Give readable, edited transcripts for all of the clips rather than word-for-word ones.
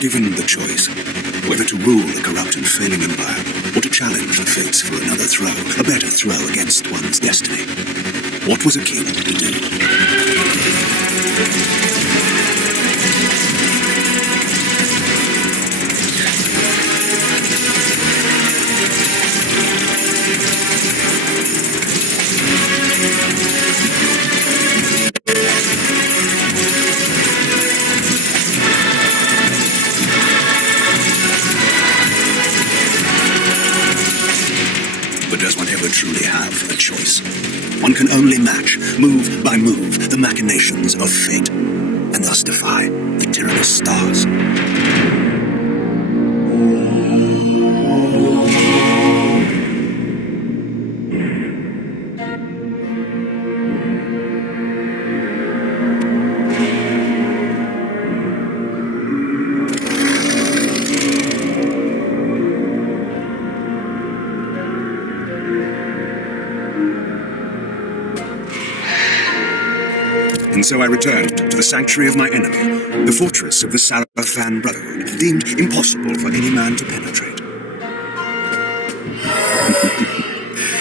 Given the choice, whether to rule the corrupt and failing empire, or to challenge the fates for another throw, a better throw against one's destiny, what was a king to do? But does one ever truly have a choice? One can only match, move by move, the machinations of fate, and thus defy the tyrannous stars. And so I returned to the sanctuary of my enemy, the fortress of the Sarafan Brotherhood, deemed impossible for any man to penetrate.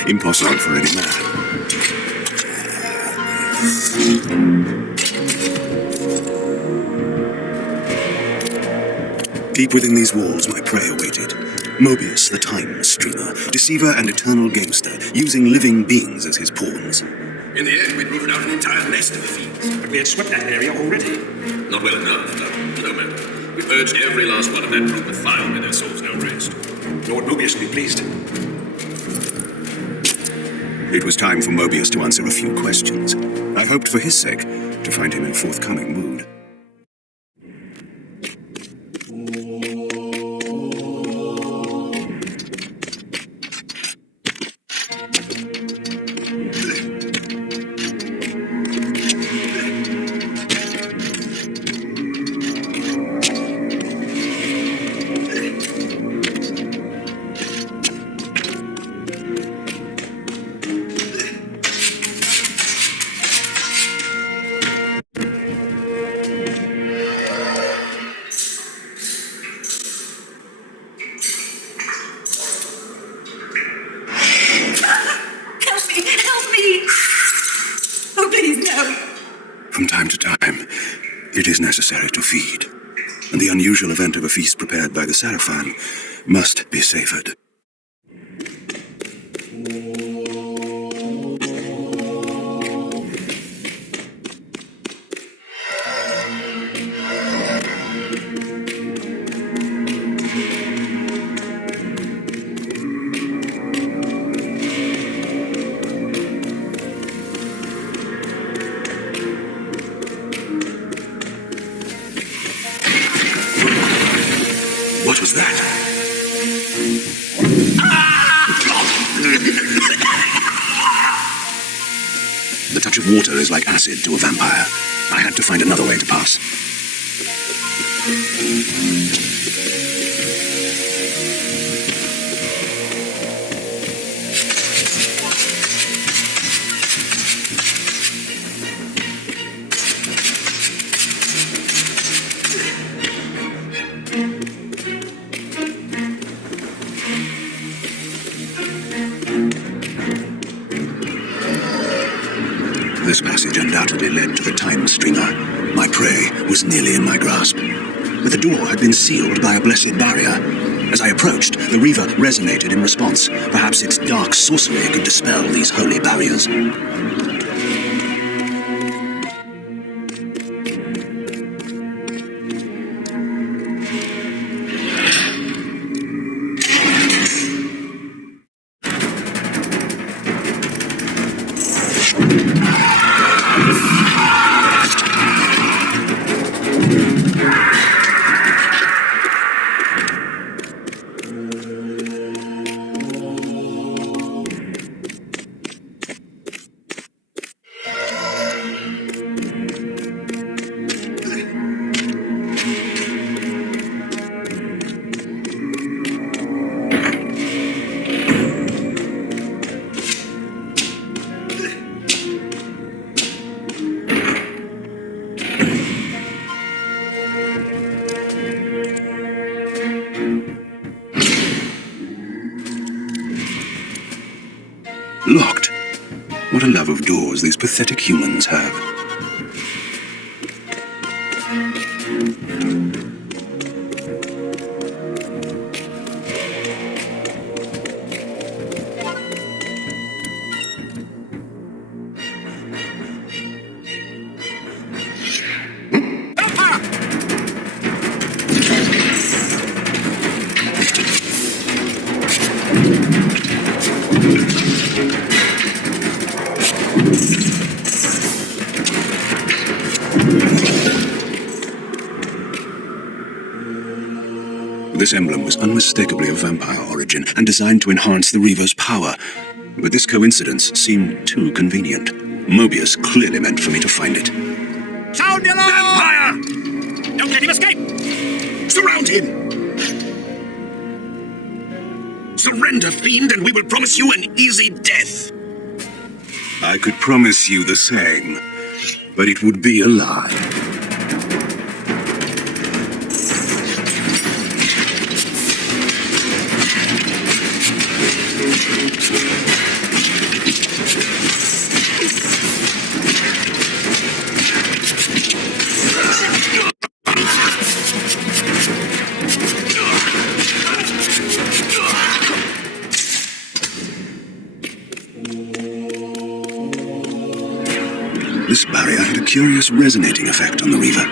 Impossible for any man. Deep within these walls, my prey awaited. Mobius, the time streamer, deceiver and eternal gamester, using living beings as his pawns. In the end, we'd rooted out an entire nest of the fiends. But we had swept that area already. Not well enough, no matter. We purged every last one of that group with fire where their souls now rest. Lord Mobius will be pleased. It was time for Mobius to answer a few questions. I hoped for his sake to find him in forthcoming mood. From time to time, it is necessary to feed, and the unusual event of a feast prepared by the Sarafan must be savored. What was that? The touch of water is like acid to a vampire. I had to find another way to pass. This passage undoubtedly led to the time streamer. My prey was nearly in my grasp. But the door had been sealed by a blessed barrier. As I approached, the Reaver resonated in response. Perhaps its dark sorcery could dispel these holy barriers. Locked. What a love of doors these pathetic humans have. This emblem was unmistakably of vampire origin and designed to enhance the Reaver's power. But this coincidence seemed too convenient. Mobius clearly meant for me to find it. Sound the alarm! Vampire! Don't let him escape! Surround him! Surrender, fiend, and we will promise you an easy death. I could promise you the same, but it would be a lie. This barrier had a curious resonating effect on the Reaver.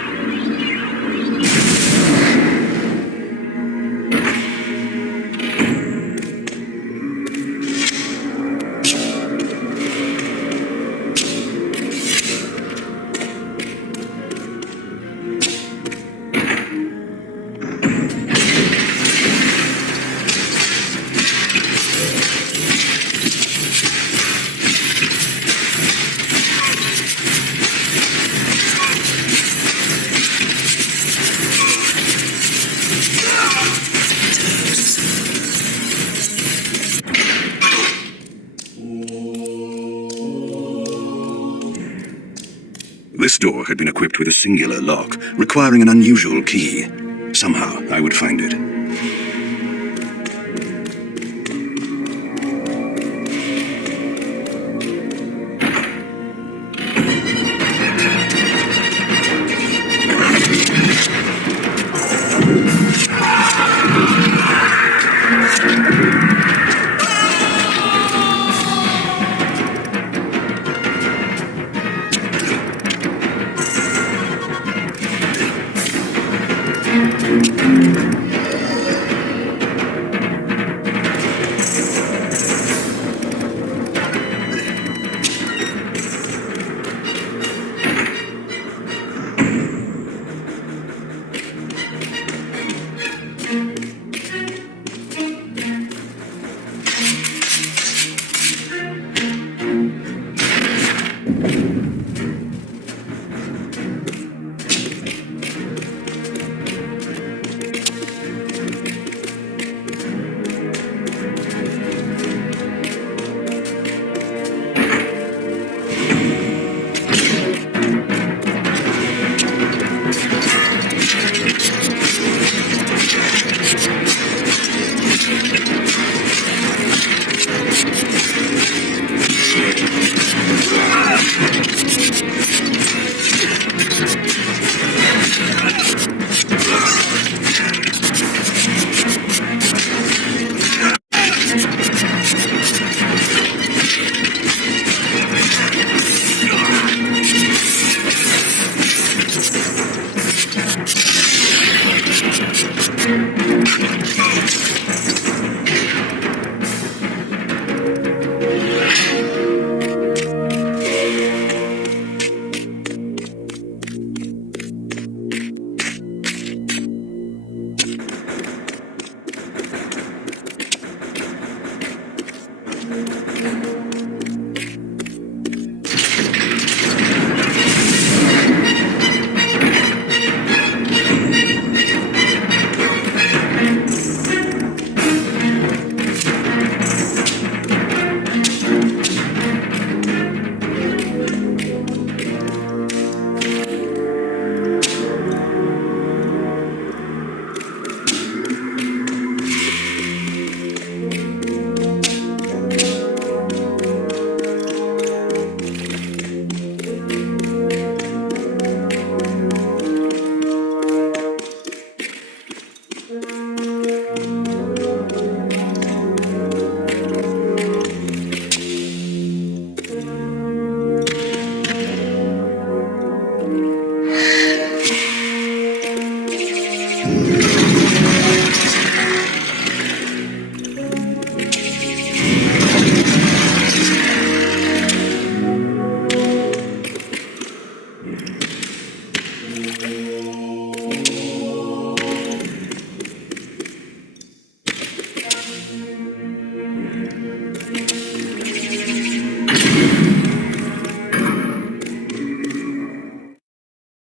This door had been equipped with a singular lock, requiring an unusual key. Somehow, I would find it.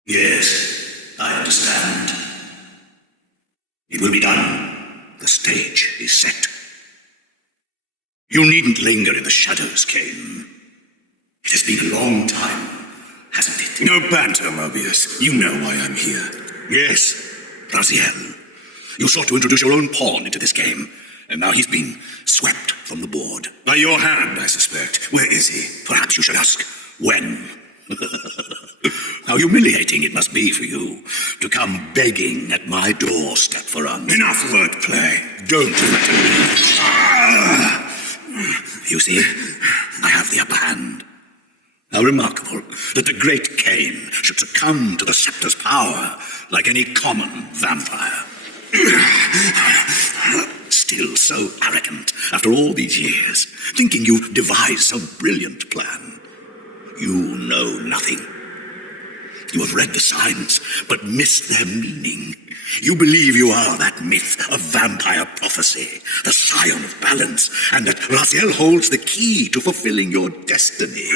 Yes, I understand. It will be done. The stage is set. You needn't linger in the shadows, Kain. It has been a long time, hasn't it? No banter, Mobius. You know why I'm here. Yes, Raziel. You sought to introduce your own pawn into this game, and now he's been swept from the board. By your hand, I suspect. Where is he? Perhaps you should ask, when? How humiliating it must be for you to come begging at my doorstep for runs. Enough wordplay. Don't threaten me. You see, I have the upper hand. How remarkable that the great Kain should succumb to the scepter's power like any common vampire. Still so arrogant after all these years, thinking you've devised some brilliant plan. You know nothing. You have read the signs, but missed their meaning. You believe you are that myth of vampire prophecy, the scion of balance, and that Raziel holds the key to fulfilling your destiny.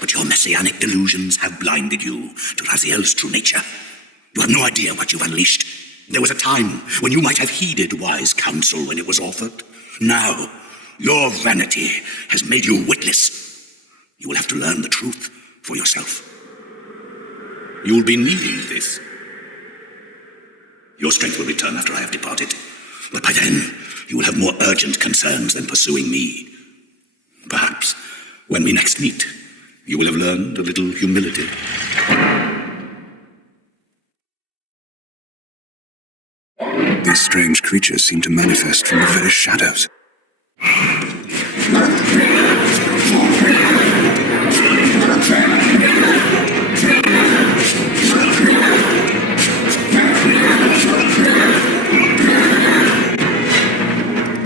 But your messianic delusions have blinded you to Raziel's true nature. You have no idea what you've unleashed. There was a time when you might have heeded wise counsel when it was offered. Now, your vanity has made you witless. You will have to learn the truth for yourself. You'll be needing this. Your strength will return after I have departed. But by then, you will have more urgent concerns than pursuing me. Perhaps, when we next meet, you will have learned a little humility. These strange creatures seem to manifest from the very shadows.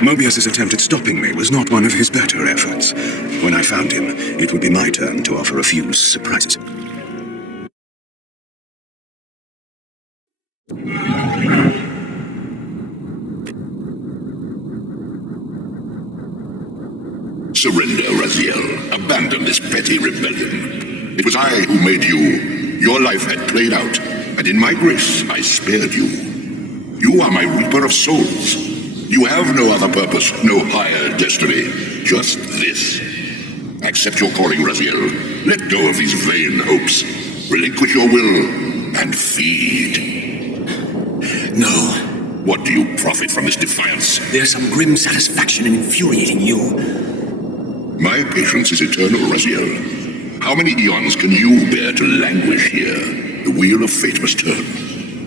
Mobius's attempt at stopping me was not one of his better efforts. When I found him, it would be my turn to offer a few surprises. Surrender, Raziel. Abandon this petty rebellion. It was I who made you. Your life had played out, and in my grace, I spared you. You are my reaper of souls. You have no other purpose, no higher destiny. Just this. Accept your calling, Raziel. Let go of these vain hopes. Relinquish your will, and feed. No. What do you profit from this defiance? There's some grim satisfaction in infuriating you. My patience is eternal, Raziel. How many eons can you bear to languish here? The wheel of fate must turn.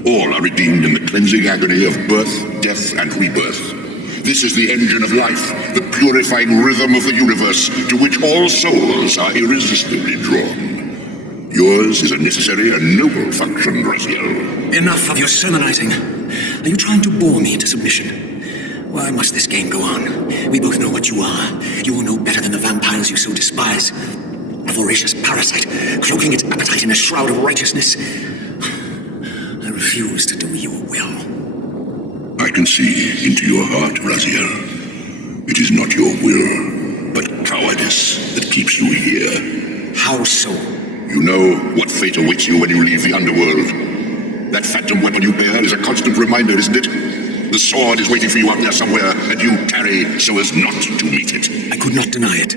All are redeemed in the cleansing agony of birth, death, and rebirth. This is the engine of life, the purifying rhythm of the universe, to which all souls are irresistibly drawn. Yours is a necessary and noble function, Raziel. Enough of your sermonizing. Are you trying to bore me into submission? Why must this game go on? We both know what you are. You are no better than the vampires you so despise. A voracious parasite, cloaking its appetite in a shroud of righteousness. I refuse to do your will. I can see into your heart, Raziel. It is not your will, but cowardice that keeps you here. How so? You know what fate awaits you when you leave the underworld. That phantom weapon you bear is a constant reminder, isn't it? The sword is waiting for you out there somewhere, and you tarry so as not to meet it. I could not deny it.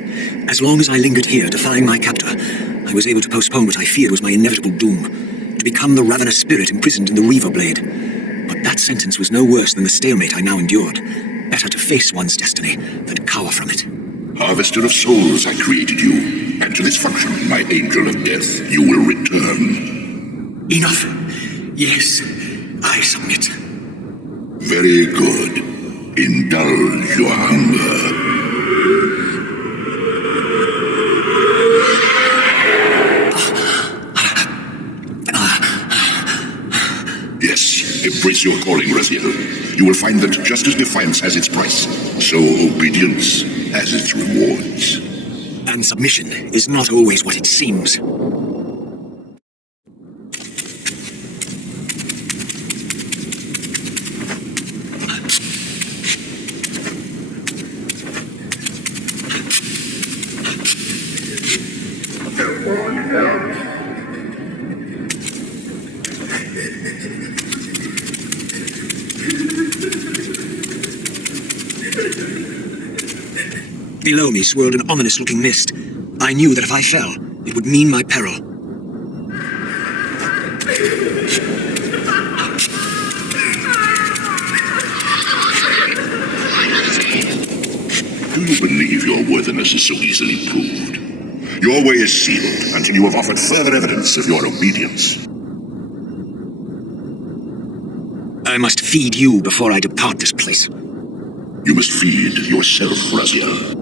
As long as I lingered here, defying my captor, I was able to postpone what I feared was my inevitable doom, to become the ravenous spirit imprisoned in the Reaver Blade. But that sentence was no worse than the stalemate I now endured. Better to face one's destiny than cower from it. Harvester of souls, I created you, and to this function, my angel of death, you will return. Enough. Yes, I submit. Very good. Indulge your hunger. Yes, embrace your calling, Raziel. You will find that just as defiance has its price, so obedience has its rewards. And submission is not always what it seems. Below me swirled an ominous-looking mist. I knew that if I fell, it would mean my peril. Do you believe your worthiness is so easily proved? Your way is sealed until you have offered further evidence of your obedience. I must feed you before I depart this place. You must feed yourself, Raziel.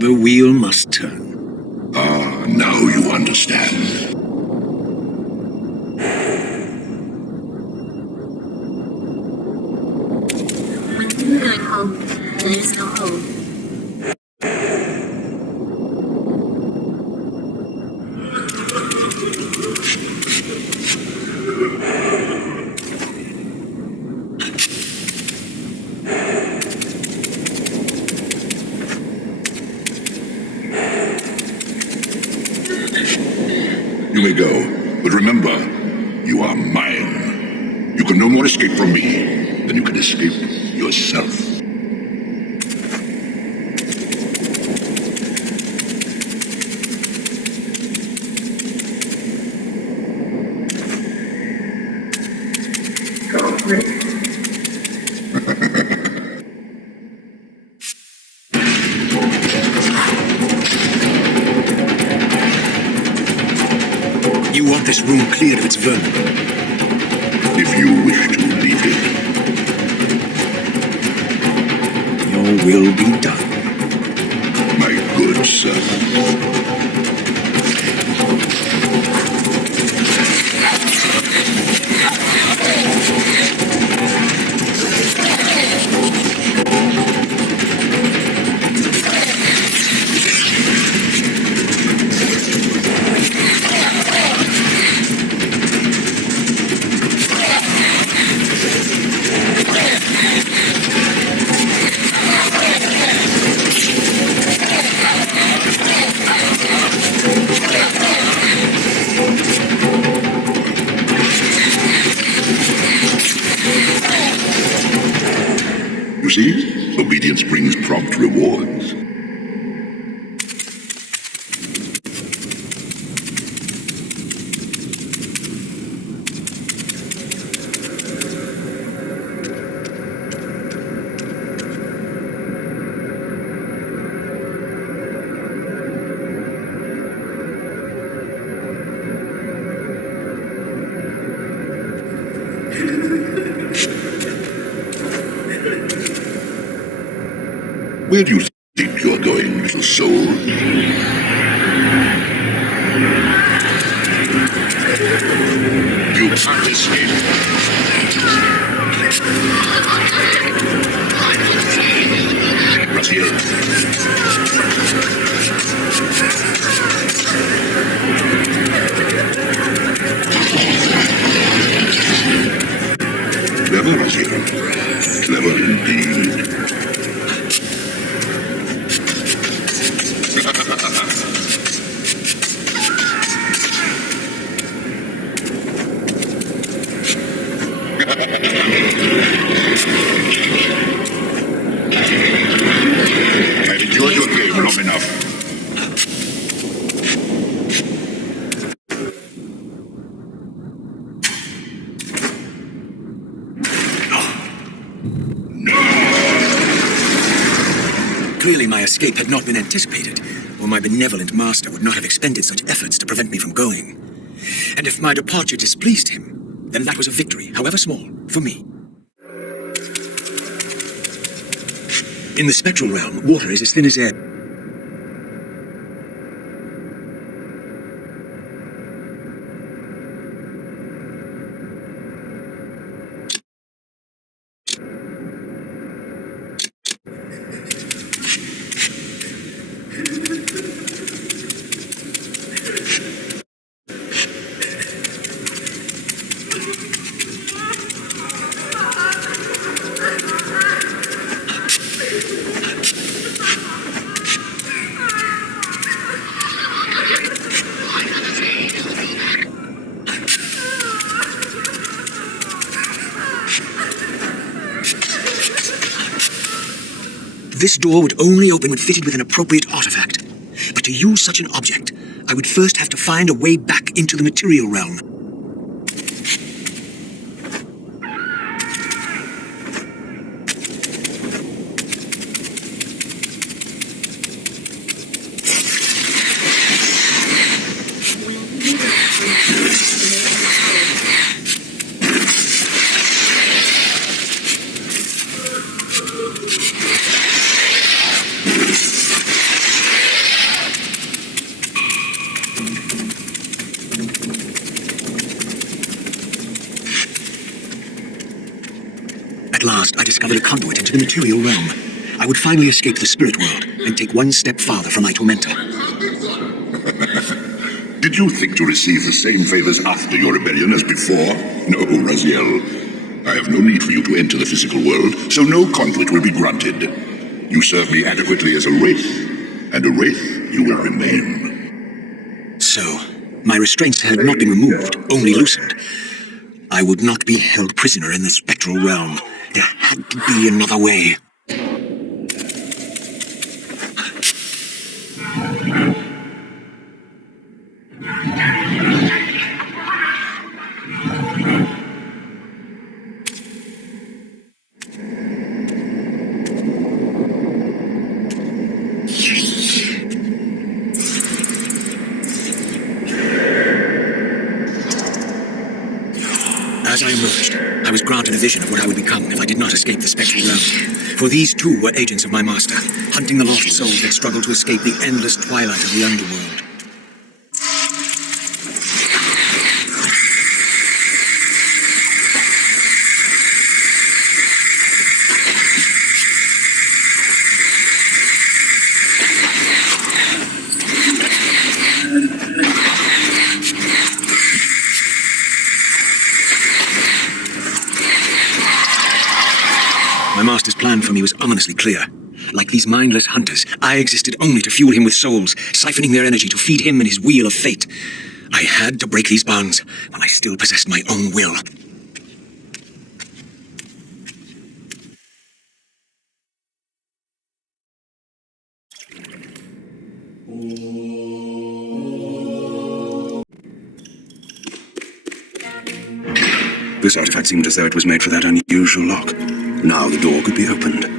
The wheel must turn. Ah, now you understand. When you're going home, let us go home. You may go, but remember, you are mine. You can no more escape from me than you can escape yourself. You want this room cleared of its vermin. If you wish to leave it, Your will be done. my good son. You see, obedience brings prompt rewards. Where do you think you're going, little soul? You can't escape. Raziel. Clever, Raziel. Clever indeed. I've enjoyed your game long enough. Clearly my escape had not been anticipated, or my benevolent master would not have expended such efforts to prevent me from going. And if my departure displeased him, then that was a victory, however small, for me. In the spectral realm, water is as thin as air. This door would only open when fitted with an appropriate artifact. But to use such an object, I would first have to find a way back into the material realm. At last, I discovered a conduit into the material realm. I would finally escape the spirit world and take one step farther from my tormentor. Did you think to receive the same favors after your rebellion as before? No, Raziel. I have no need for you to enter the physical world, so no conduit will be granted. You serve me adequately as a wraith, and a wraith you will remain. So, my restraints had not been removed, only loosened. I would not be held prisoner in the spectral realm. There had to be another way. As I emerged, I was granted a vision of what I would become if I did not escape the spectral realm. For these too were agents of my master, hunting the lost souls that struggle to escape the endless twilight of the underworld. My master's plan for me was ominously clear. Like these mindless hunters, I existed only to fuel him with souls, siphoning their energy to feed him and his wheel of fate. I had to break these bonds while I still possessed my own will. This artifact seemed as though it was made for that unusual lock. Now the door could be opened.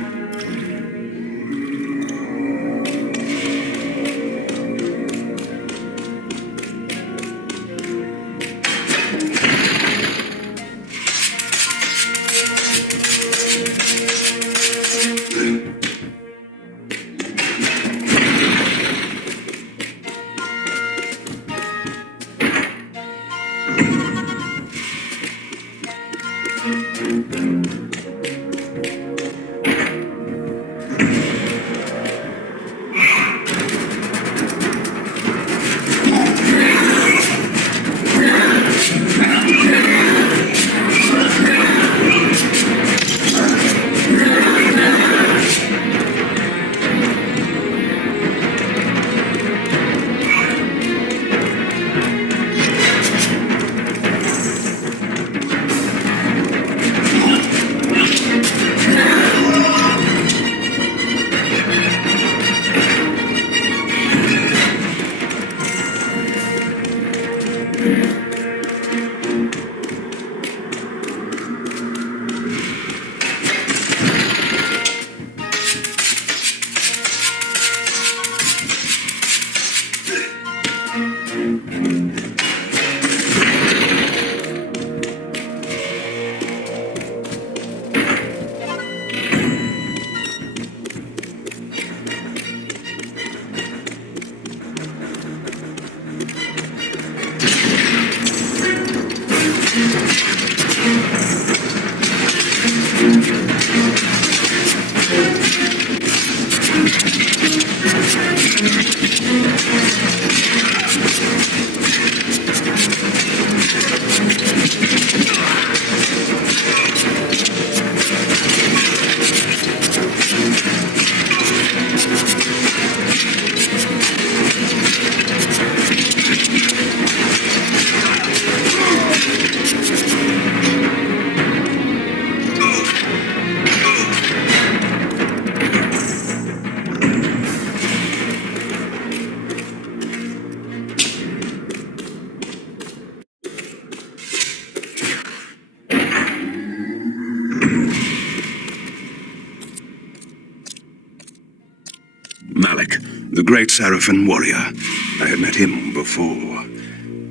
The great Seraphin warrior. I had met him before.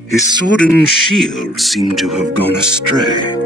His sword and shield seemed to have gone astray.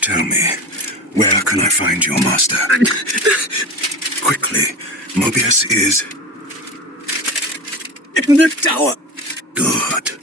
Tell me, where can I find your master? Quickly, Mobius is... In the tower. Good.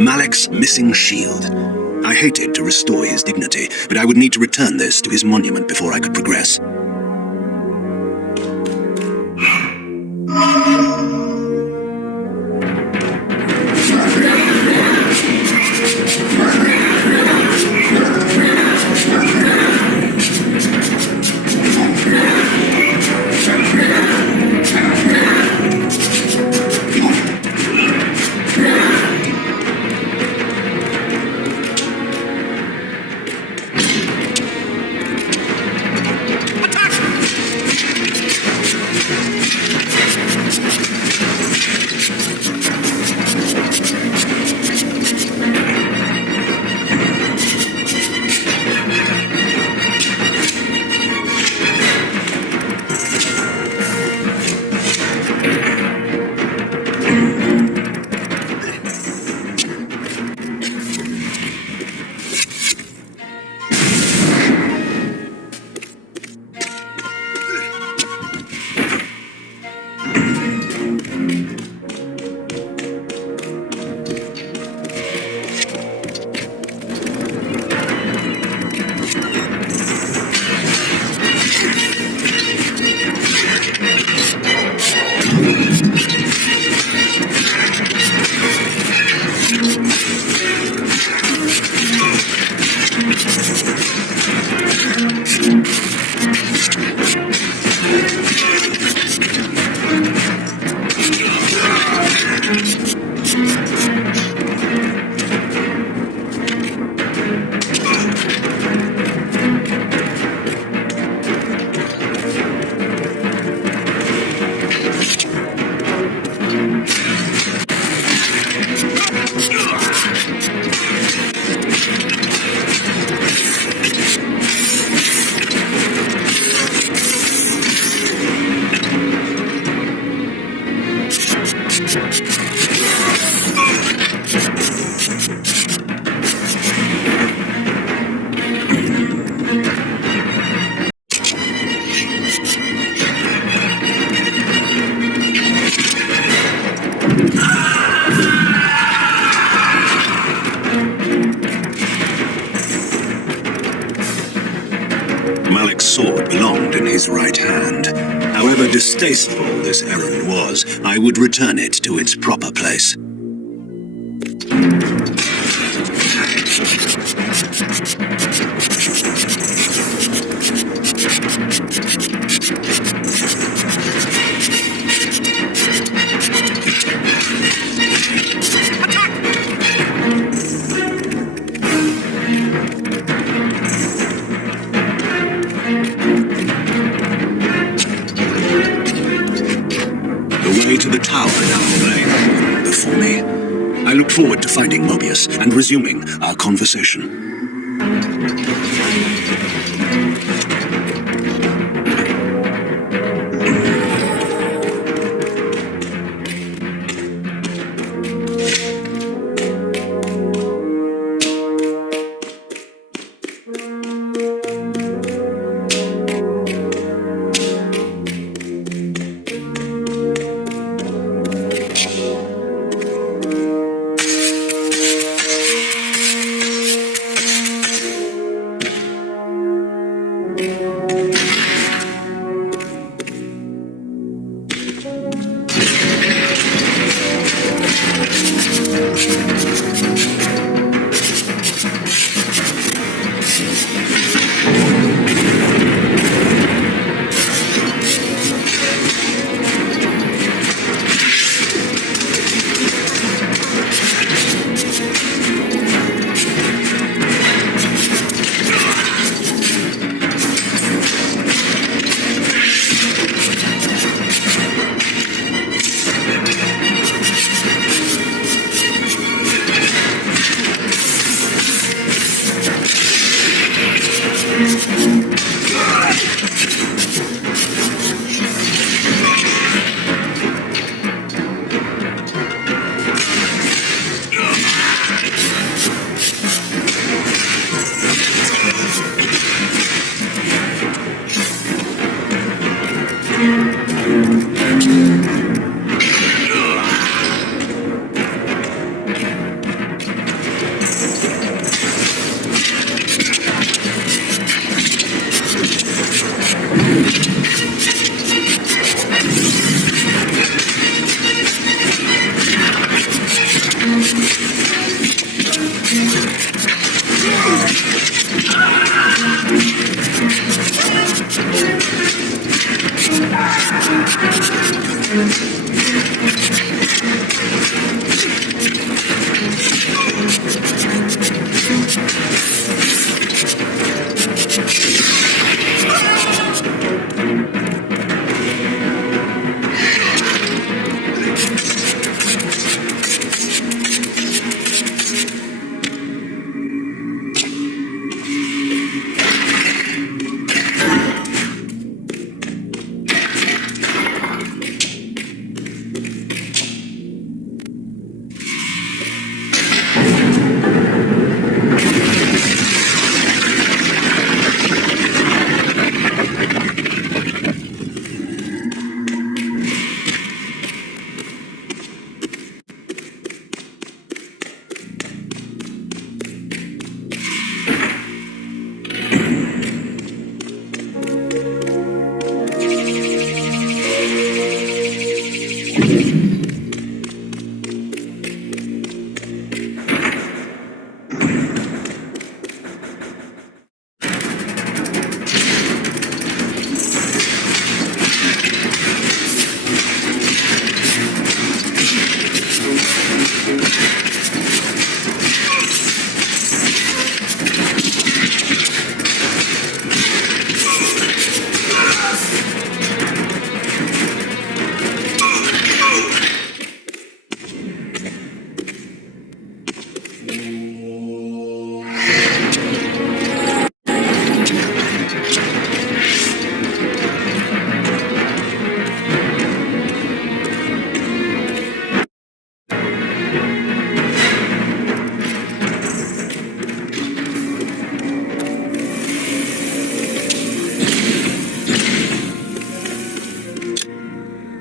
Malek's missing shield. I hated to restore his dignity, but I would need to return this to his monument before I could progress. Malik's sword belonged in his right hand. However distasteful this errand was, I would return it to its proper place. The way to the tower down the lane before me. I look forward to finding Mobius and resuming our conversation.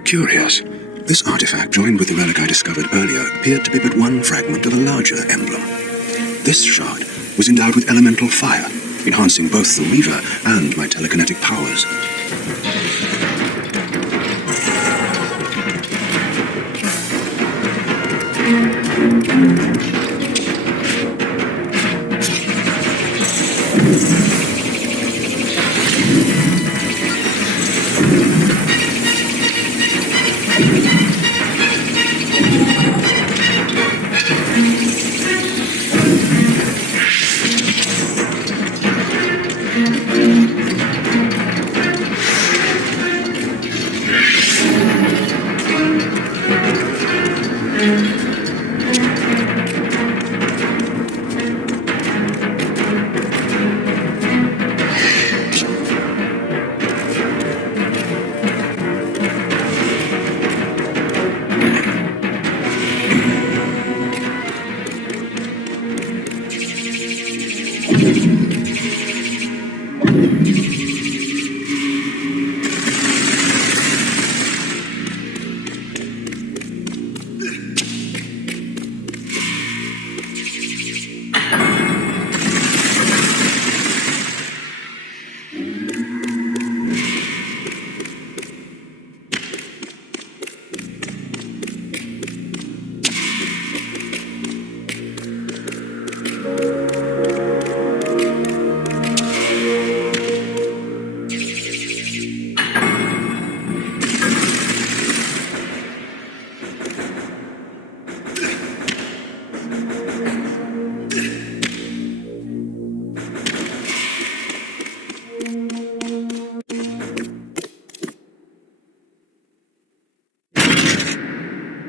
Curious. This artifact, joined with the relic I discovered earlier, appeared to be but one fragment of a larger emblem. This shard was endowed with elemental fire, enhancing both the Reaver and my telekinetic powers.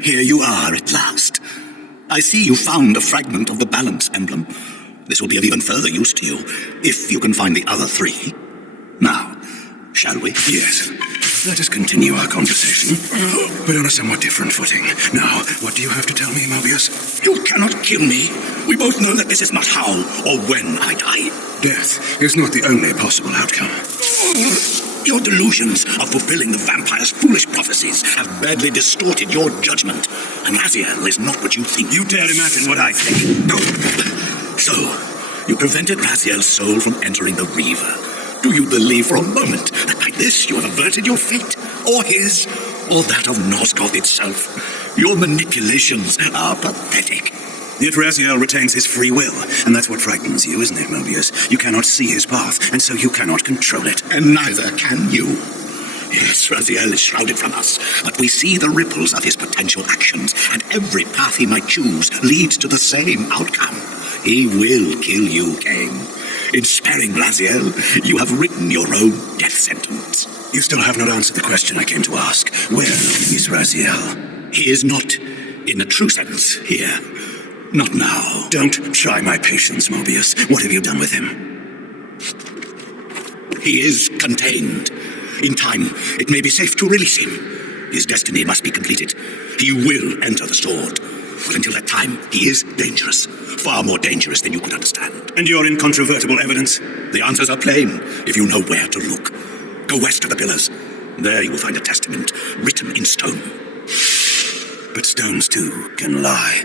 Here you are at last. I see you found a fragment of the balance emblem. This will be of even further use to you, if you can find the other three. Now, shall we? Yes. Let us continue our conversation, but on a somewhat different footing. Now, what do you have to tell me, Mobius? You cannot kill me. We both know that this is not how or when I die. Death is not the only possible outcome. Your delusions of fulfilling the vampire's foolish prophecies have badly distorted your judgment, and Raziel is not what you think. You dare imagine what I think. So, you prevented Raziel's soul from entering the Reaver. Do you believe for a moment that by this you have averted your fate, or his, or that of Nosgoth itself? Your manipulations are pathetic. Yet Raziel retains his free will, and that's what frightens you, isn't it, Mobius? You cannot see his path, and so you cannot control it. And neither can you. Yes, Raziel is shrouded from us, but we see the ripples of his potential actions, and every path he might choose leads to the same outcome. He will kill you, Kain. In sparing Raziel, you have written your own death sentence. You still have not answered the question I came to ask. Where is Raziel? He is not, in the true sense, here. Not now. Don't try my patience, Mobius. What have you done with him? He is contained. In time, it may be safe to release him. His destiny must be completed. He will enter the sword. But until that time, he is dangerous. Far more dangerous than you could understand. And your incontrovertible evidence? The answers are plain, if you know where to look. Go west of the pillars. There you will find a testament, written in stone. But stones, too, can lie.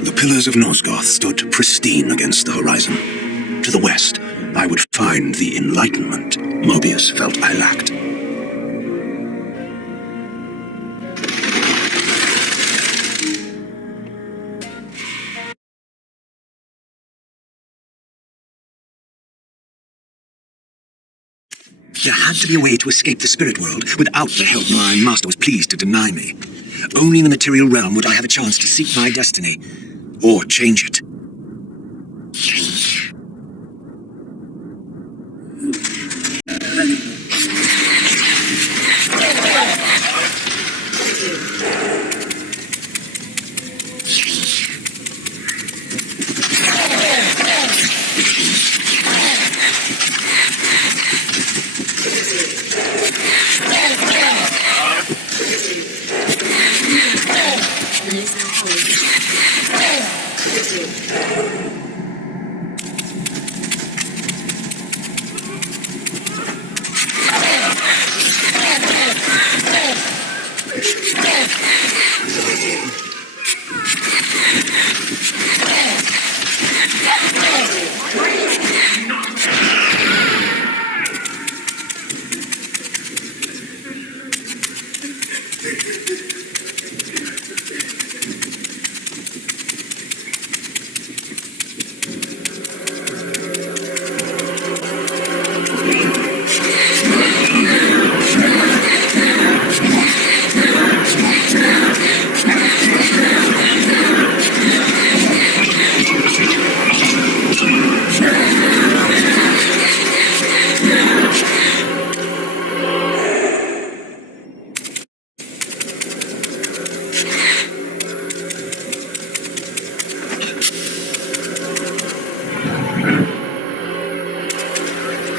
The pillars of Nosgoth stood pristine against the horizon. To the west, I would find the enlightenment Mobius felt I lacked. There had to be a way to escape the spirit world without the help My master was pleased to deny me. Only in the material realm would I have a chance to seek my destiny, or change it.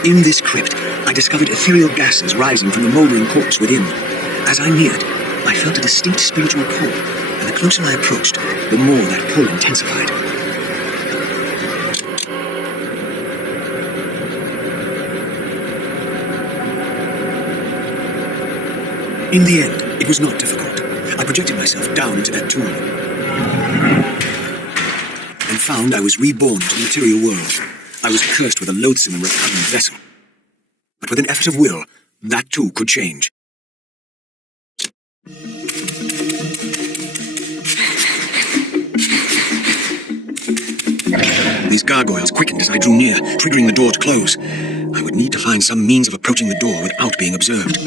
In this crypt, I discovered ethereal gases rising from the mouldering corpse within. As I neared, I felt a distinct spiritual pull, and the closer I approached, the more that pull intensified. In the end, it was not difficult. I projected myself down into that tomb and found I was reborn to the material world. I was cursed with a loathsome and repugnant vessel. But with an effort of will, that too could change. These gargoyles quickened as I drew near, triggering the door to close. I would need to find some means of approaching the door without being observed.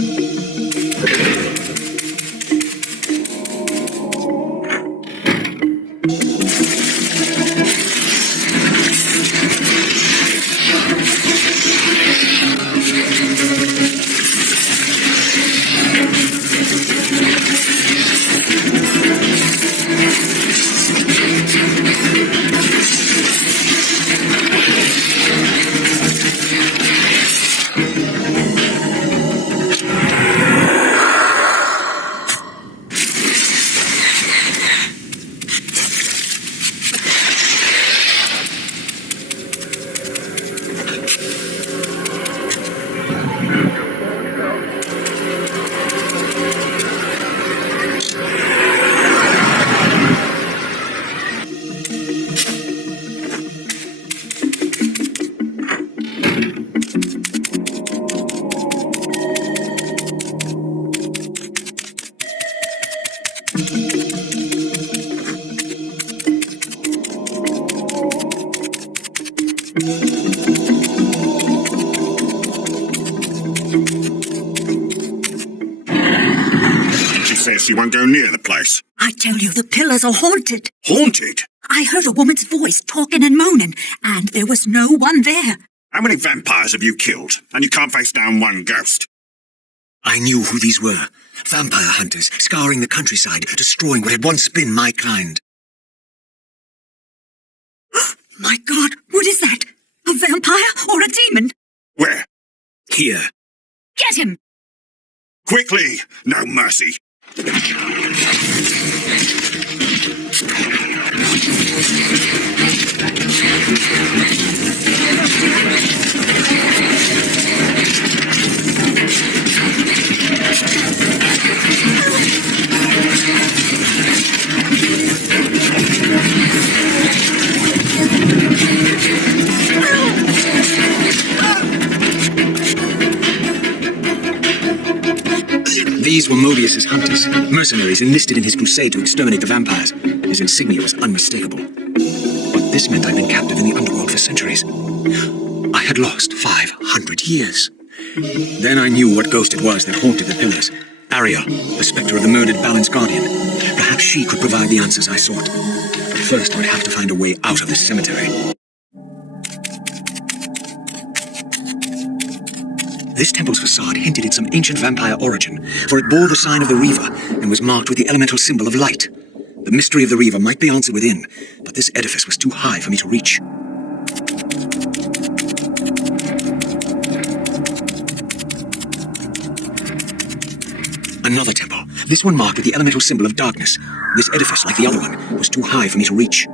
She says she won't go near the place. I tell you, the pillars are haunted. Haunted? I heard a woman's voice talking and moaning, and there was no one there. How many vampires have you killed? And you can't face down one ghost. I knew who these were. Vampire hunters, scouring the countryside, destroying what had once been my kind. My God, what is that? A vampire or a demon? Where? Here. Get him! Quickly! No mercy. These were Mobius's hunters, mercenaries enlisted in his crusade to exterminate the vampires. His insignia was unmistakable. But this meant I'd been captive in the underworld for centuries. I had lost 500 years. Then I knew what ghost it was that haunted the pillars. Aria, the spectre of the murdered Balin's guardian. Perhaps she could provide the answers I sought. But first I'd have to find a way out of this cemetery. This temple's facade hinted at some ancient vampire origin, for it bore the sign of the Reaver and was marked with the elemental symbol of light. The mystery of the Reaver might be answered within, but this edifice was too high for me to reach. Another temple, this one marked with the elemental symbol of darkness. This edifice, like the other one, was too high for me to reach.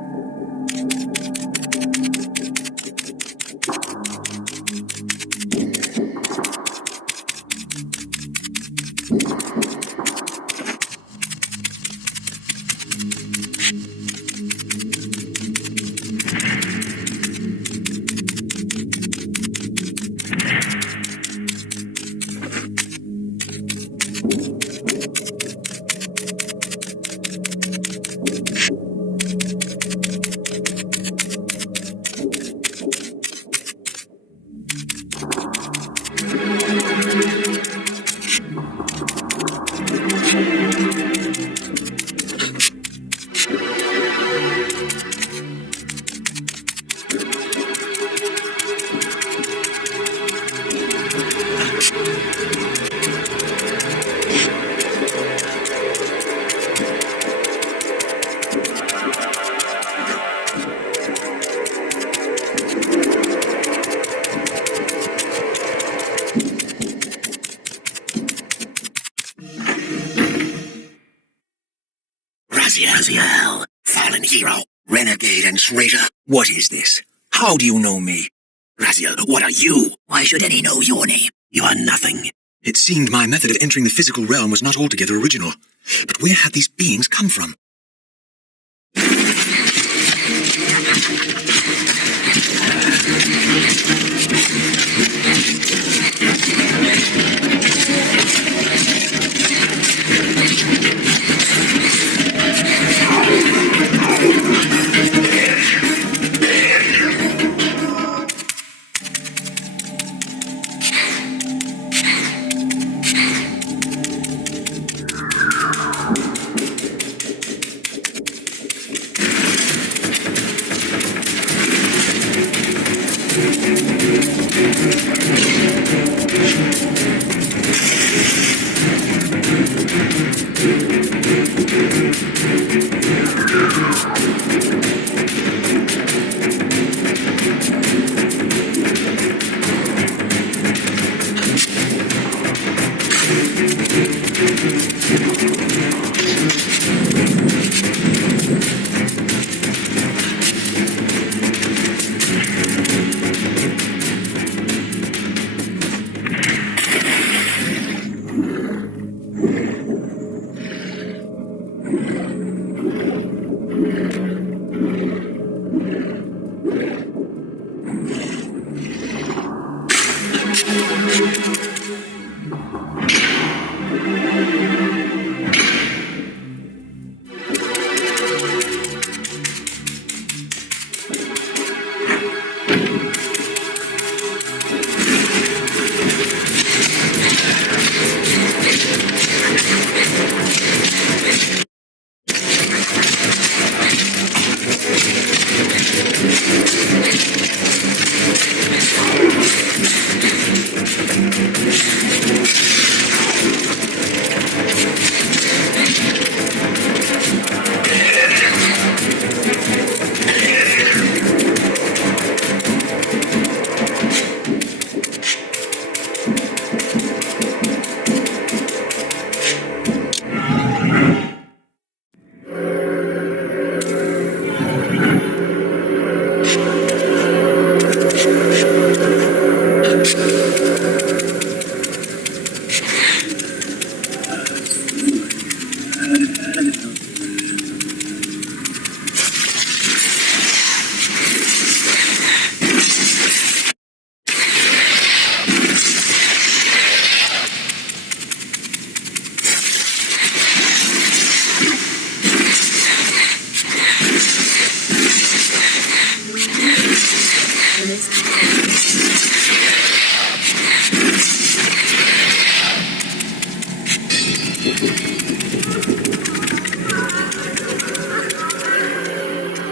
Raziel, fallen hero, renegade and traitor. What is this? How do you know me? Raziel, what are you? Why should any know your name? You are nothing. It seemed my method of entering the physical realm was not altogether original. But where had these beings come from?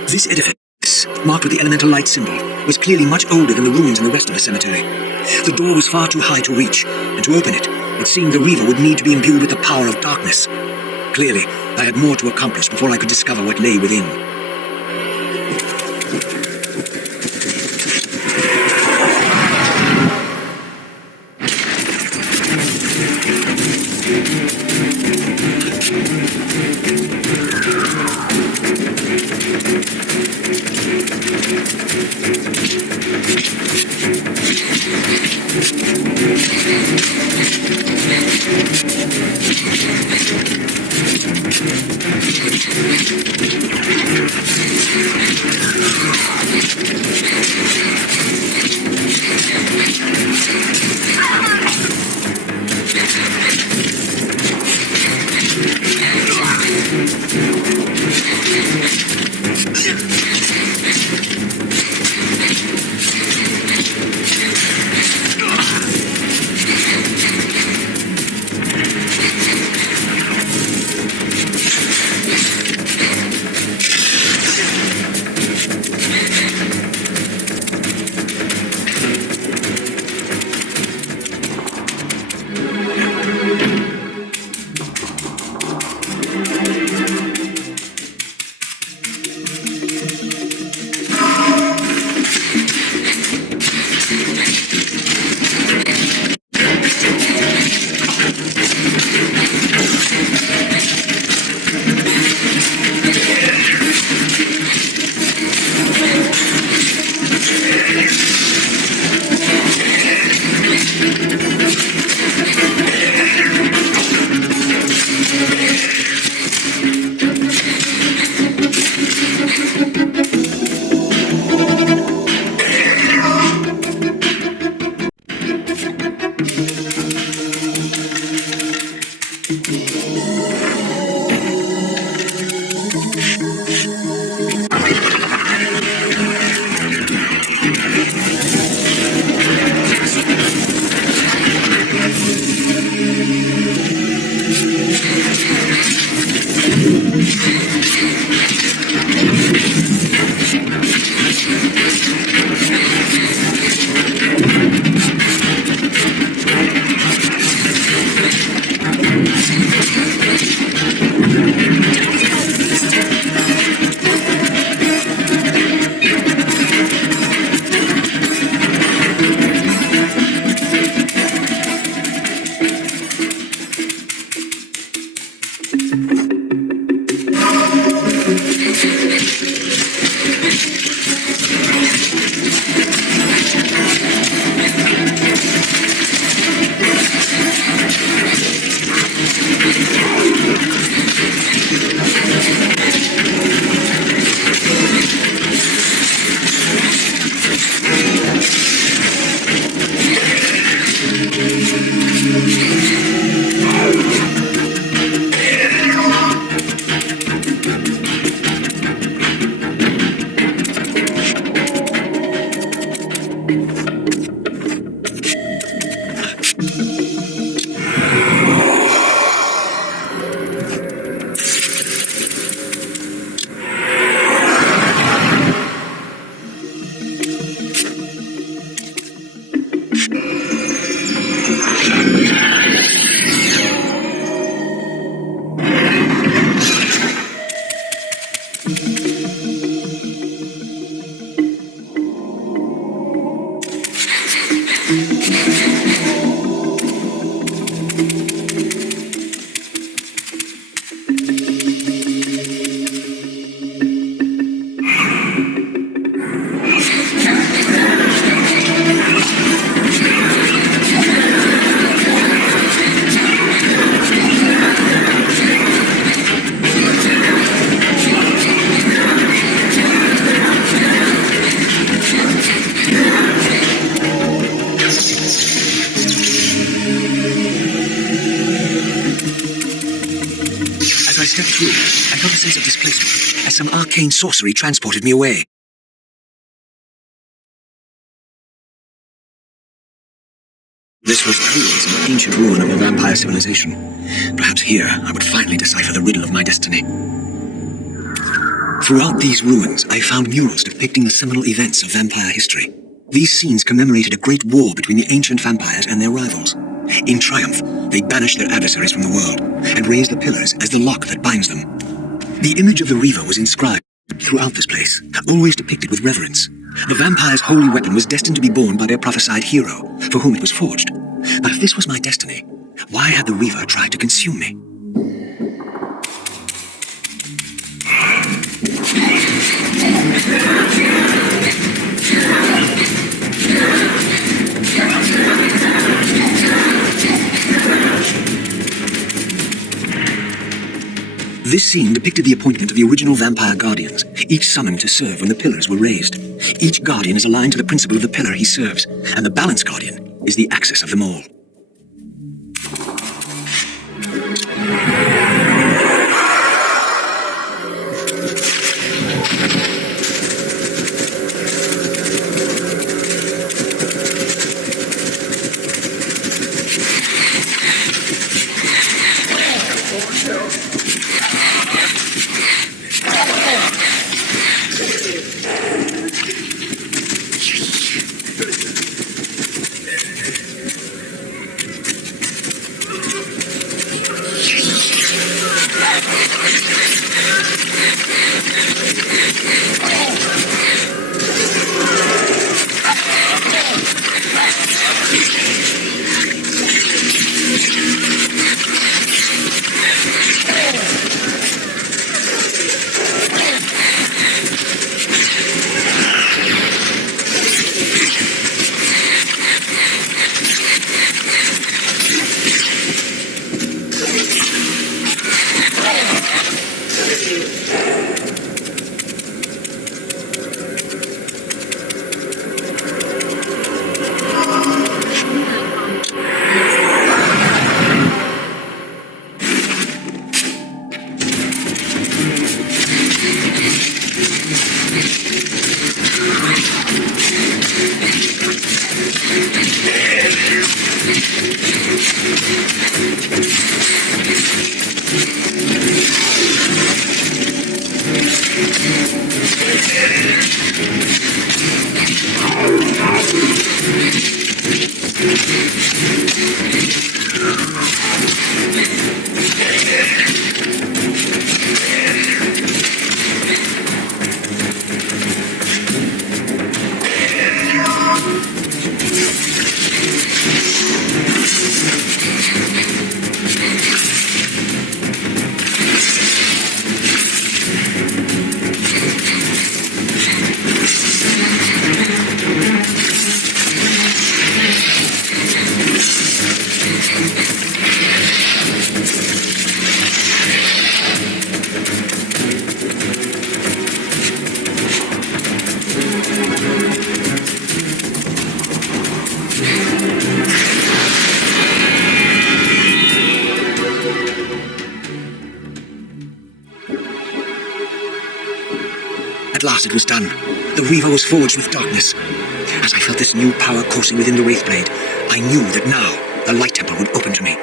This edifice, marked with the elemental light symbol, was clearly much older than the ruins in the rest of the cemetery. The door was far too high to reach, and to open it, it seemed the Reaver would need to be imbued with the power of darkness. Clearly, I had more to accomplish before I could discover what lay within. As I stepped through, I felt a sense of displacement, as some arcane sorcery transported me away. This was truly some ancient ruin of a vampire civilization. Perhaps here I would finally decipher the riddle of my destiny. Throughout these ruins, I found murals depicting the seminal events of vampire history. These scenes commemorated a great war between the ancient vampires and their rivals. In triumph, they banished their adversaries from the world and raised the pillars as the lock that binds them. The image of the Reaver was inscribed throughout this place, always depicted with reverence. The vampire's holy weapon was destined to be borne by their prophesied hero, for whom it was forged. But if this was my destiny, why had the Reaver tried to consume me? This scene depicted the appointment of the original vampire guardians, each summoned to serve when the pillars were raised. Each guardian is aligned to the principle of the pillar he serves, and the balance guardian is the axis of them all. last it was done. The Reaver was forged with darkness. As I felt this new power coursing within the Wraithblade, I knew that now the Light Temple would open to me.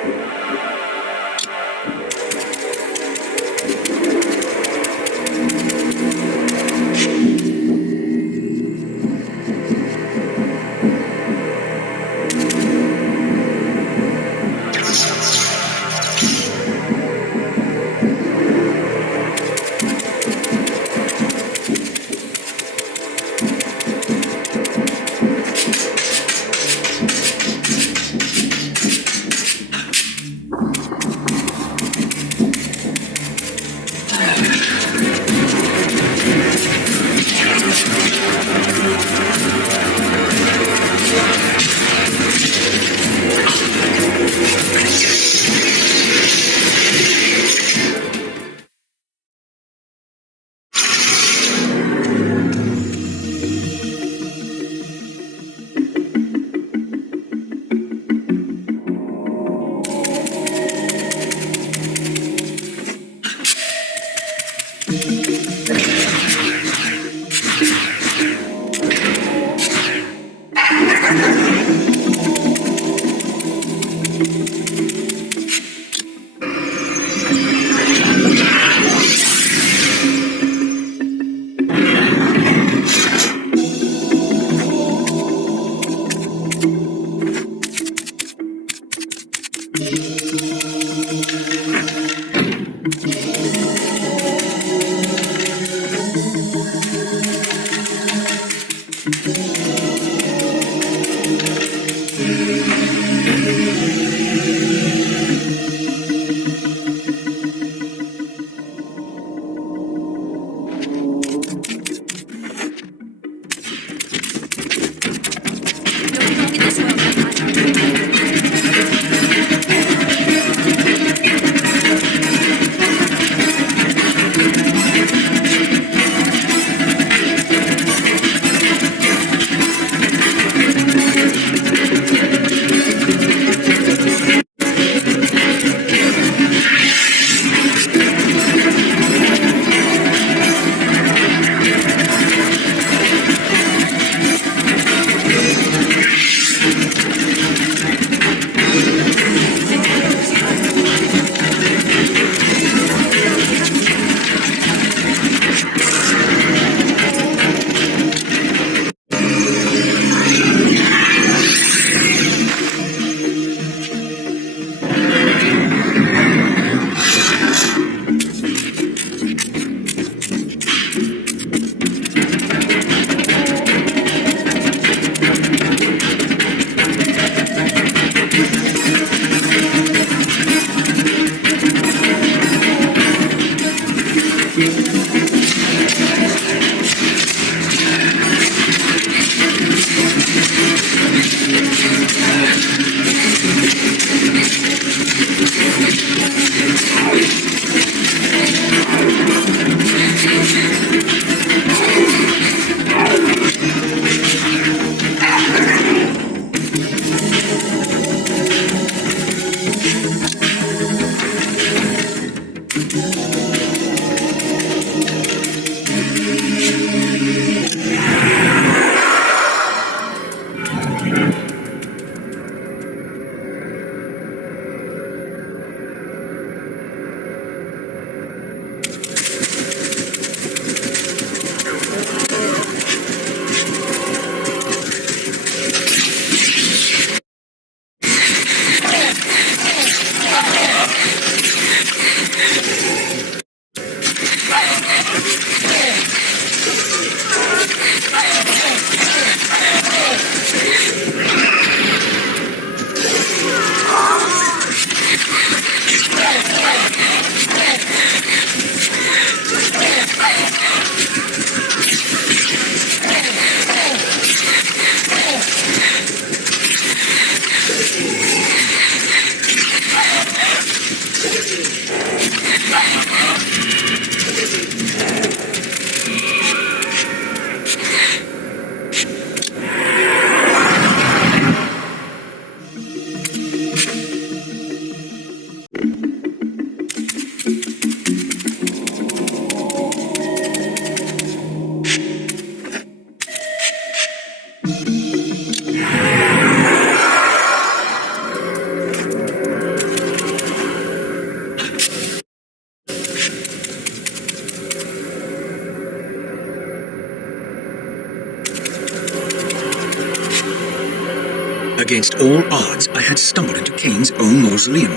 Against all odds, I had stumbled into Kain's own mausoleum.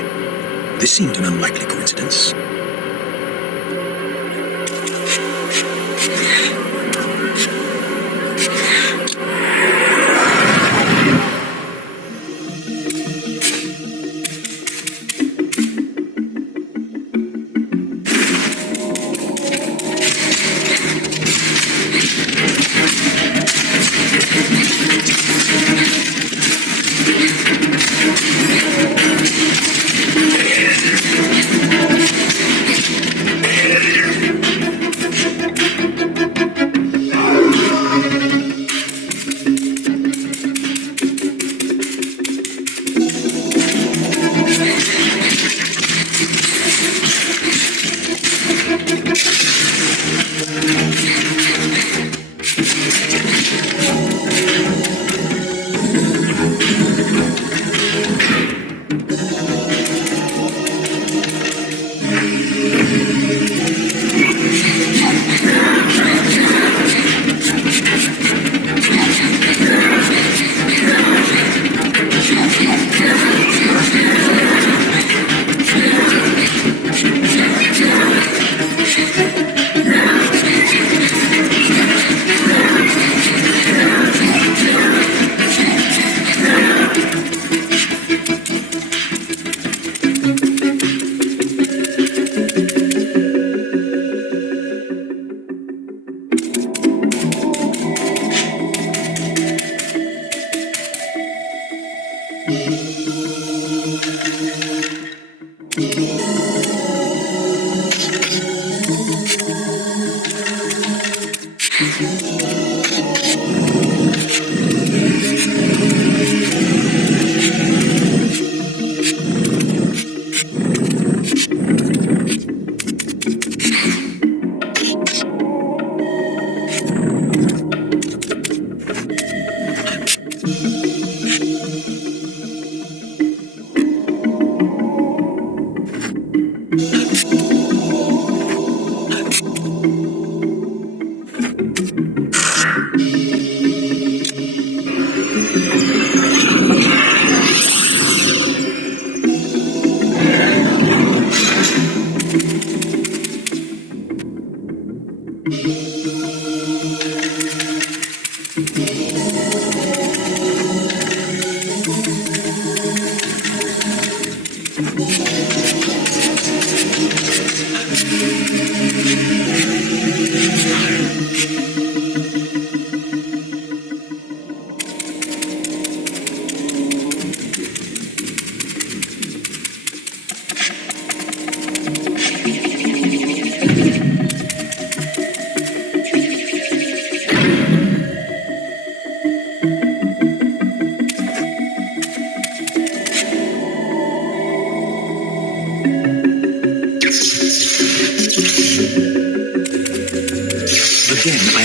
This seemed an unlikely coincidence.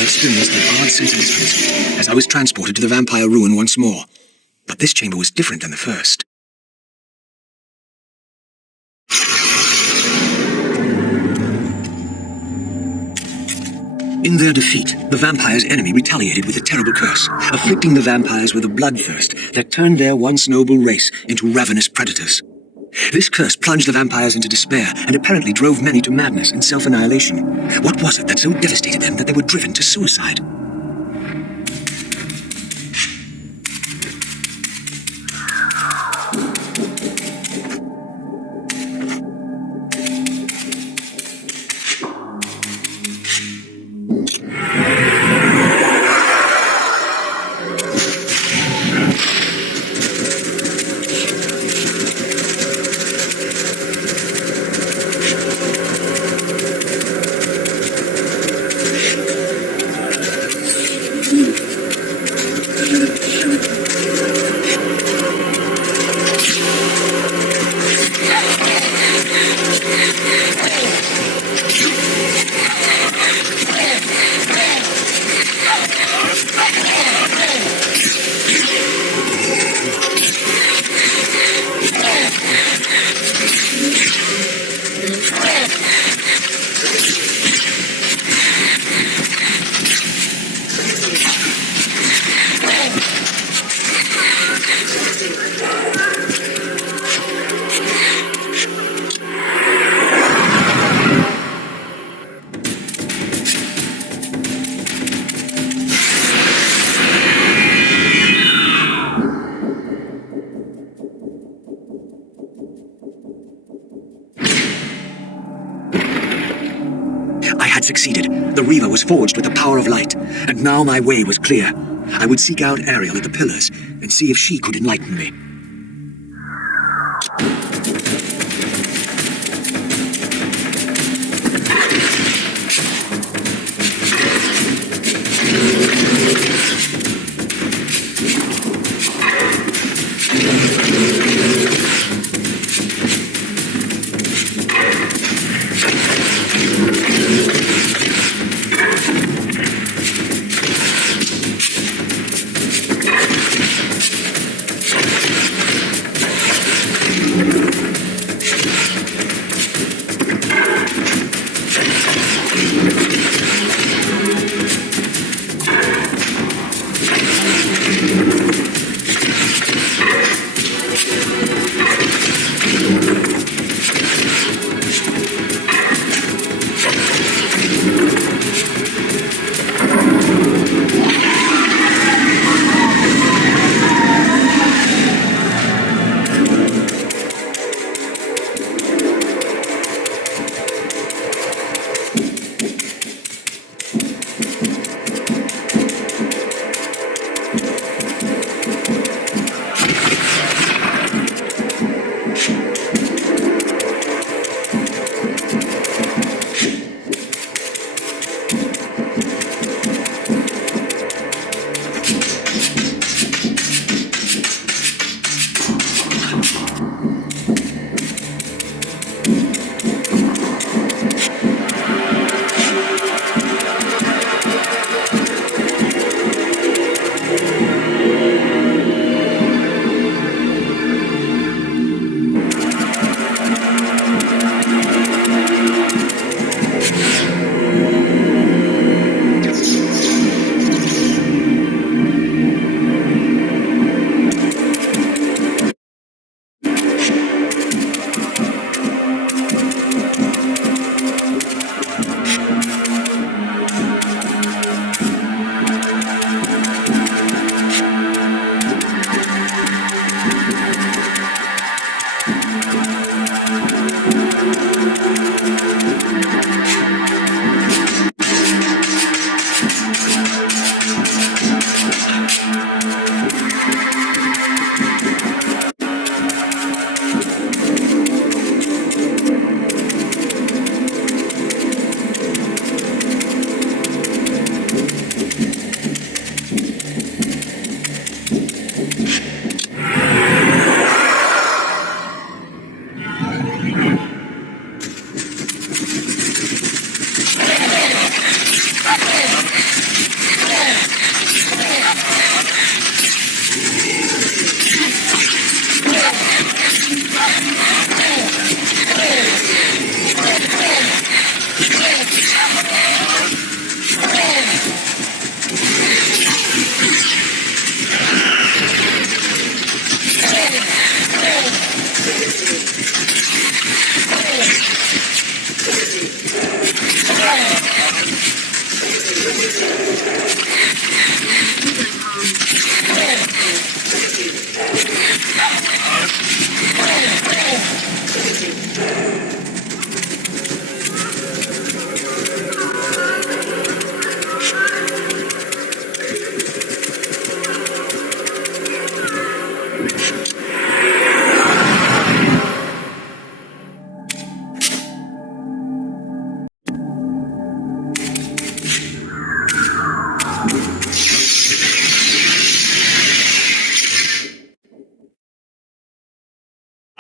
Experienced an odd sense of intensity as I was transported to the vampire ruin once more. But this chamber was different than the first. In their defeat, the vampire's enemy retaliated with a terrible curse, afflicting the vampires with a bloodthirst that turned their once noble race into ravenous predators. This curse plunged the vampires into despair and apparently drove many to madness and self-annihilation. What was it that so devastated them that they were driven to suicide? had succeeded. The Reaver was forged with the power of light, and now my way was clear. I would seek out Ariel at the pillars and see if she could enlighten me.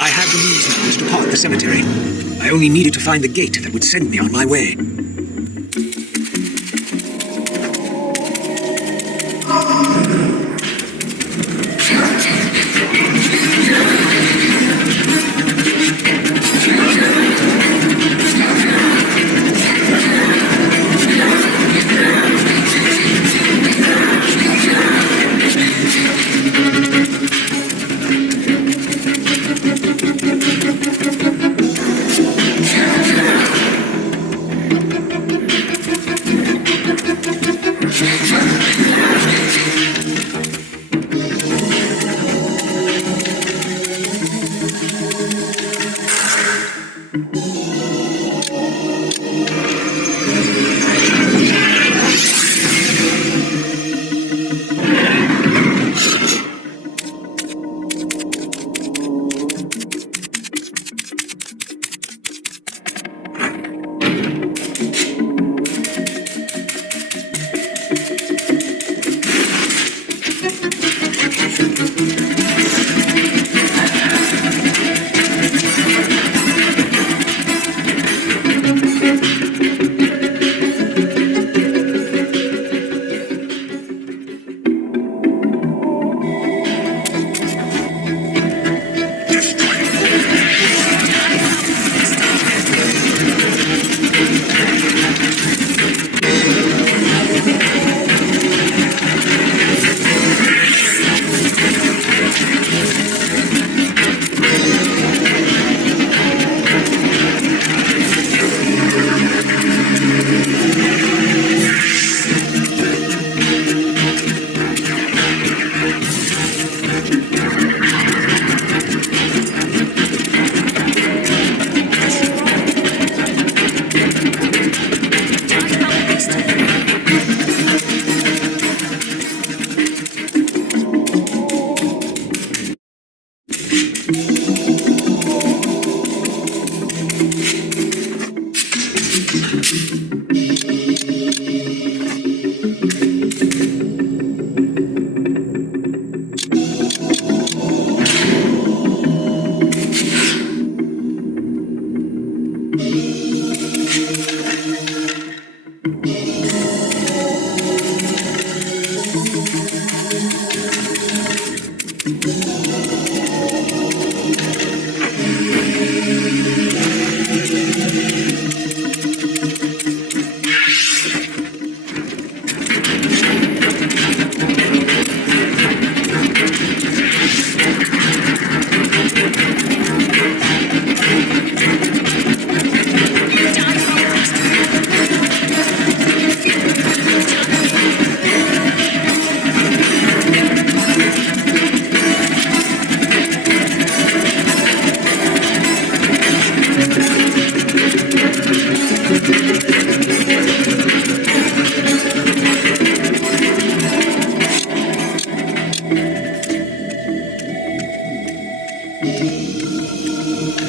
I had the means now to depart the cemetery. I only needed to find the gate that would send me on my way.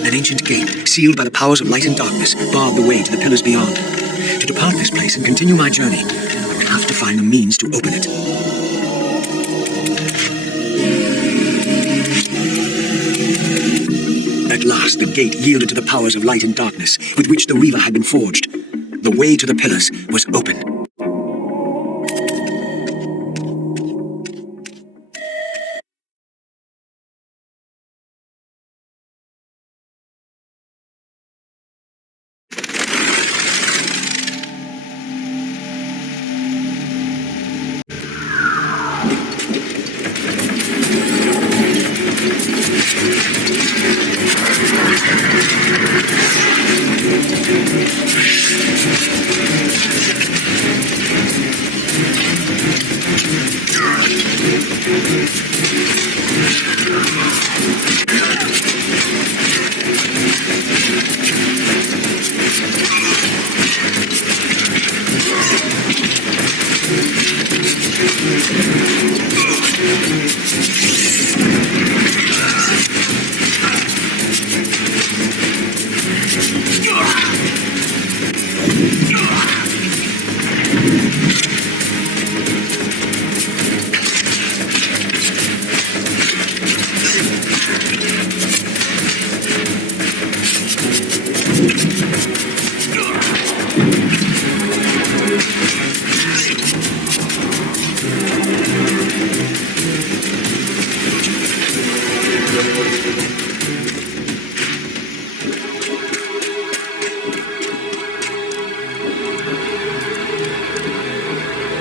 An ancient gate, sealed by the powers of light and darkness, barred the way to the pillars beyond. To depart this place and continue my journey, I would have to find the means to open it. At last, the gate yielded to the powers of light and darkness, with which the Reaver had been forged. The way to the pillars was open.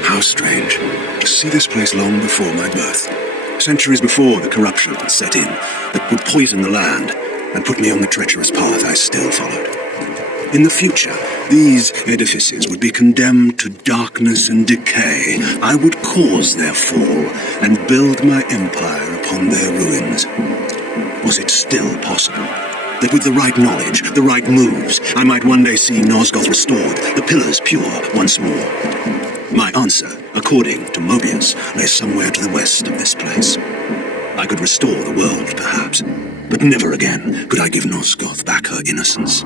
How strange. To see this place long before my birth. Centuries before the corruption set in that would poison the land and put me on the treacherous path I still followed. In the future, these edifices would be condemned to darkness and decay. I would cause their fall and build my empire upon their ruins. Was it still possible that with the right knowledge, the right moves, I might one day see Nosgoth restored, the pillars pure once more? My answer, according to Mobius, lay somewhere to the west of this place. I could restore the world, perhaps, but never again could I give Nosgoth back her innocence.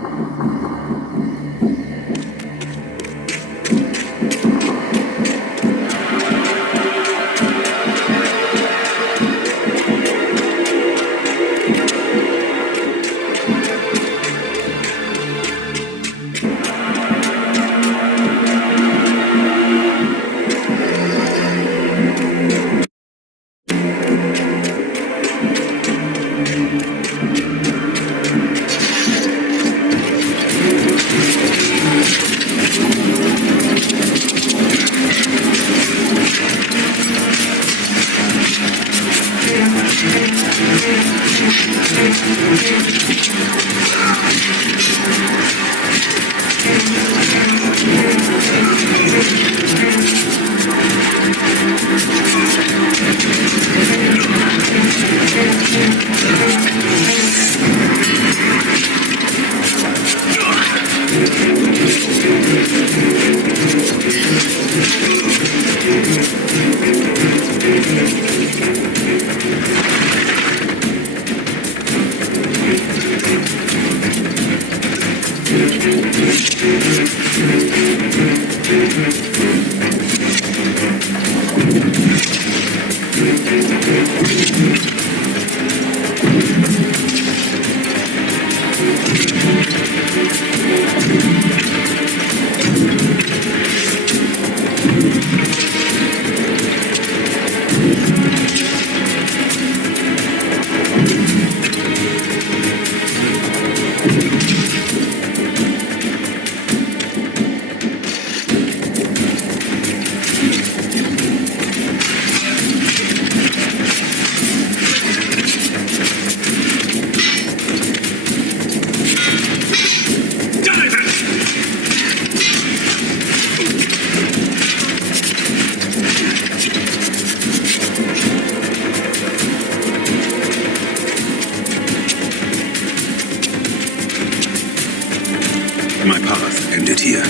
My path ended here,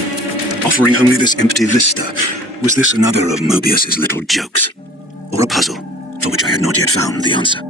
offering only this empty vista. Was this another of Mobius's little jokes? Or a puzzle for which I had not yet found the answer?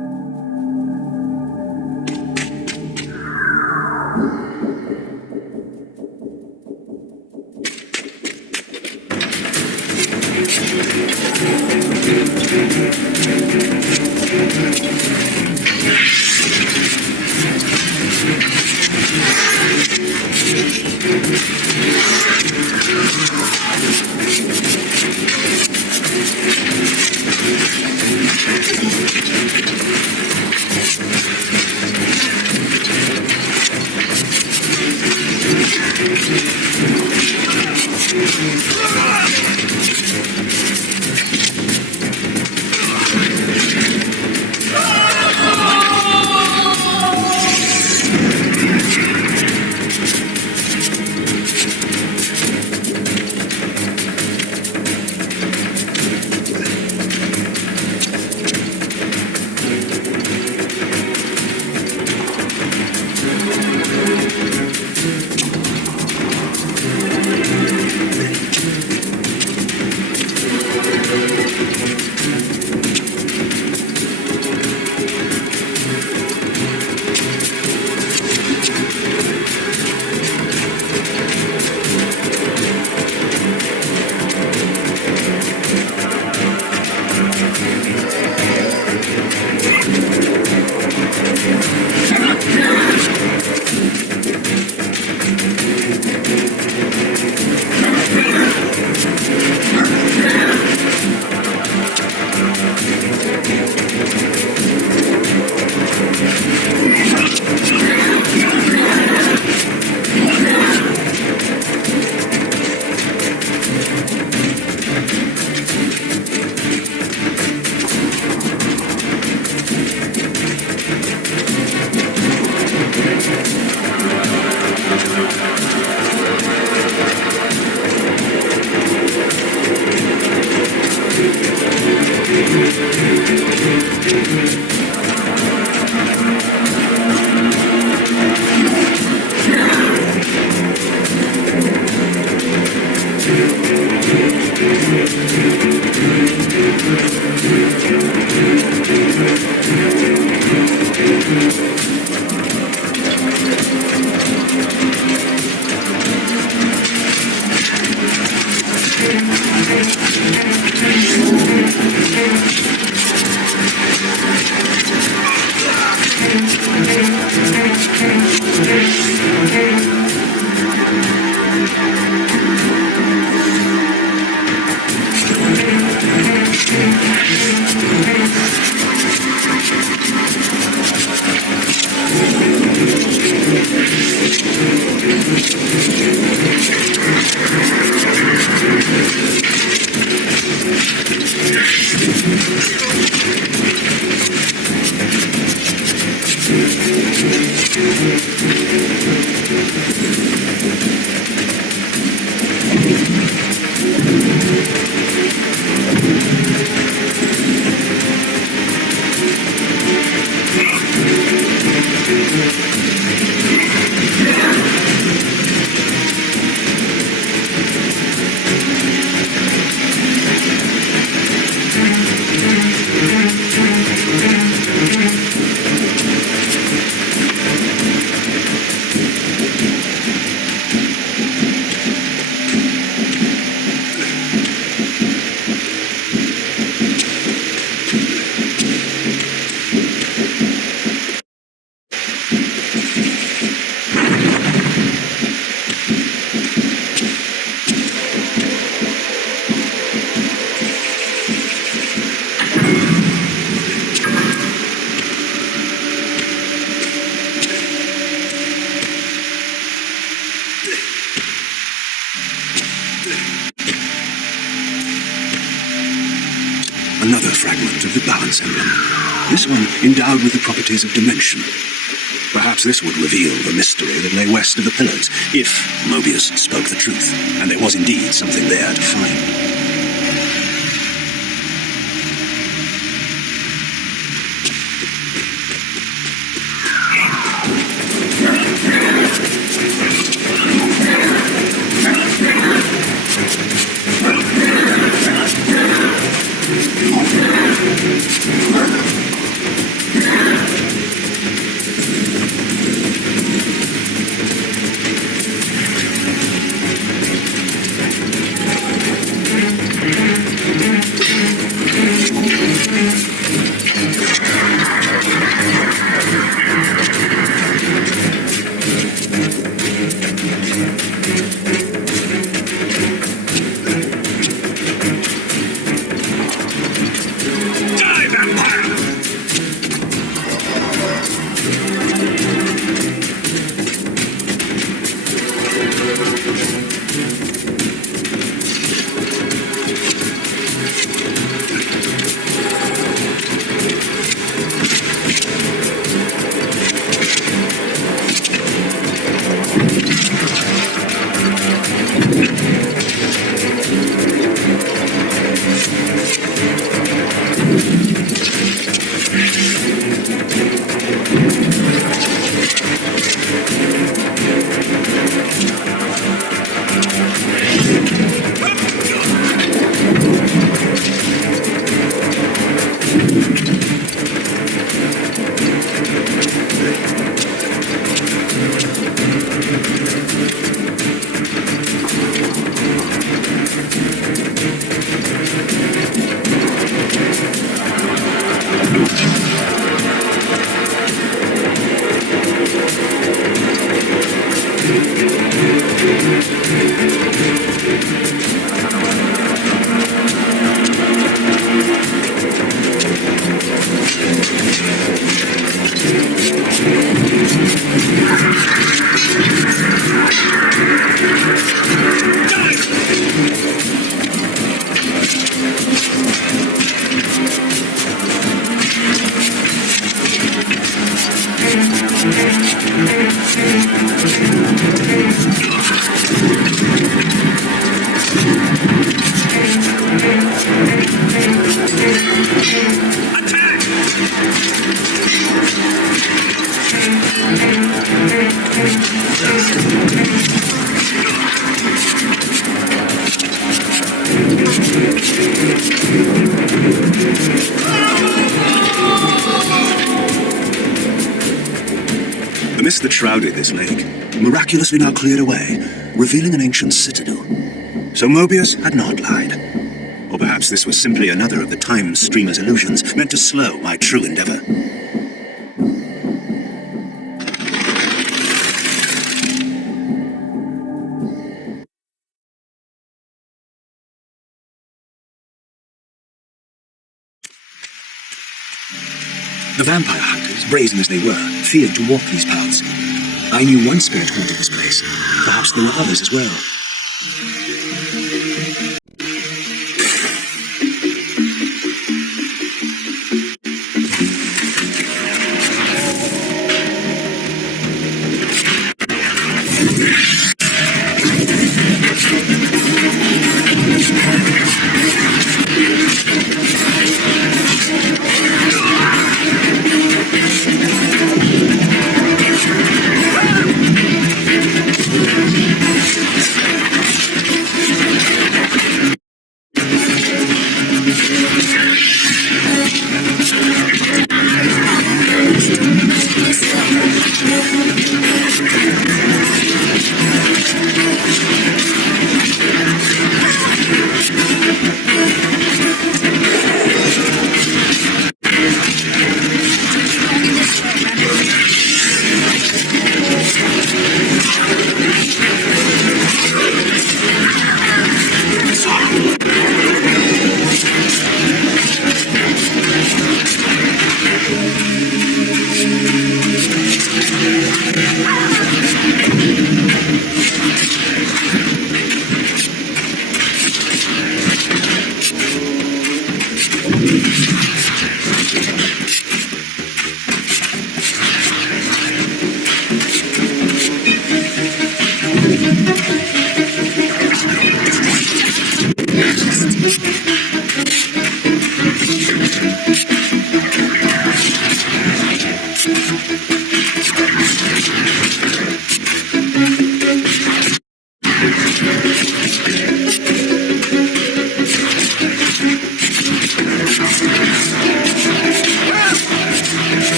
fragment of the balance emblem. This one endowed with the properties of dimension. Perhaps this would reveal the mystery that lay west of the pillars, if Mobius spoke the truth, and there was indeed something there to find. The mist that shrouded this lake miraculously now cleared away, revealing an ancient citadel. So Mobius had not lied. Or perhaps this was simply another of the time streamer's illusions, meant to slow my true endeavor. The vampire hunters, brazen as they were, feared to walk these paths. I knew one spirit haunted this place. Perhaps there were others as well.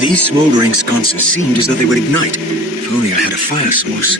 These smoldering sconces seemed as though they would ignite. If only I had a fire source.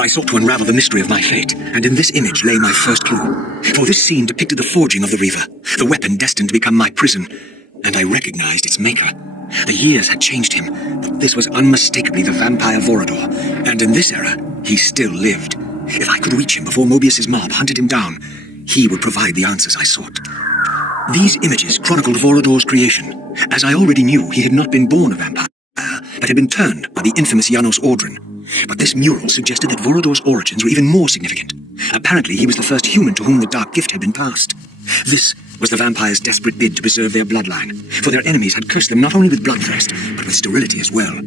I sought to unravel the mystery of my fate, and in this image lay my first clue. For this scene depicted the forging of the Reaver, the weapon destined to become my prison, and I recognized its maker. The years had changed him, but this was unmistakably the vampire Vorador, and in this era, he still lived. If I could reach him before Mobius's mob hunted him down, he would provide the answers I sought. These images chronicled Vorador's creation. As I already knew, he had not been born a vampire, but had been turned by the infamous Janos Audron. But this mural suggested that Vorador's origins were even more significant. Apparently, he was the first human to whom the dark gift had been passed. This was the vampires' desperate bid to preserve their bloodline, for their enemies had cursed them not only with bloodthirst, but with sterility as well.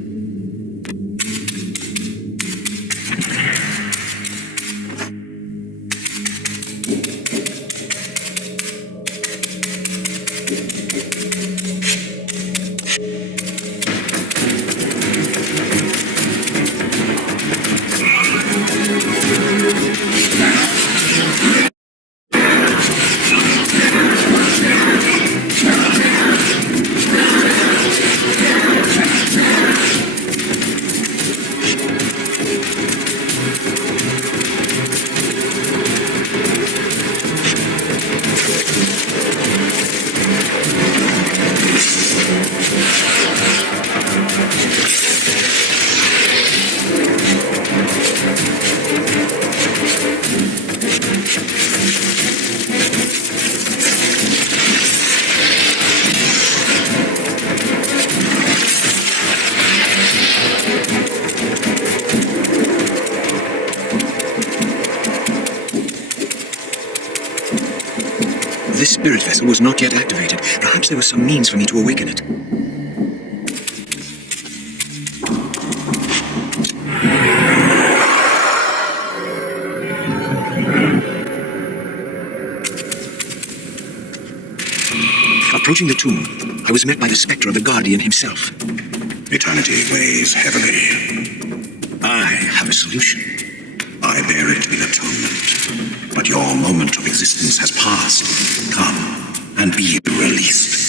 this spirit vessel was not yet activated. Perhaps there was some means for me to awaken it. Approaching the tomb, I was met by the spectre of the Guardian himself. Eternity weighs heavily. I have a solution. I bear it in atonement. But your moment of existence has passed. Come and be released.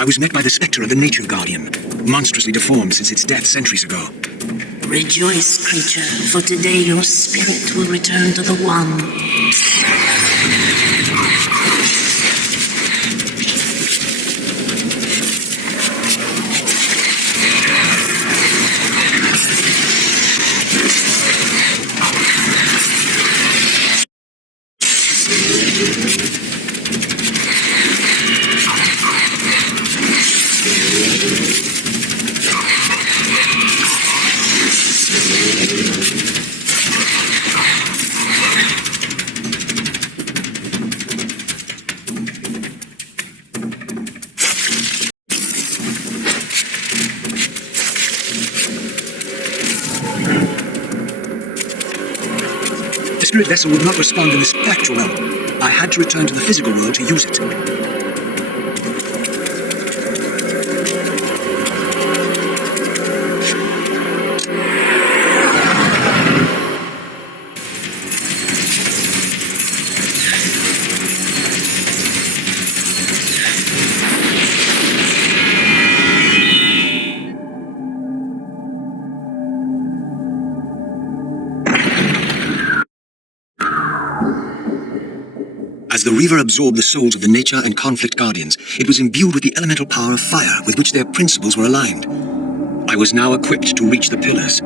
I was met by the spectre of the Nature Guardian, monstrously deformed since its death centuries ago. Rejoice, creature, for today your spirit will return to the One. The spirit vessel would not respond in the spectral realm. I had to return to the physical world to use it. As the Reaver absorbed the souls of the Nature and Conflict Guardians, it was imbued with the elemental power of fire with which their principles were aligned. I was now equipped to reach the pillars.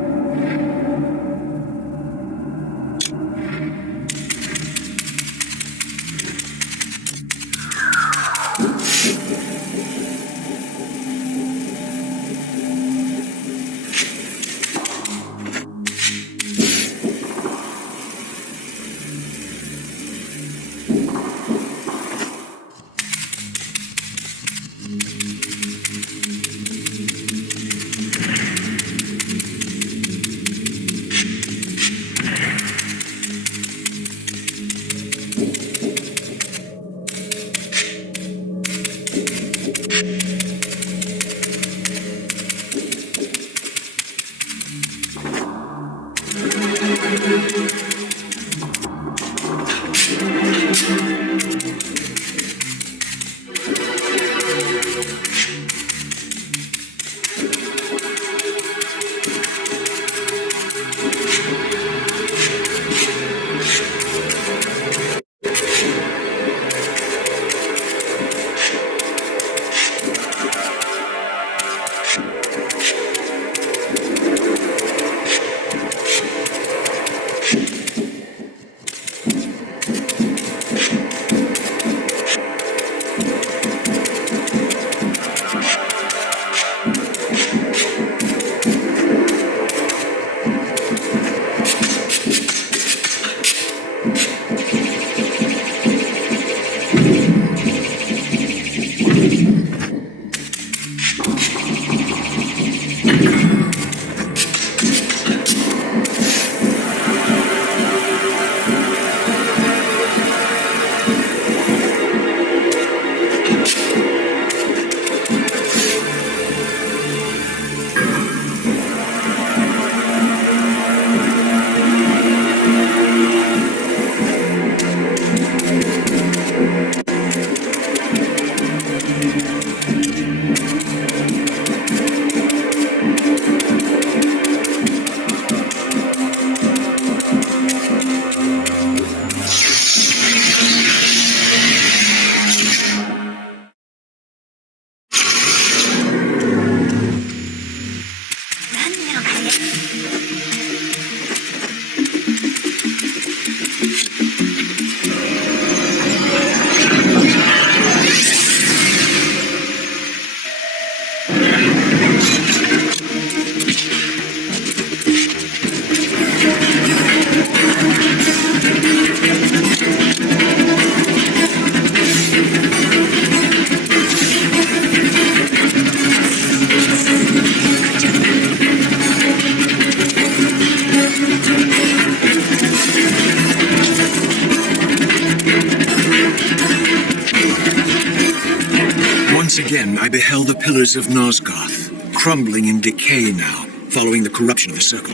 pillars of Nosgoth, crumbling in decay now, following the corruption of the Circle.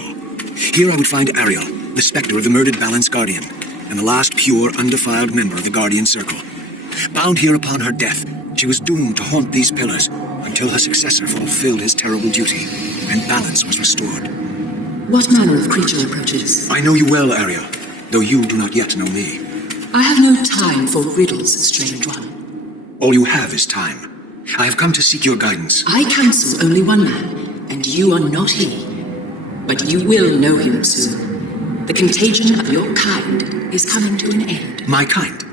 Here I would find Ariel, the specter of the murdered Balance Guardian, and the last pure, undefiled member of the Guardian Circle. Bound here upon her death, she was doomed to haunt these pillars until her successor fulfilled his terrible duty, and balance was restored. What manner of creature approaches? I know you well, Ariel, though you do not yet know me. I have no time for riddles, strange one. All you have is time. I have come to seek your guidance. I counsel only one man, and you are not he. But you will know him soon. The contagion of your kind is coming to an end. My kind?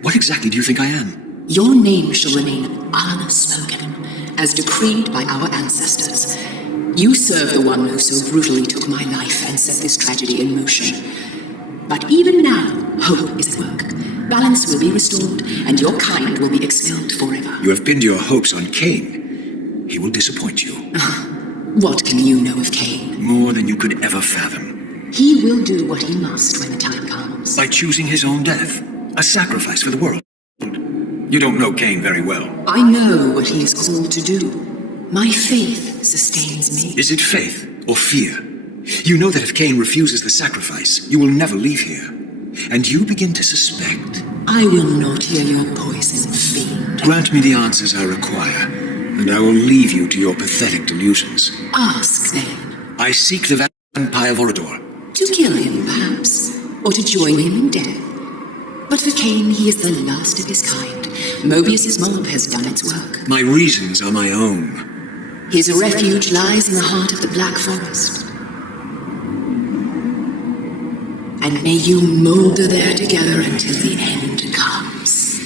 What exactly do you think I am? Your name shall remain unspoken, as decreed by our ancestors. You serve the one who so brutally took my life and set this tragedy in motion. But even now, hope is at work. Balance will be restored, and your kind will be expelled forever. You have pinned your hopes on Kain. He will disappoint you. What can you know of Kain? More than you could ever fathom. He will do what he must when the time comes. By choosing his own death. A sacrifice for the world. You don't know Kain very well. I know what he is called to do. My faith sustains me. Is it faith or fear? You know that if Kain refuses the sacrifice, you will never leave here. And you begin to suspect. I will not hear your poison, fiend. Grant me the answers I require, and I will leave you to your pathetic delusions. Ask, then. I seek the vampire Vorador. To kill him, perhaps, or to join him in death. But for Kain, he is the last of his kind. Mobius's mob has done its work. My reasons are my own. His refuge lies in the heart of the Black Forest. And may you molder there together until the end comes.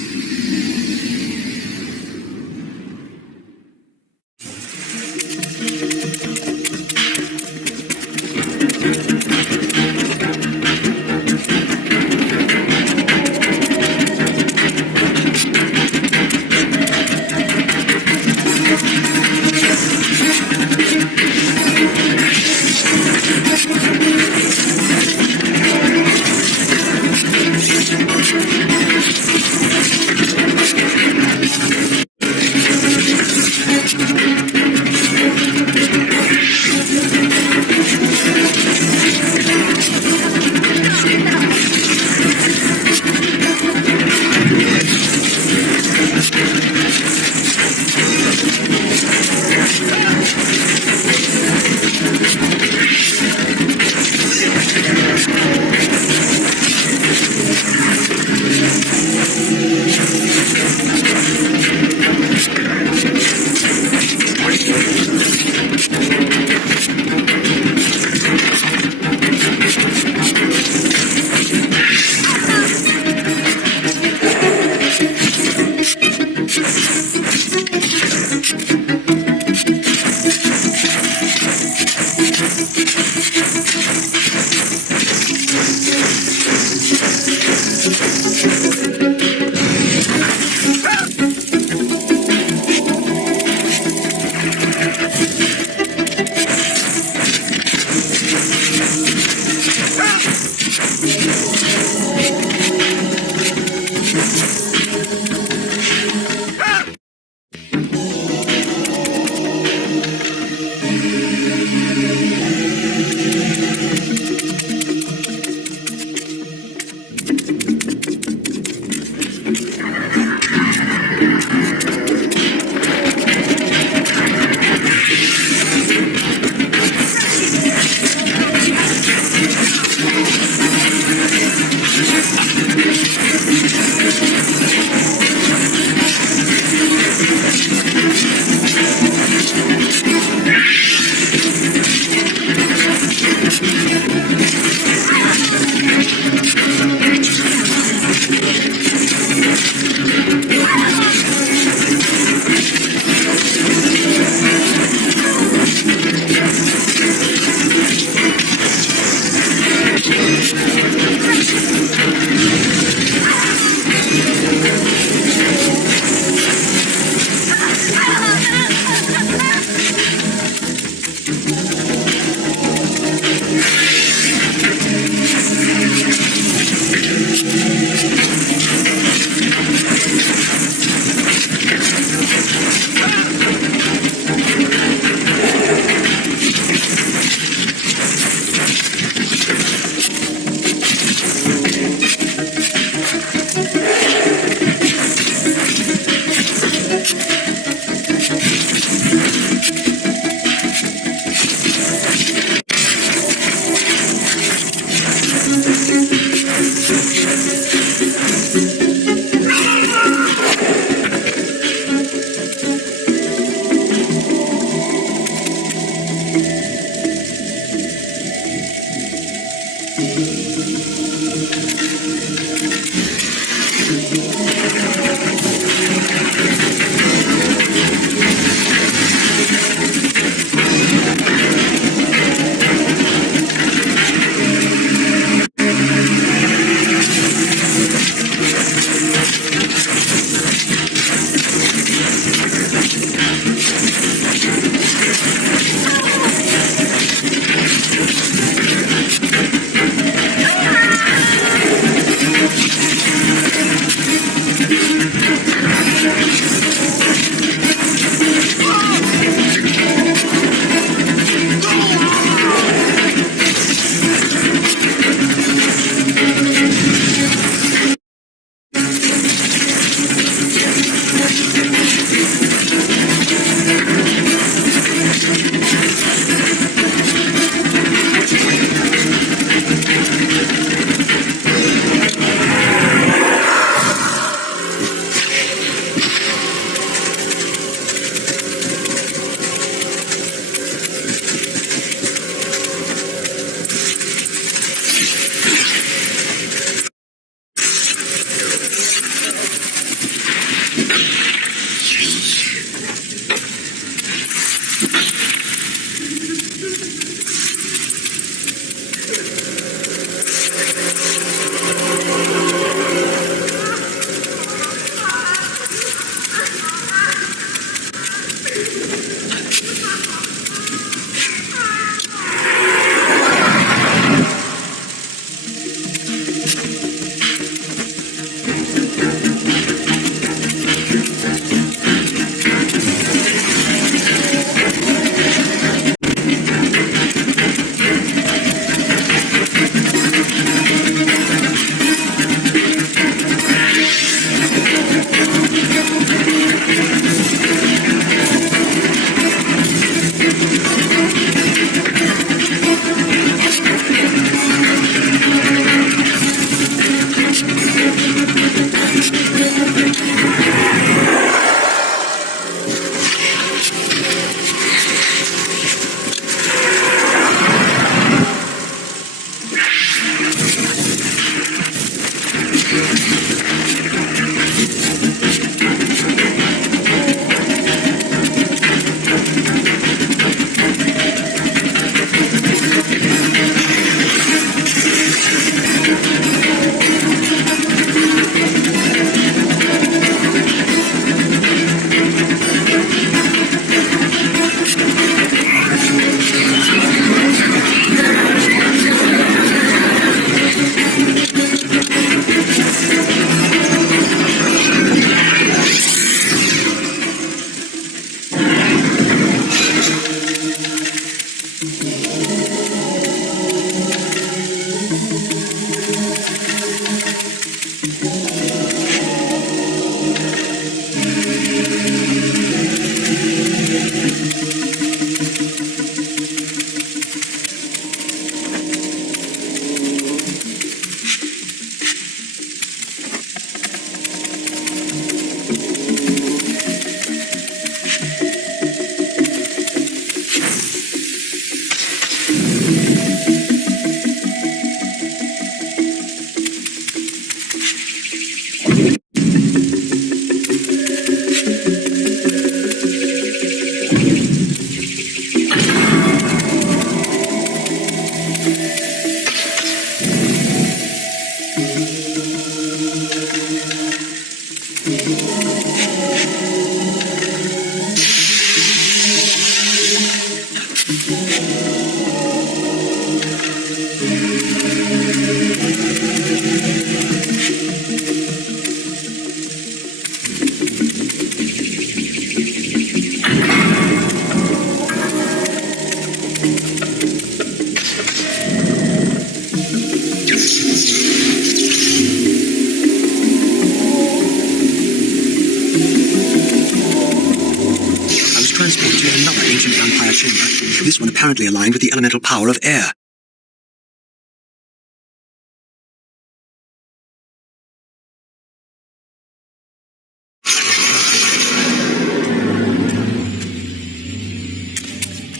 Transported to another ancient vampire chamber, this one apparently aligned with the elemental power of air.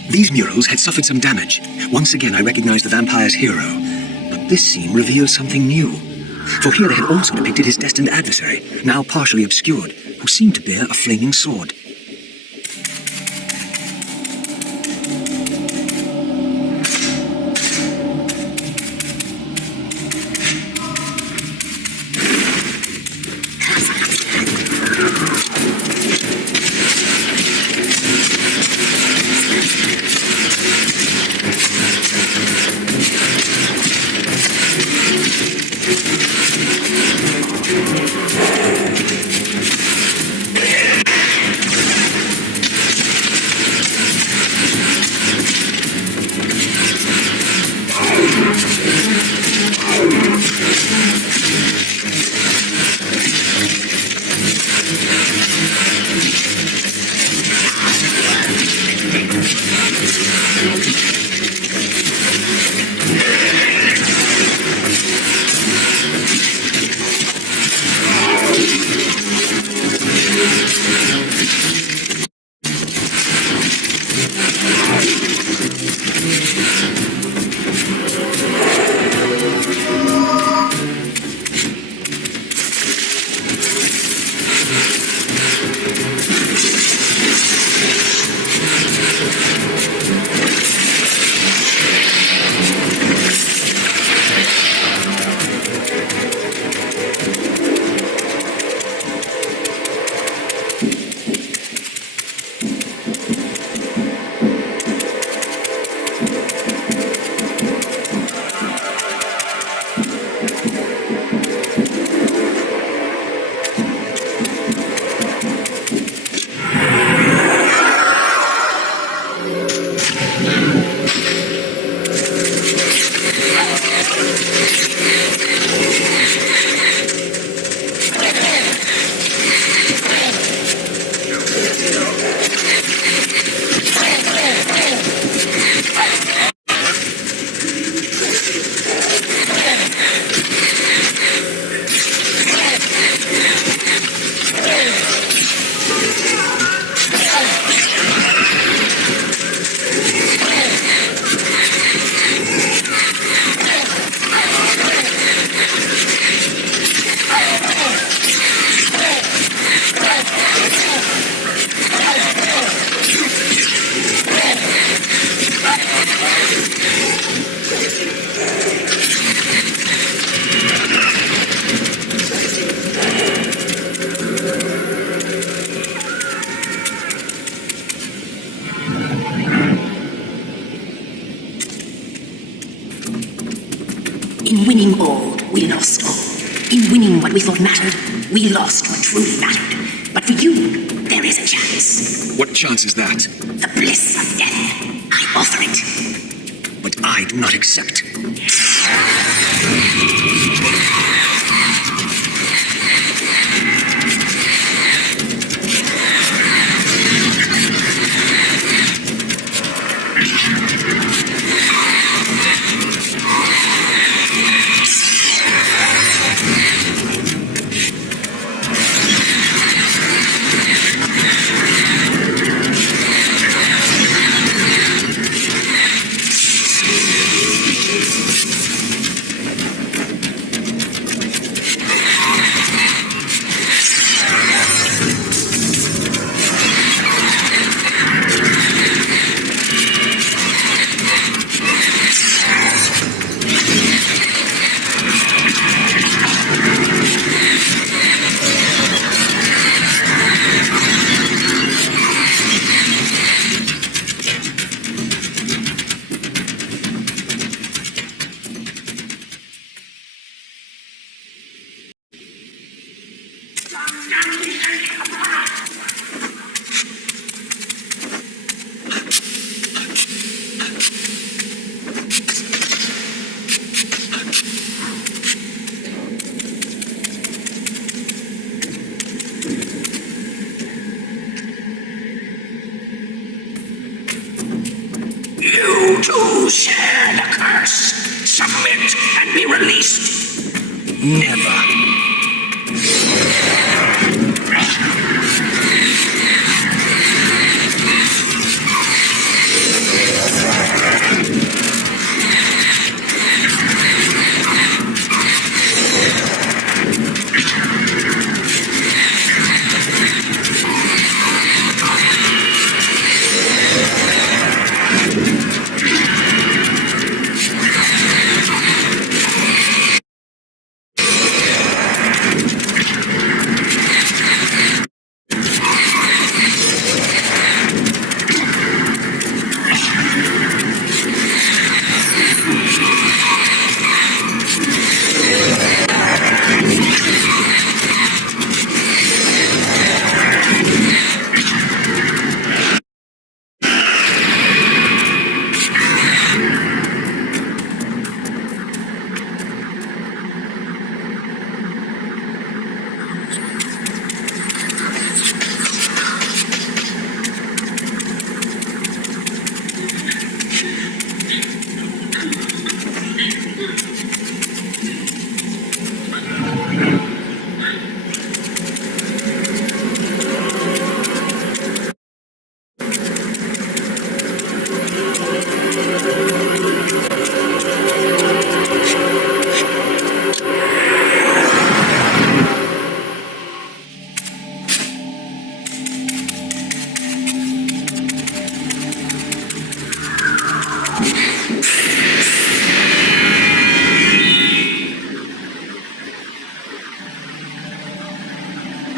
These murals had suffered some damage. Once again I recognized the vampire's hero, but this scene revealed something new. For here they had also depicted his destined adversary, now partially obscured, who seemed to bear a flaming sword. In winning all, we lost all. In winning what we thought mattered, we lost what truly mattered. But for you, there is a chance. What chance is that? The bliss of death. I offer it. But I do not accept. to share the curse. Submit and be released. Never.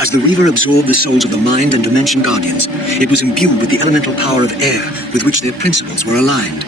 As the Reaver absorbed the souls of the Mind and Dimension Guardians, it was imbued with the elemental power of air with which their principles were aligned.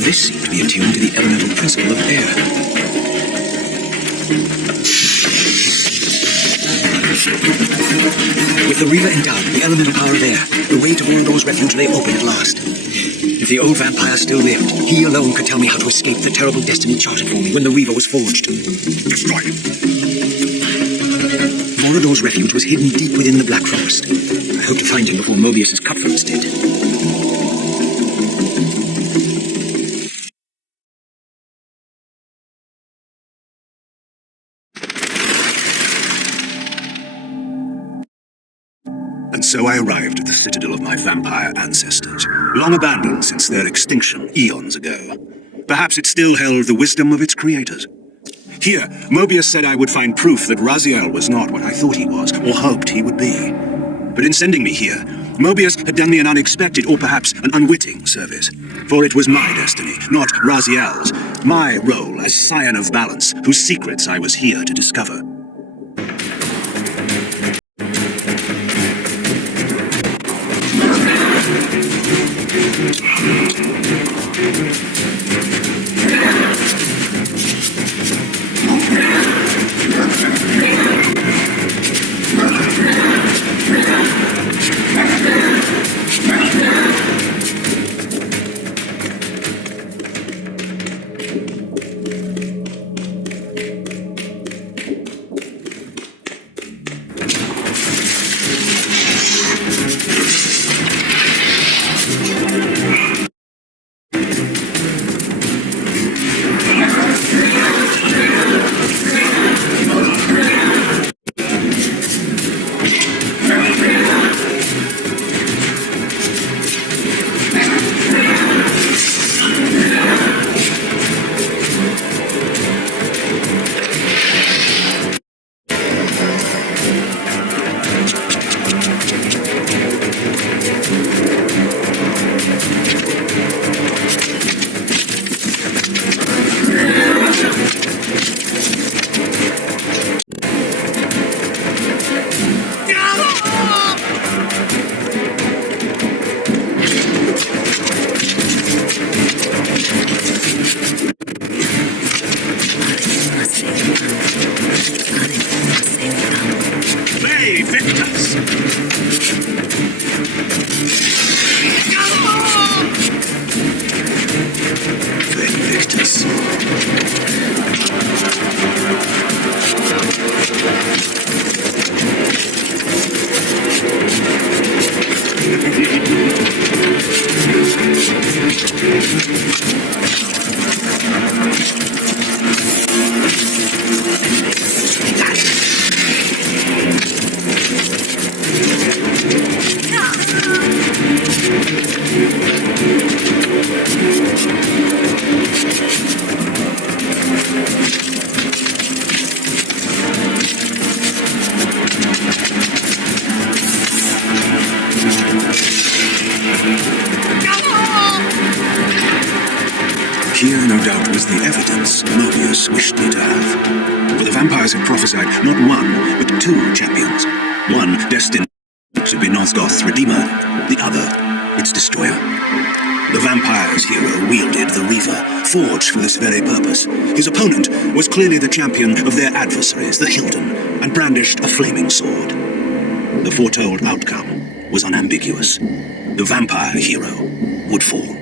This seemed to be attuned to the elemental principle of air. With the Reaver endowed with the elemental power of air, the way to Warlord's refuge lay open at last. If the old vampire still lived, he alone could tell me how to escape the terrible destiny charted for me when the Reaver was forged. Destroy him. Morador's refuge was hidden deep within the Black Forest. I hope to find him before Mobius's cutthroats did. And so I arrived at the citadel of my vampire ancestors, long abandoned since their extinction eons ago. Perhaps it still held the wisdom of its creators. Here, Mobius said I would find proof that Raziel was not what I thought he was, or hoped he would be. But in sending me here, Mobius had done me an unexpected, or perhaps an unwitting service. For it was my destiny, not Raziel's, my role as Scion of Balance, whose secrets I was here to discover. Here, no doubt, was the evidence Mobius wished me to have. For the vampires had prophesied not one, but two champions. One destined to be Nosgoth's redeemer, the other its destroyer. The vampire's hero wielded the Reaver, forged for this very purpose. His opponent was clearly the champion of their adversaries, the Hilden, and brandished a flaming sword. The foretold outcome was unambiguous. The vampire hero would fall.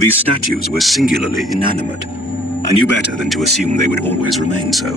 These statues were singularly inanimate. I knew better than to assume they would always remain so.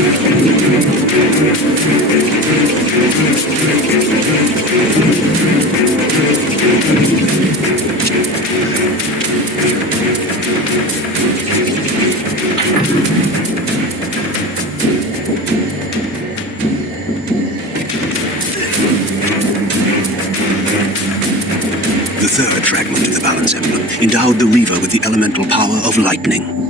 The third fragment of the balance emblem endowed the Reaver with the elemental power of lightning.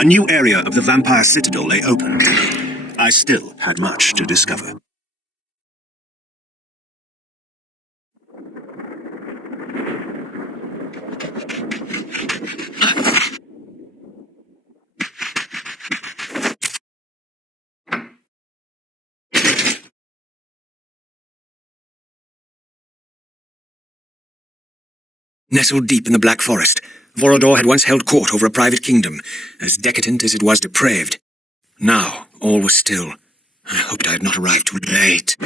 A new area of the vampire citadel lay open. I still had much to discover. Nestled deep in the Black Forest, Vorodor had once held court over a private kingdom, as decadent as it was depraved. Now, all was still. I hoped I had not arrived too late.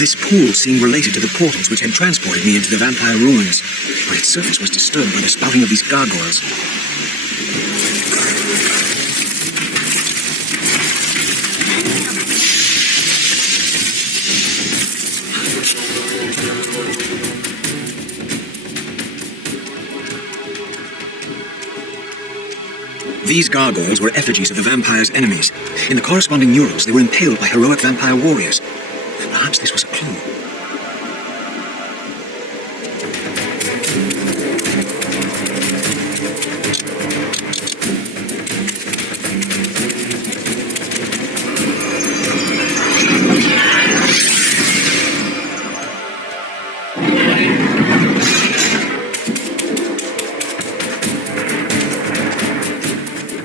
This pool seemed related to the portals which had transported me into the vampire ruins, but its surface was disturbed by the spouting of these gargoyles. These gargoyles were effigies of the vampire's enemies. In the corresponding murals, they were impaled by heroic vampire warriors. Perhaps this was a clue.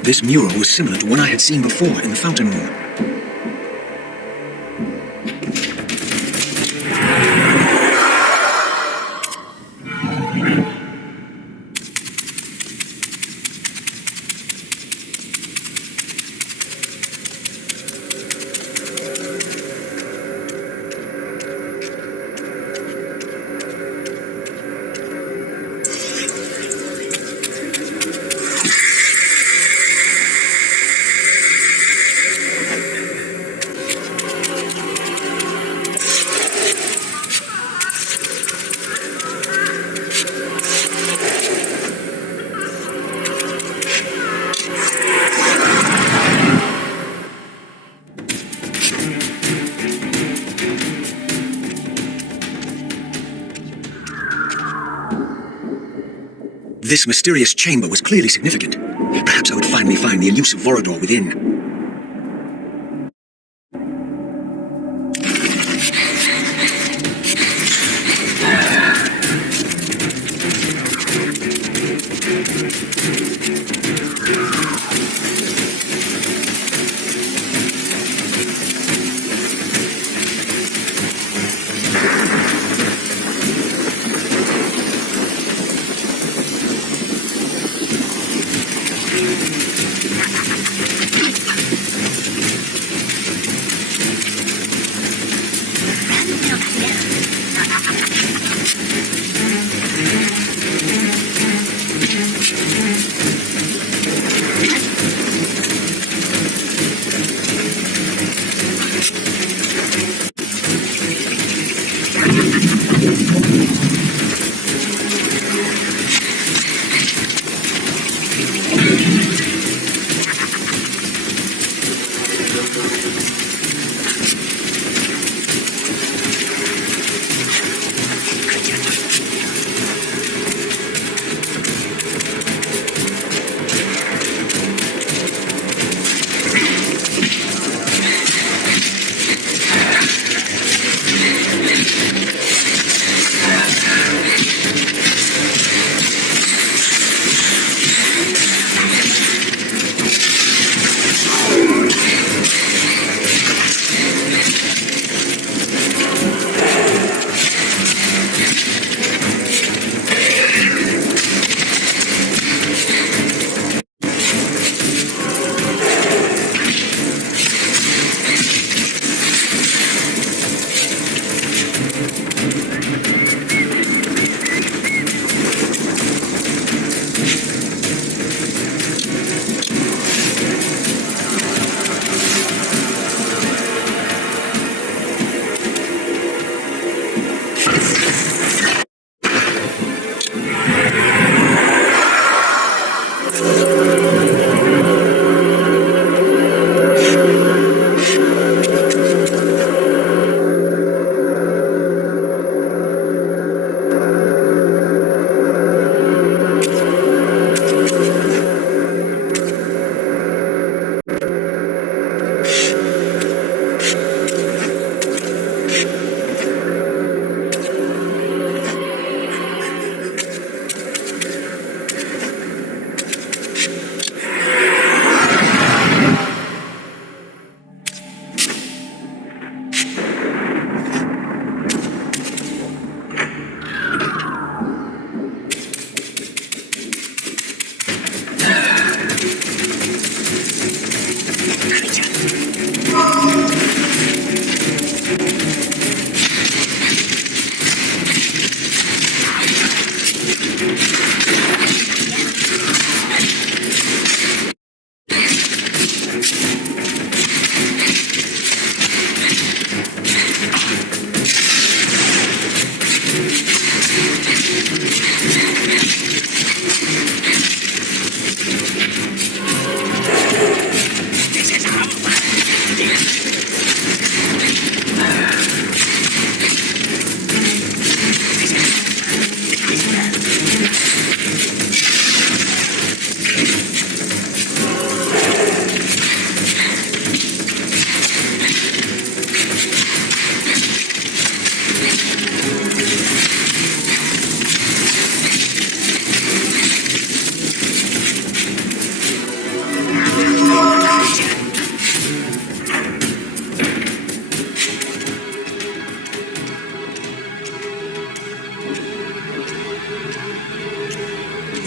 This mural was similar to one I had seen before in the fountain room. This mysterious chamber was clearly significant. Perhaps I would finally find the elusive Vorador within.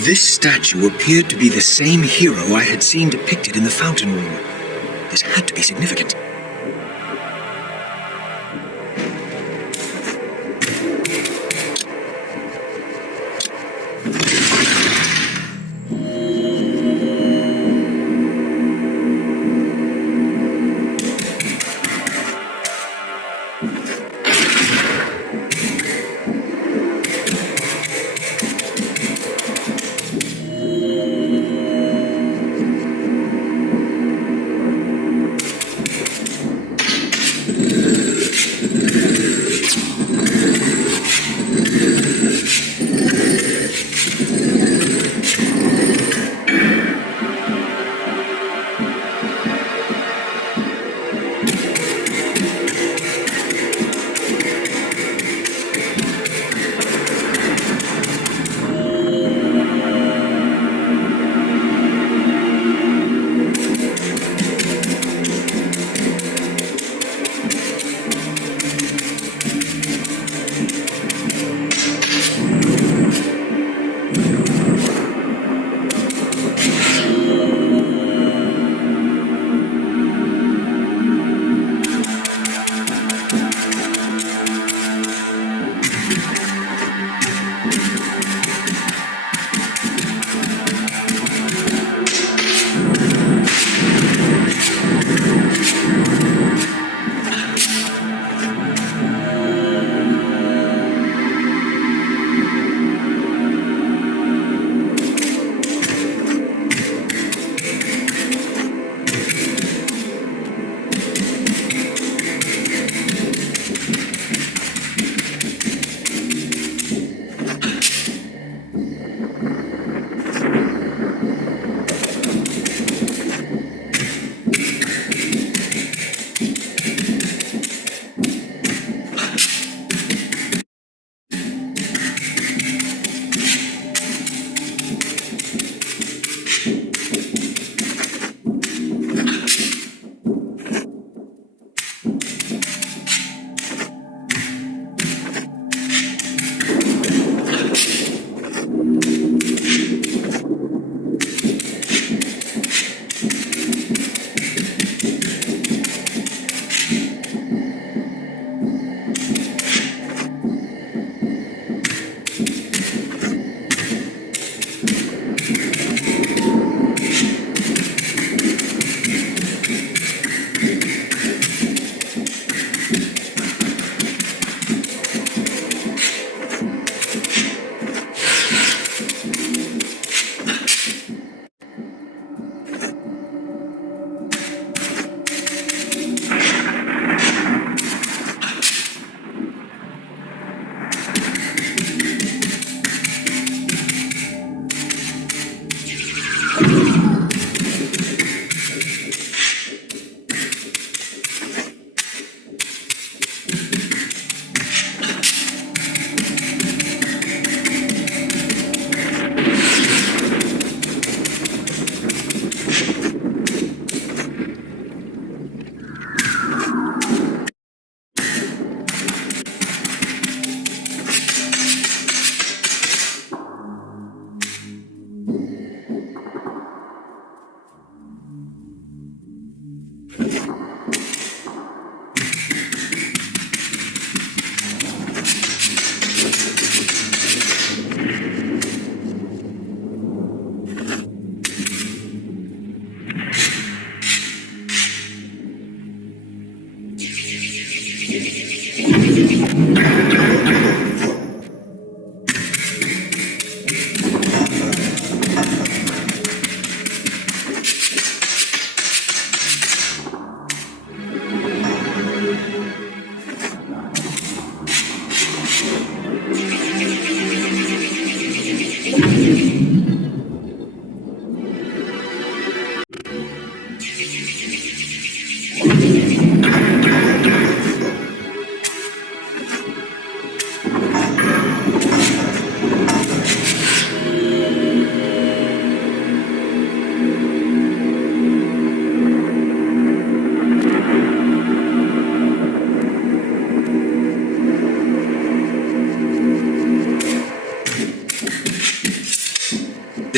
This statue appeared to be the same hero I had seen depicted in the fountain room. This had to be significant.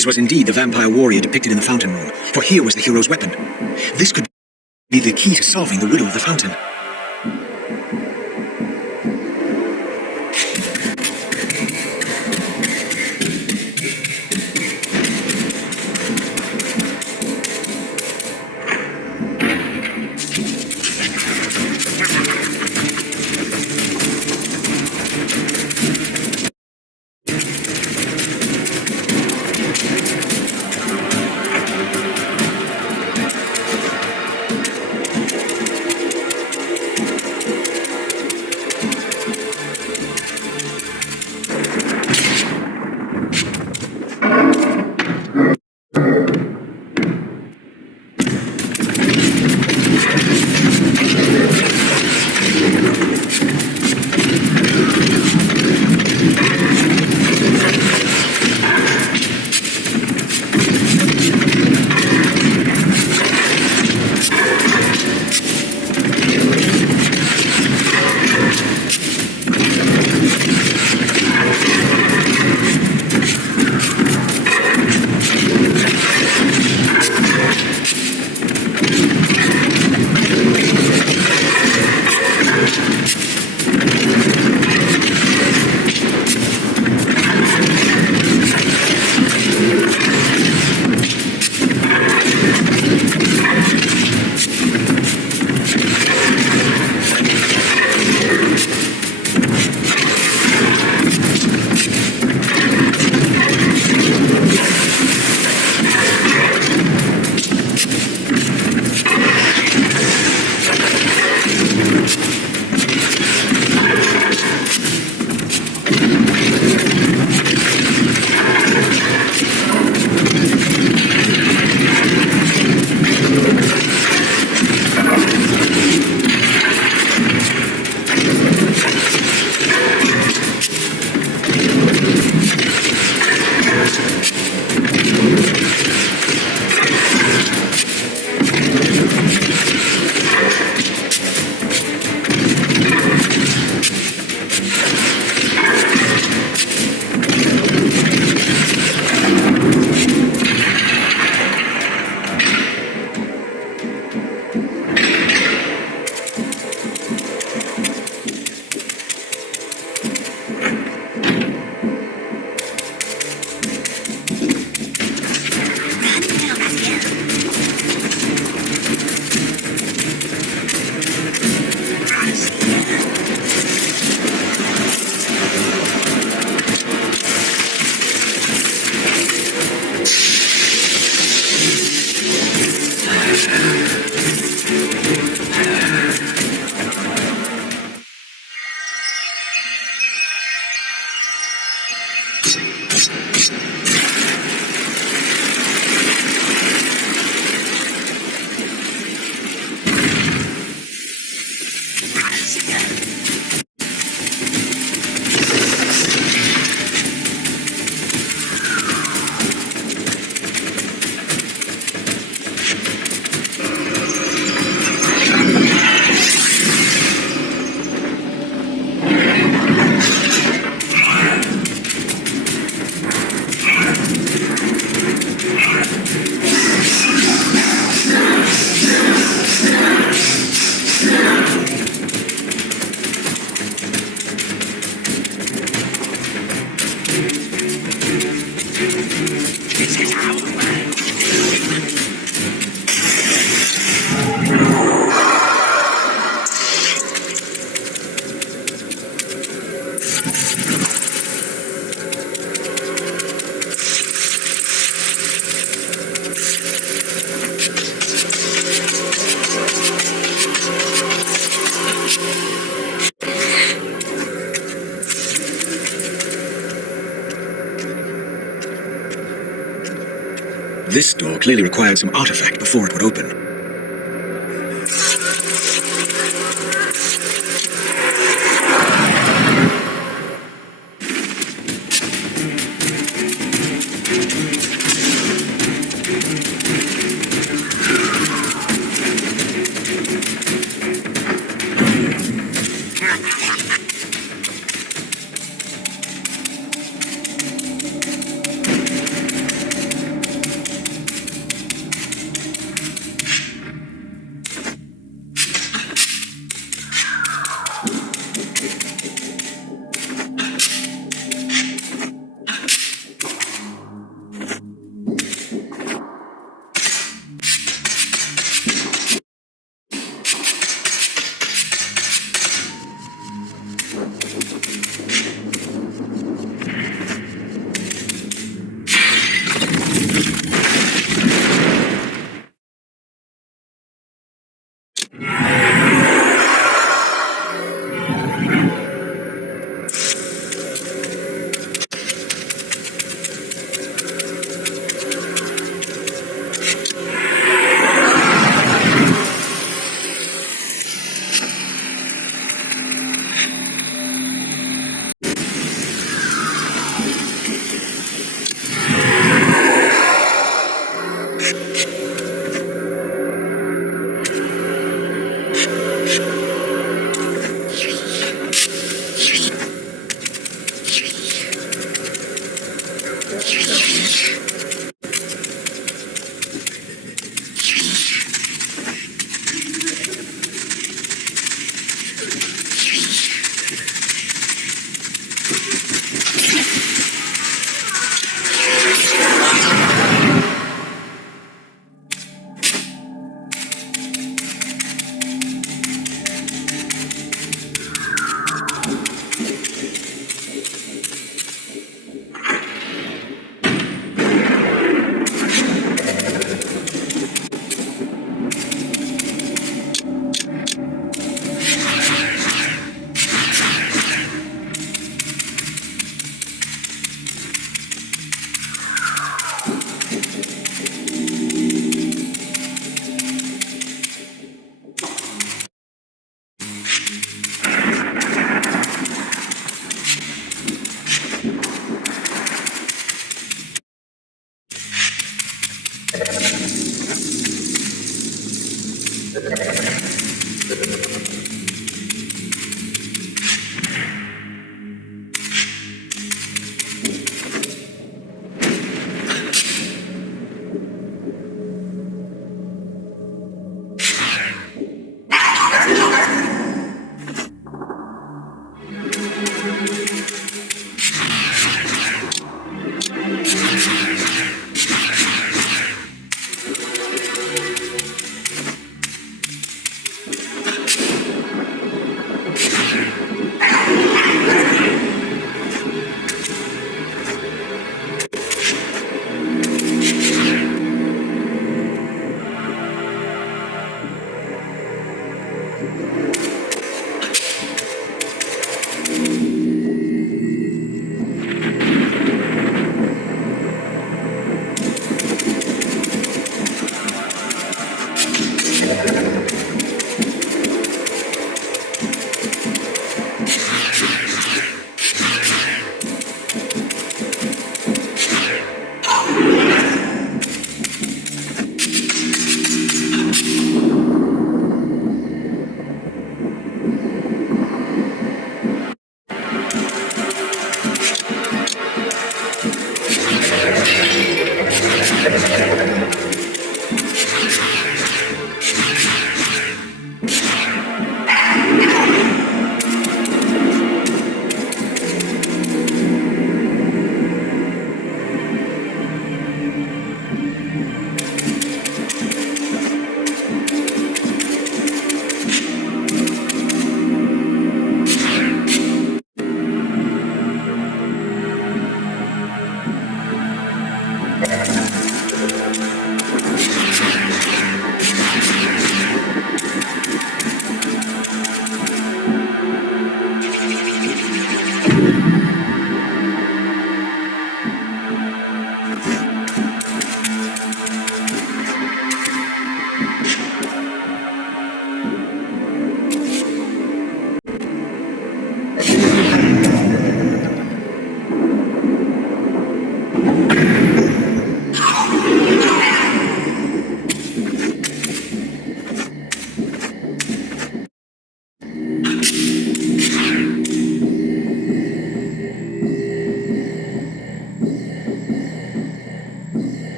This was indeed the vampire warrior depicted in the fountain room, for here was the hero's weapon. This could be the key to solving the riddle of the fountain. This door clearly required some artifact before it would open.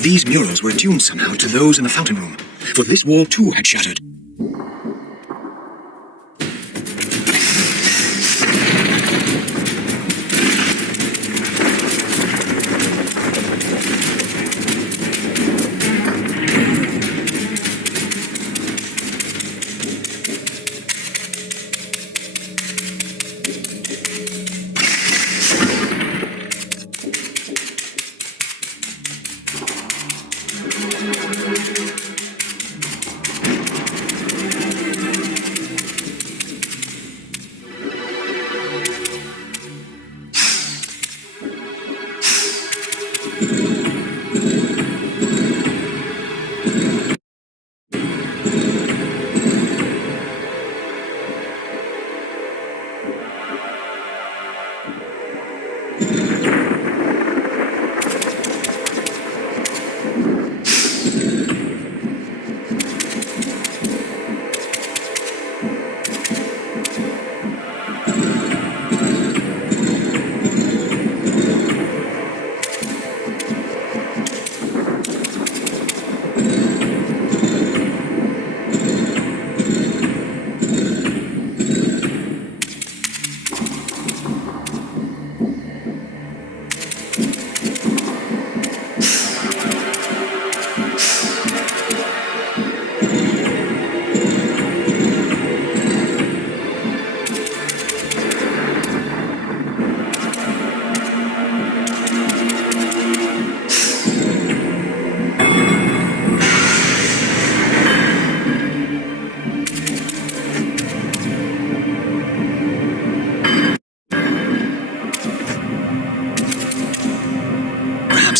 These murals were attuned somehow to those in the fountain room, for this wall too had shattered.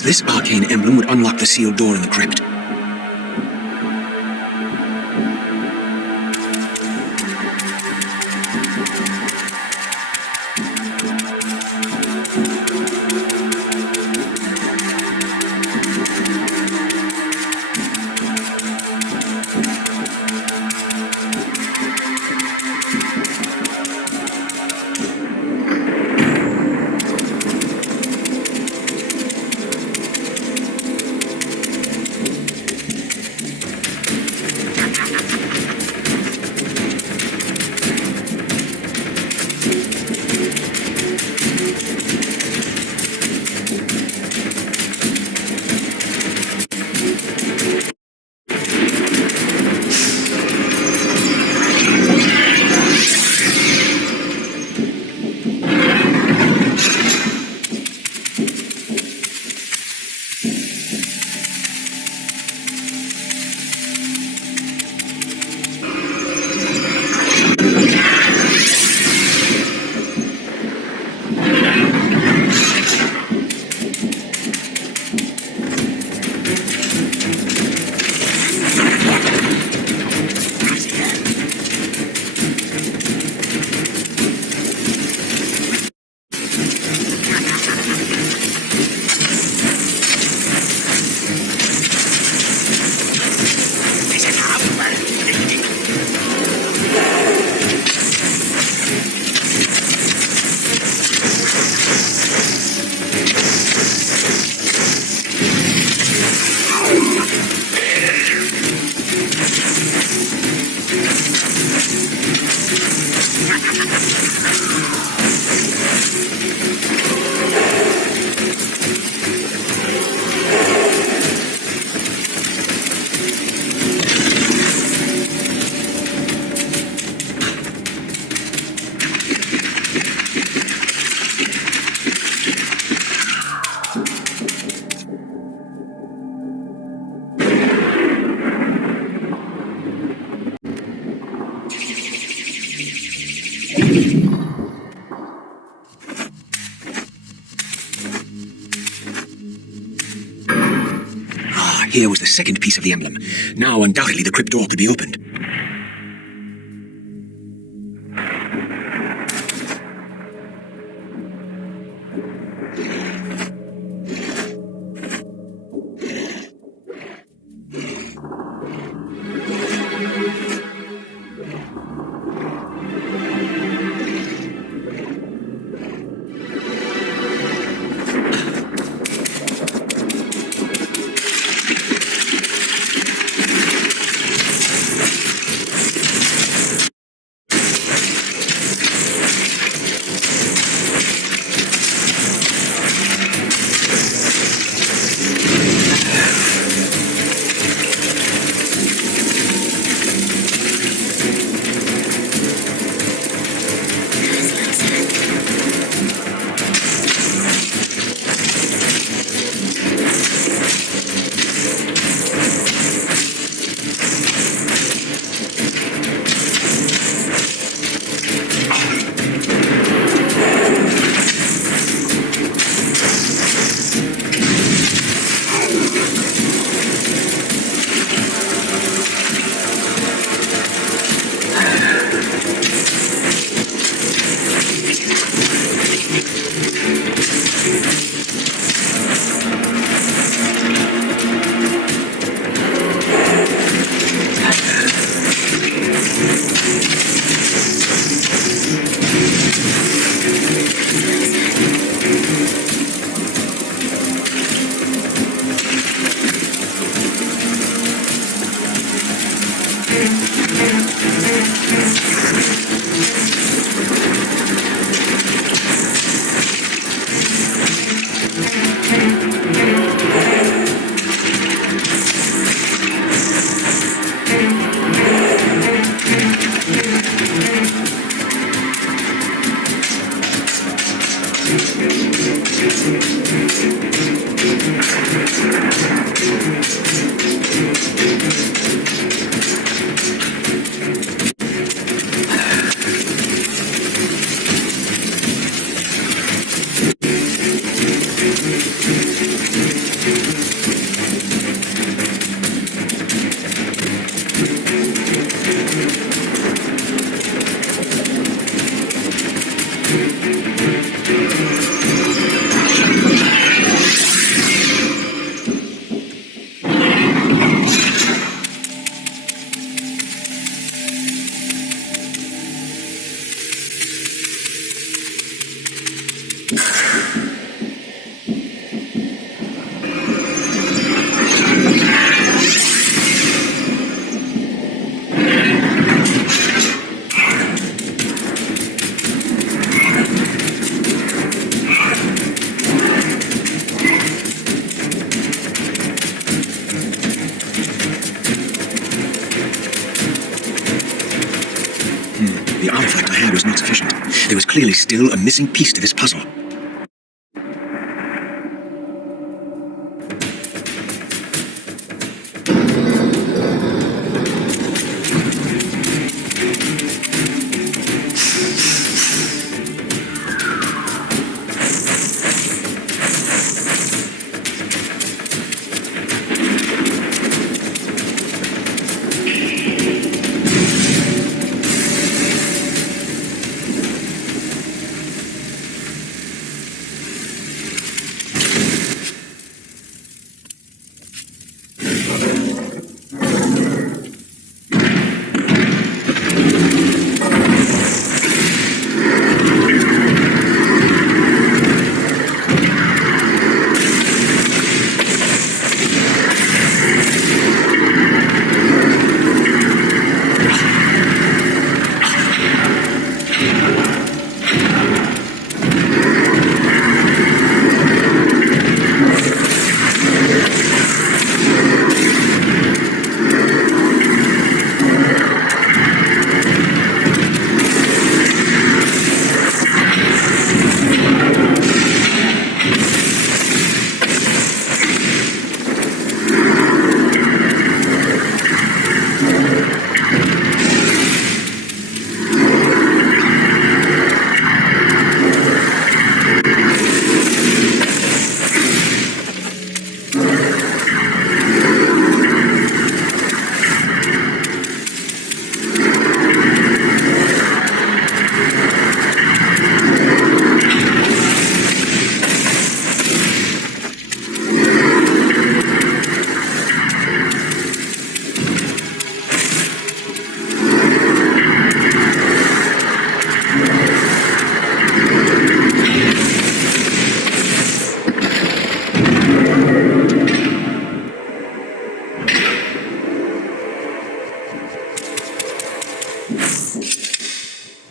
This arcane emblem would unlock the sealed door in the crypt. Here was the second piece of the emblem. Now, undoubtedly, the crypt door could be opened. The artifact I had was not sufficient. There was clearly still a missing piece to this puzzle.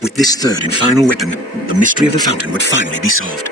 With this third and final weapon, the mystery of the fountain would finally be solved.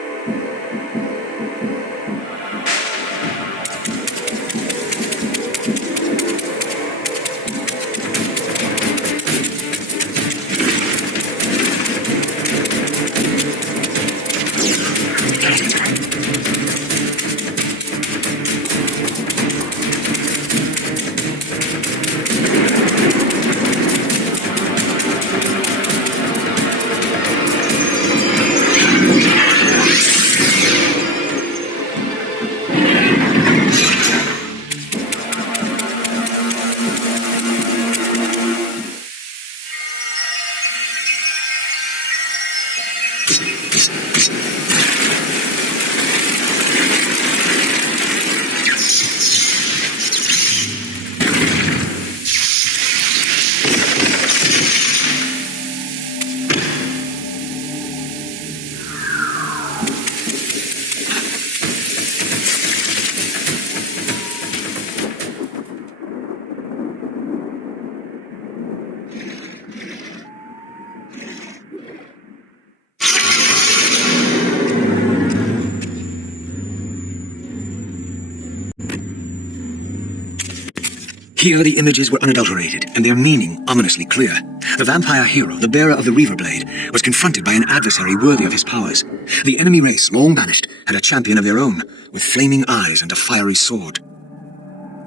Here the images were unadulterated, and their meaning ominously clear. The vampire hero, the bearer of the Reaver Blade, was confronted by an adversary worthy of his powers. The enemy race, long banished, had a champion of their own, with flaming eyes and a fiery sword.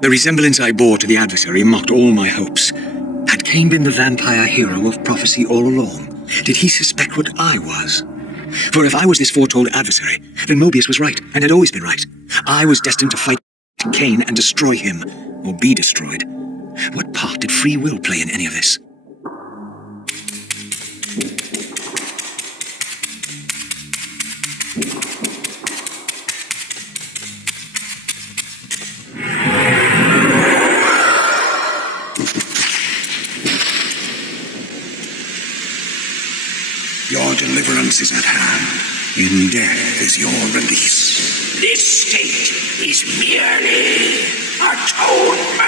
The resemblance I bore to the adversary mocked all my hopes. Had Kain been the vampire hero of prophecy all along? Did he suspect what I was? For if I was this foretold adversary, then Mobius was right, and had always been right. I was destined to fight Kain and destroy him, or be destroyed. What part did free will play in any of this? Your deliverance is at hand. In death is your release. This state is merely atonement.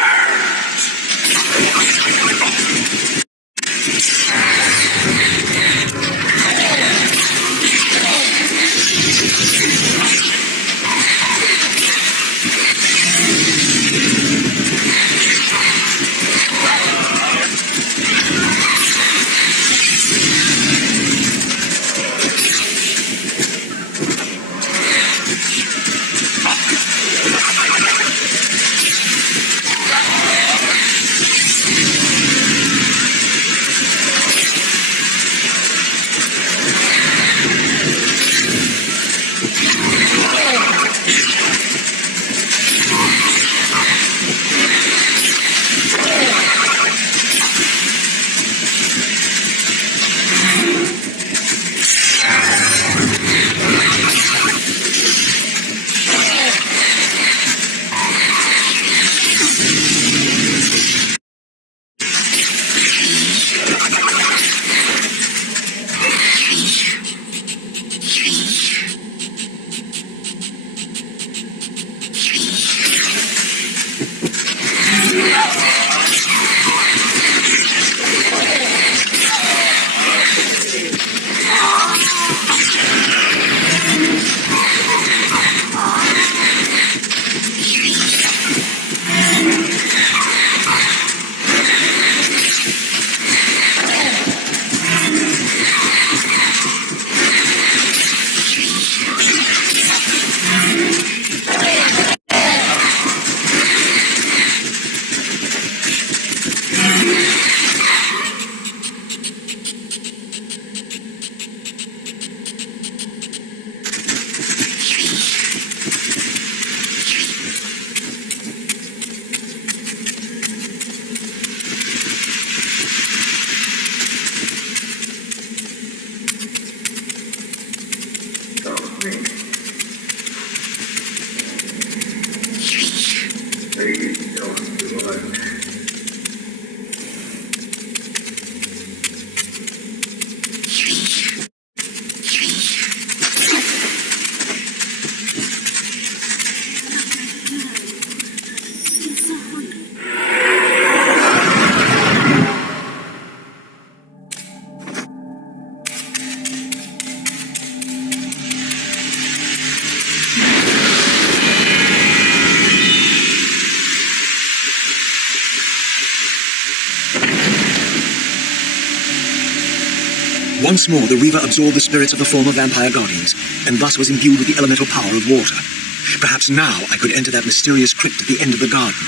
Once more, the Reaver absorbed the spirits of the former vampire guardians, and thus was imbued with the elemental power of water. Perhaps now I could enter that mysterious crypt at the end of the garden.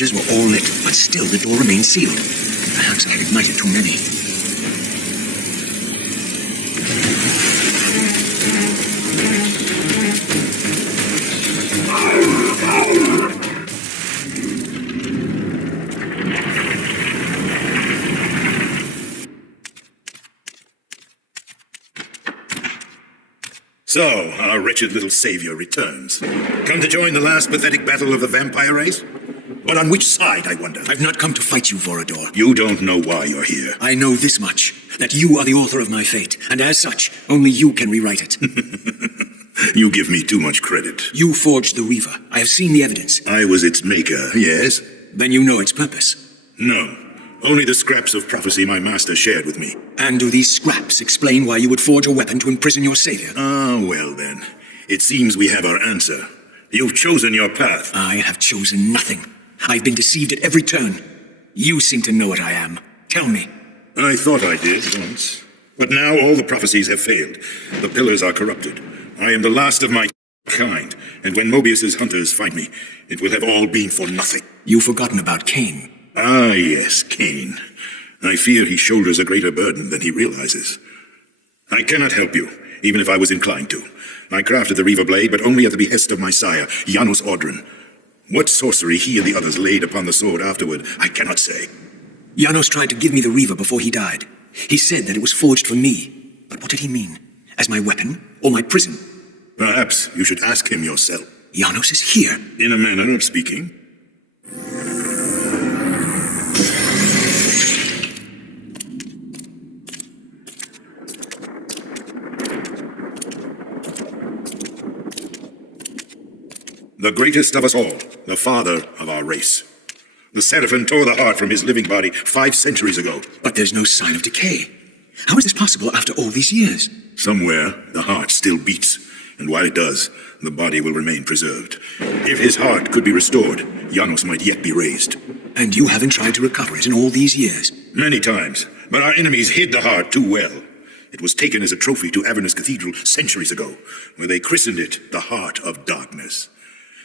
fuses were all lit, but still the door remained sealed. Perhaps I had ignited too many. So, our wretched little savior returns. Come to join the last pathetic battle of the vampire race? But on which side, I wonder? I've not come to fight you, Vorador. You don't know why you're here. I know this much, that you are the author of my fate, and as such, only you can rewrite it. You give me too much credit. You forged the Reaver. I have seen the evidence. I was its maker, yes? Then you know its purpose. No. Only the scraps of prophecy my master shared with me. And do these scraps explain why you would forge a weapon to imprison your savior? Ah, well then. It seems we have our answer. You've chosen your path. I have chosen nothing. I've been deceived at every turn. You seem to know what I am. Tell me. I thought I did once. But now all the prophecies have failed. The pillars are corrupted. I am the last of my kind, and when Mobius's hunters find me, it will have all been for nothing. You've forgotten about Kain. Ah, yes, Kain. I fear he shoulders a greater burden than he realizes. I cannot help you, even if I was inclined to. I crafted the Reaver blade, but only at the behest of my sire, Janos Audron. What sorcery he and the others laid upon the sword afterward, I cannot say. Janos tried to give me the Reaver before he died. He said that it was forged for me. But what did he mean? As my weapon? Or my prison? Perhaps you should ask him yourself. Janos is here. In a manner of speaking. The greatest of us all, the father of our race. The Seraphim tore the heart from his living body 5 centuries ago. But there's no sign of decay. How is this possible after all these years? Somewhere, the heart still beats, and while it does, the body will remain preserved. If his heart could be restored, Janos might yet be raised. And you haven't tried to recover it in all these years? Many times, but our enemies hid the heart too well. It was taken as a trophy to Avernus Cathedral centuries ago, where they christened it the Heart of Darkness.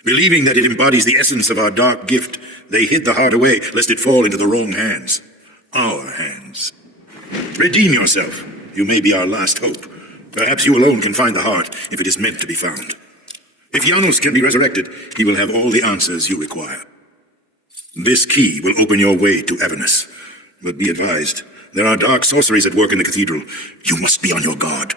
Believing that it embodies the essence of our dark gift, they hid the heart away, lest it fall into the wrong hands. Our hands. Redeem yourself. You may be our last hope. Perhaps you alone can find the heart, if it is meant to be found. If Janos can be resurrected, he will have all the answers you require. This key will open your way to Avernus. But be advised, there are dark sorceries at work in the cathedral. You must be on your guard.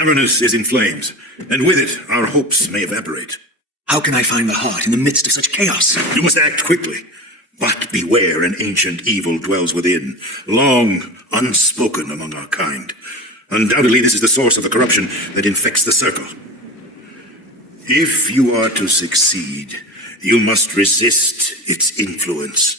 Avernus is in flames, and with it, our hopes may evaporate. How can I find the heart in the midst of such chaos? You must act quickly. But beware, an ancient evil dwells within, long unspoken among our kind. Undoubtedly, this is the source of the corruption that infects the circle. If you are to succeed, you must resist its influence.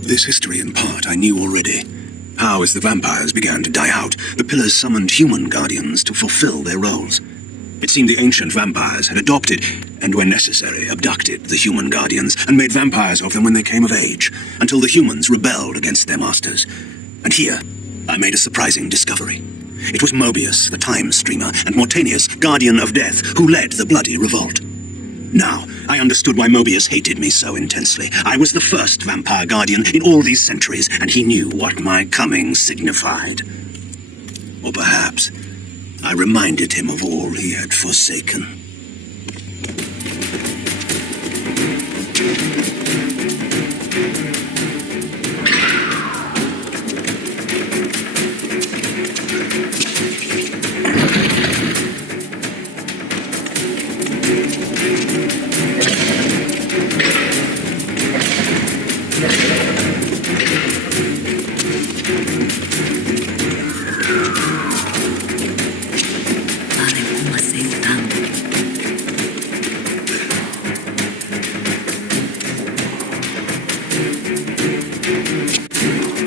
This history, in part, I knew already. How, as the vampires began to die out, the pillars summoned human guardians to fulfill their roles. It seemed the ancient vampires had adopted, and when necessary, abducted the human guardians, and made vampires of them when they came of age, until the humans rebelled against their masters. And here, I made a surprising discovery. It was Mobius, the time streamer, and Mortanius, guardian of death, who led the bloody revolt. Now, I understood why Mobius hated me so intensely. I was the first vampire guardian in all these centuries, and he knew what my coming signified. Or perhaps I reminded him of all he had forsaken.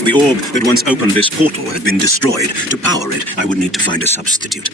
The orb that once opened this portal had been destroyed. To power it, I would need to find a substitute.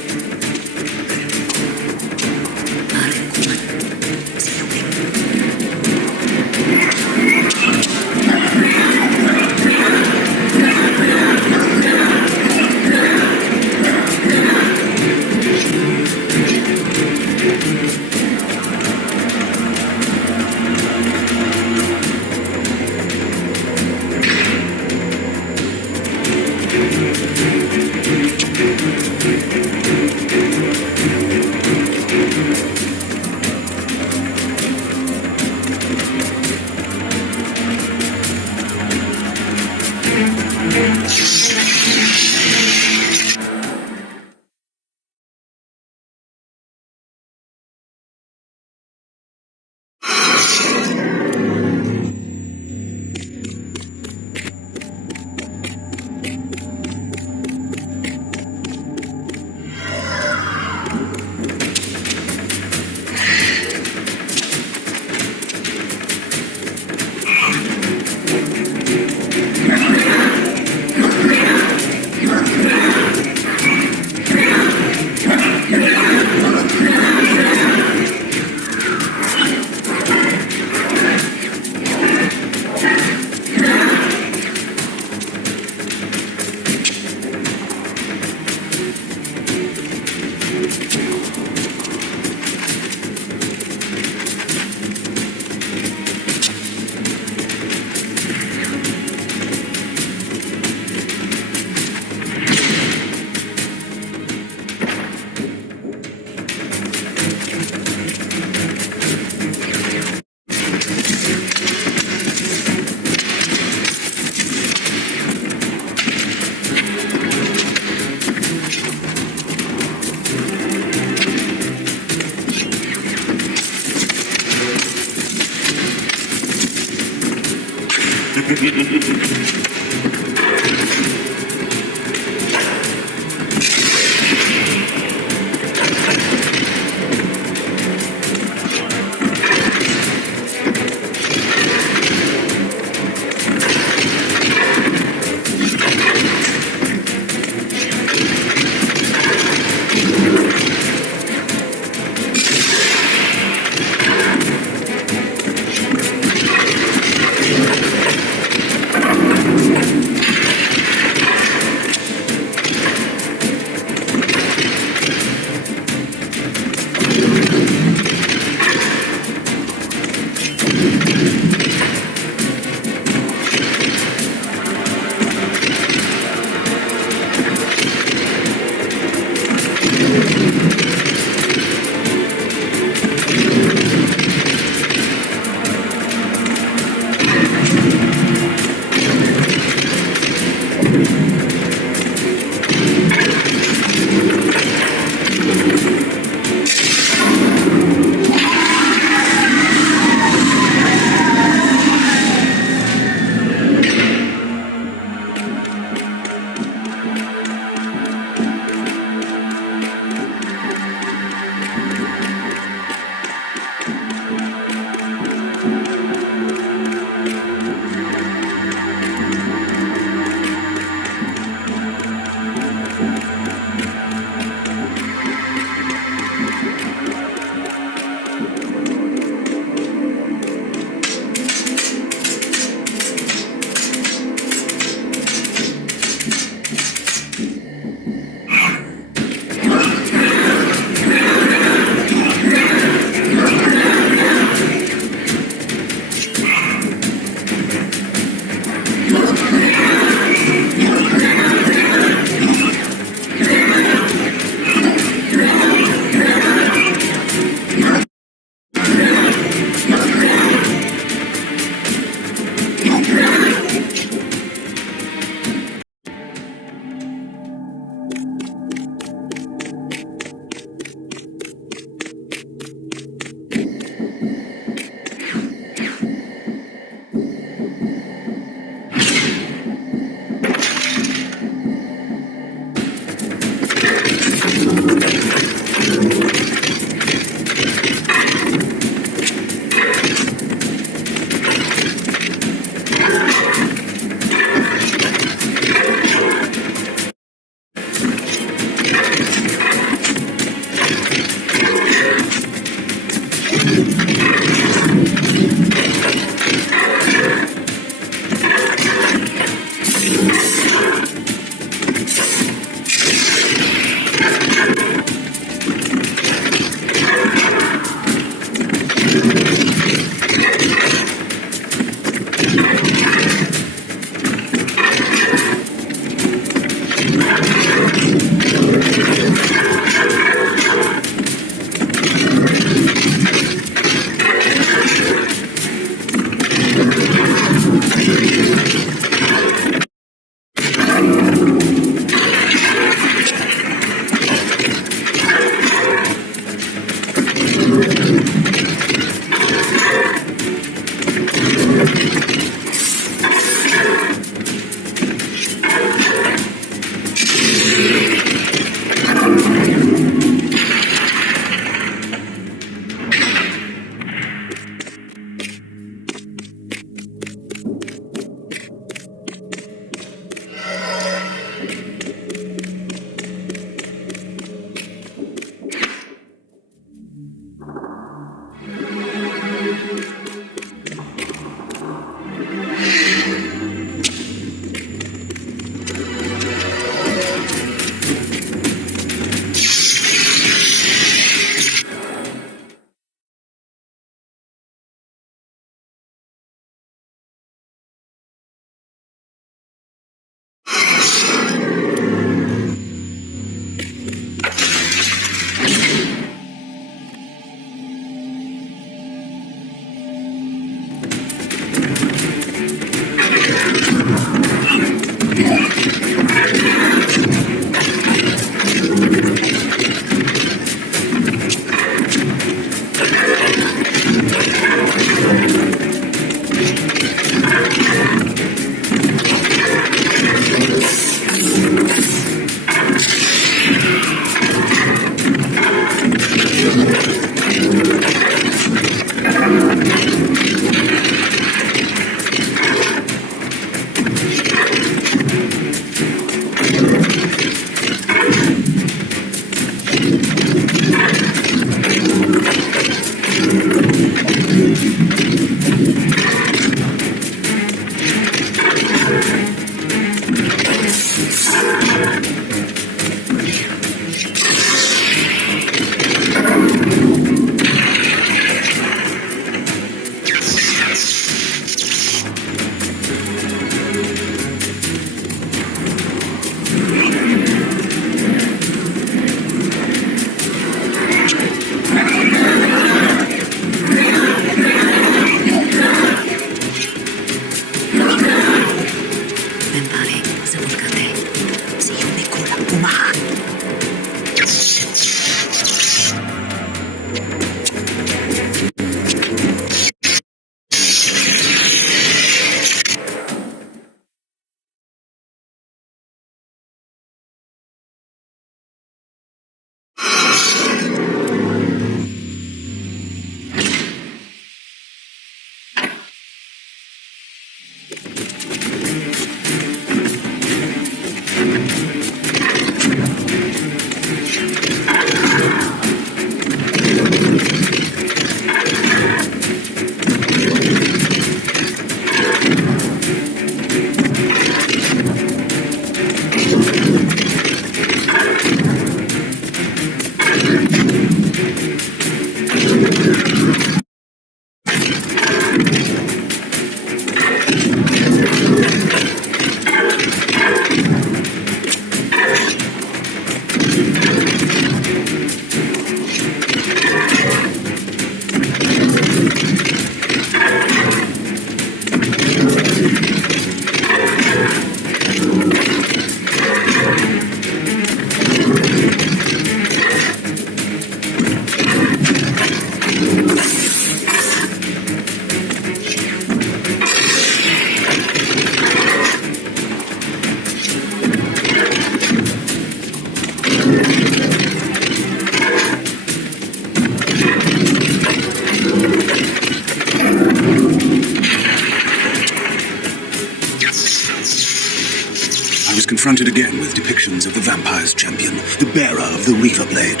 I was confronted again with depictions of the vampire's champion, the bearer of the Reaver Blade.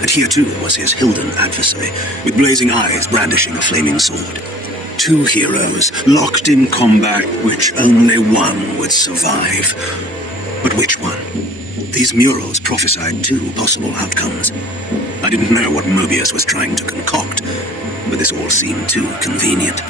And here too was his Hilden adversary, with blazing eyes brandishing a flaming sword. Two heroes, locked in combat, which only one would survive. But which one? These murals prophesied two possible outcomes. I didn't know what Mobius was trying to concoct, but this all seemed too convenient.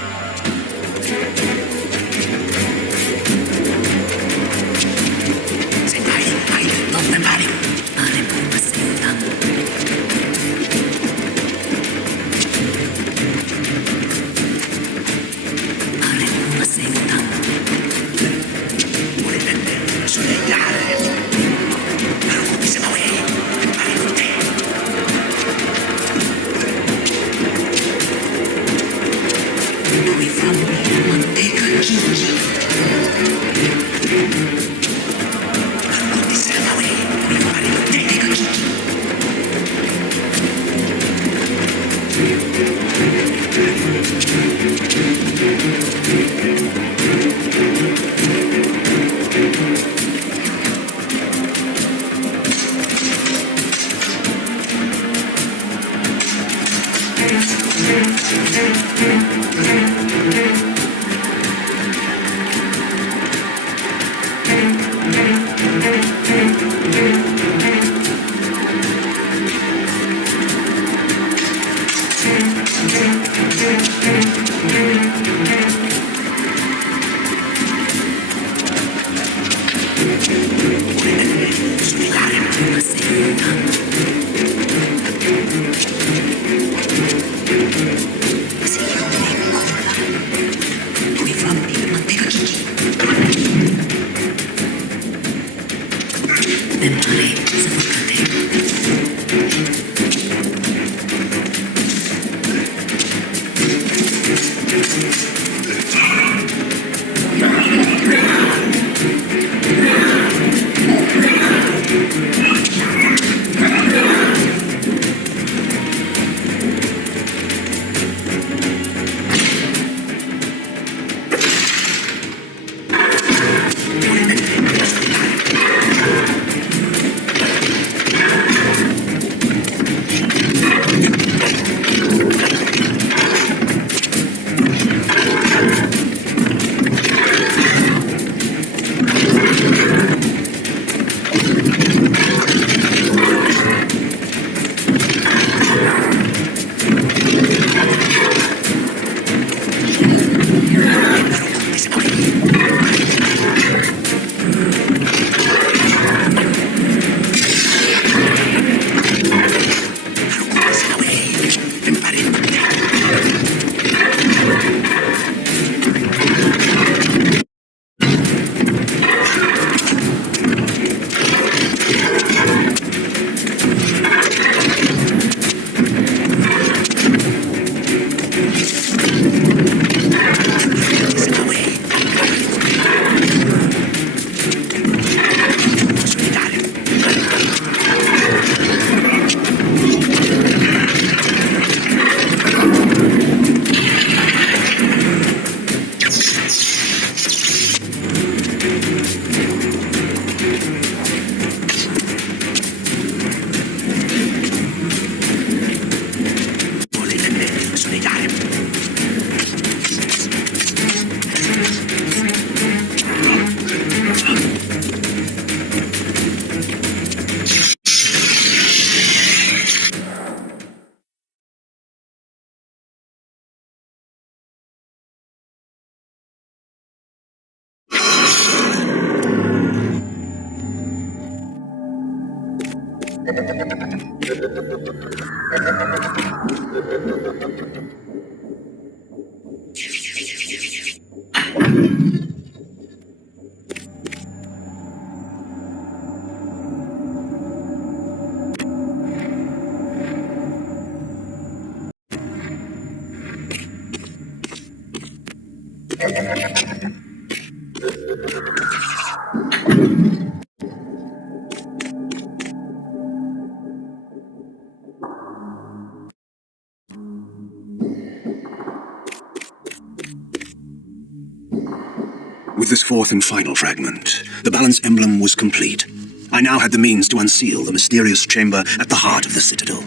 this fourth and final fragment, the balance emblem was complete. I now had the means to unseal the mysterious chamber at the heart of the Citadel.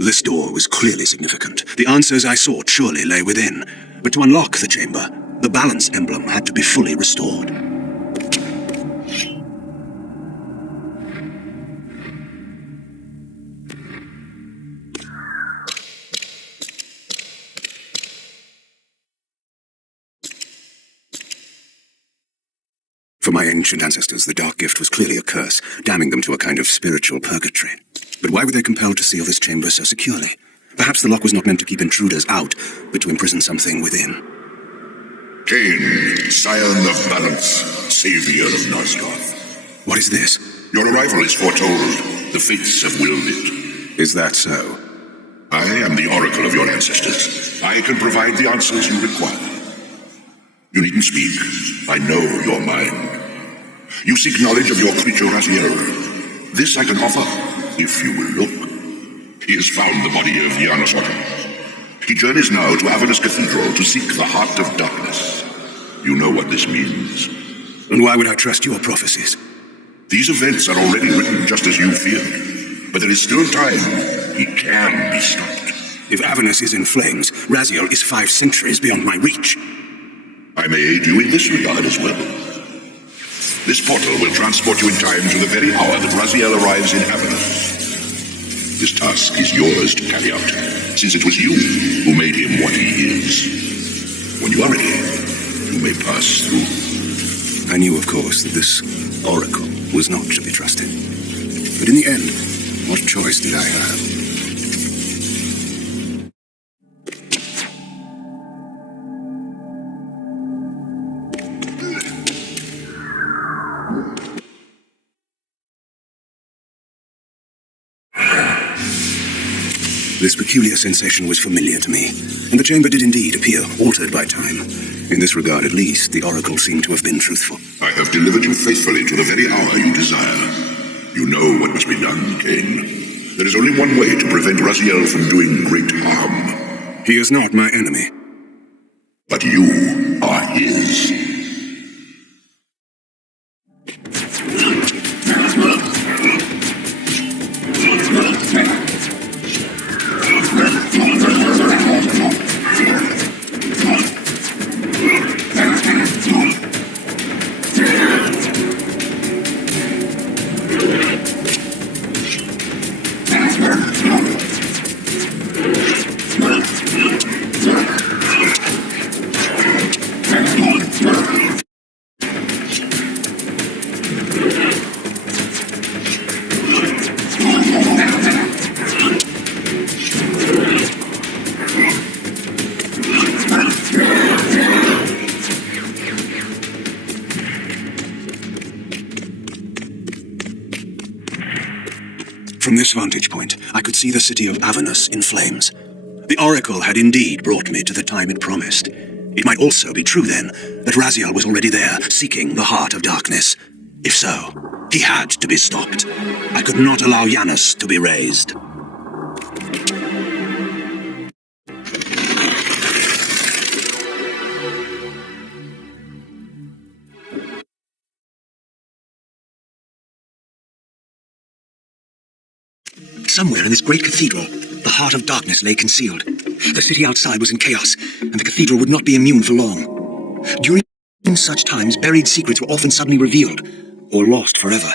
This door was clearly significant. The answers I sought surely lay within. But to unlock the chamber, the balance emblem had to be fully restored. For my ancient ancestors, the Dark Gift was clearly a curse, damning them to a kind of spiritual purgatory. But why were they compelled to seal this chamber so securely? Perhaps the lock was not meant to keep intruders out, but to imprison something within. Kain, scion of balance, savior of Nosgoth. What is this? Your arrival is foretold. The fates have willed it. Is that so? I am the oracle of your ancestors. I can provide the answers you require. You needn't speak. I know your mind. You seek knowledge of your creature Raziel. This I can offer, if you will look. He has found the body of Yanosottam. He journeys now to Avernus Cathedral to seek the heart of darkness. You know what this means. And why would I trust your prophecies? These events are already written just as you feared. But there is still time. He can be stopped. If Avernus is in flames, Raziel is 5 centuries beyond my reach. I may aid you in this regard as well. This portal will transport you in time to the very hour that Raziel arrives in Avernus. This task is yours to carry out, since it was you who made him what he is. When you are ready, you may pass through. I knew, of course, that this oracle was not to be trusted. But in the end, what choice did I have? This peculiar sensation was familiar to me, and the chamber did indeed appear altered by time. In this regard, at least, the oracle seemed to have been truthful. I have delivered you faithfully to the very hour you desire. You know what must be done, Kain. There is only one way to prevent Raziel from doing great harm. He is not my enemy. But you are his. From this vantage point, I could see the city of Avernus in flames. The oracle had indeed brought me to the time it promised. It might also be true, then, that Raziel was already there, seeking the heart of darkness. If so, he had to be stopped. I could not allow Janus to be raised. Somewhere in this great cathedral, the heart of darkness lay concealed. The city outside was in chaos, and the cathedral would not be immune for long. During such times, buried secrets were often suddenly revealed, or lost forever.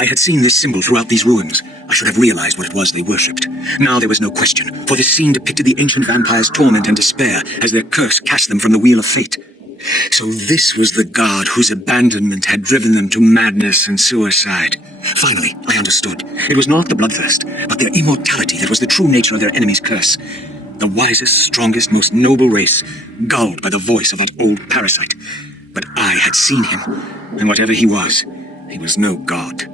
I had seen this symbol throughout these ruins. I should have realized what it was they worshipped. Now there was no question, for this scene depicted the ancient vampires' torment and despair as their curse cast them from the wheel of fate. So this was the god whose abandonment had driven them to madness and suicide. Finally, I understood. It was not the bloodthirst, but their immortality that was the true nature of their enemy's curse. The wisest, strongest, most noble race, gulled by the voice of that old parasite. But I had seen him, and whatever he was no god.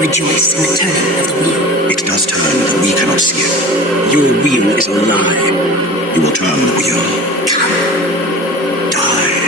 Rejoice in the turning of the wheel. It does turn, but we cannot see it. Your wheel is a lie. You will turn the wheel. Die.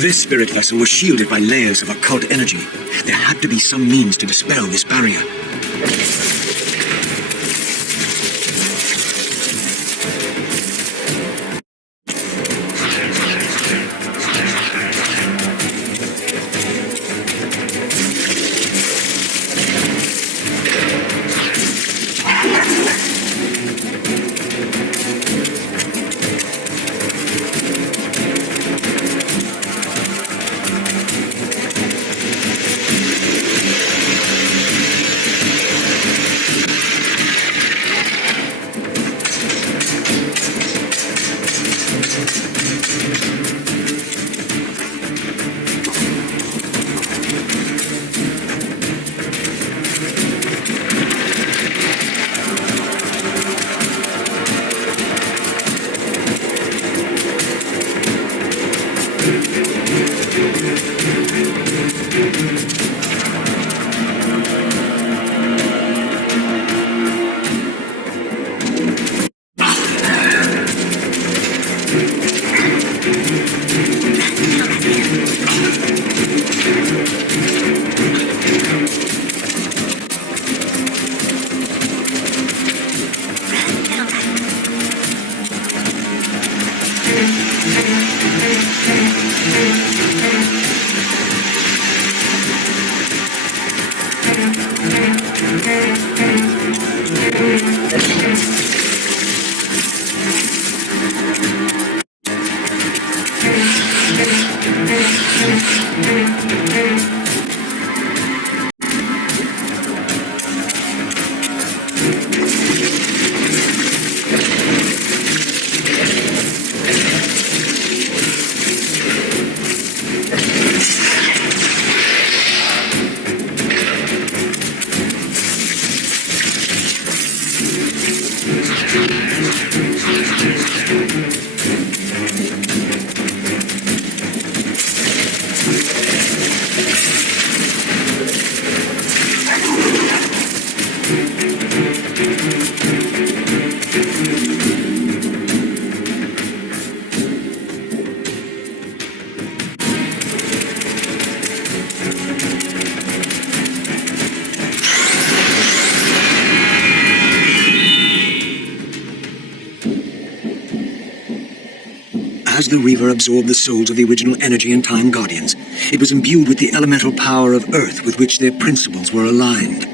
This spirit vessel was shielded by layers of occult energy. There had to be some means to dispel this barrier. As the Reaver absorbed the souls of the original Energy and Time Guardians, it was imbued with the elemental power of Earth with which their principles were aligned.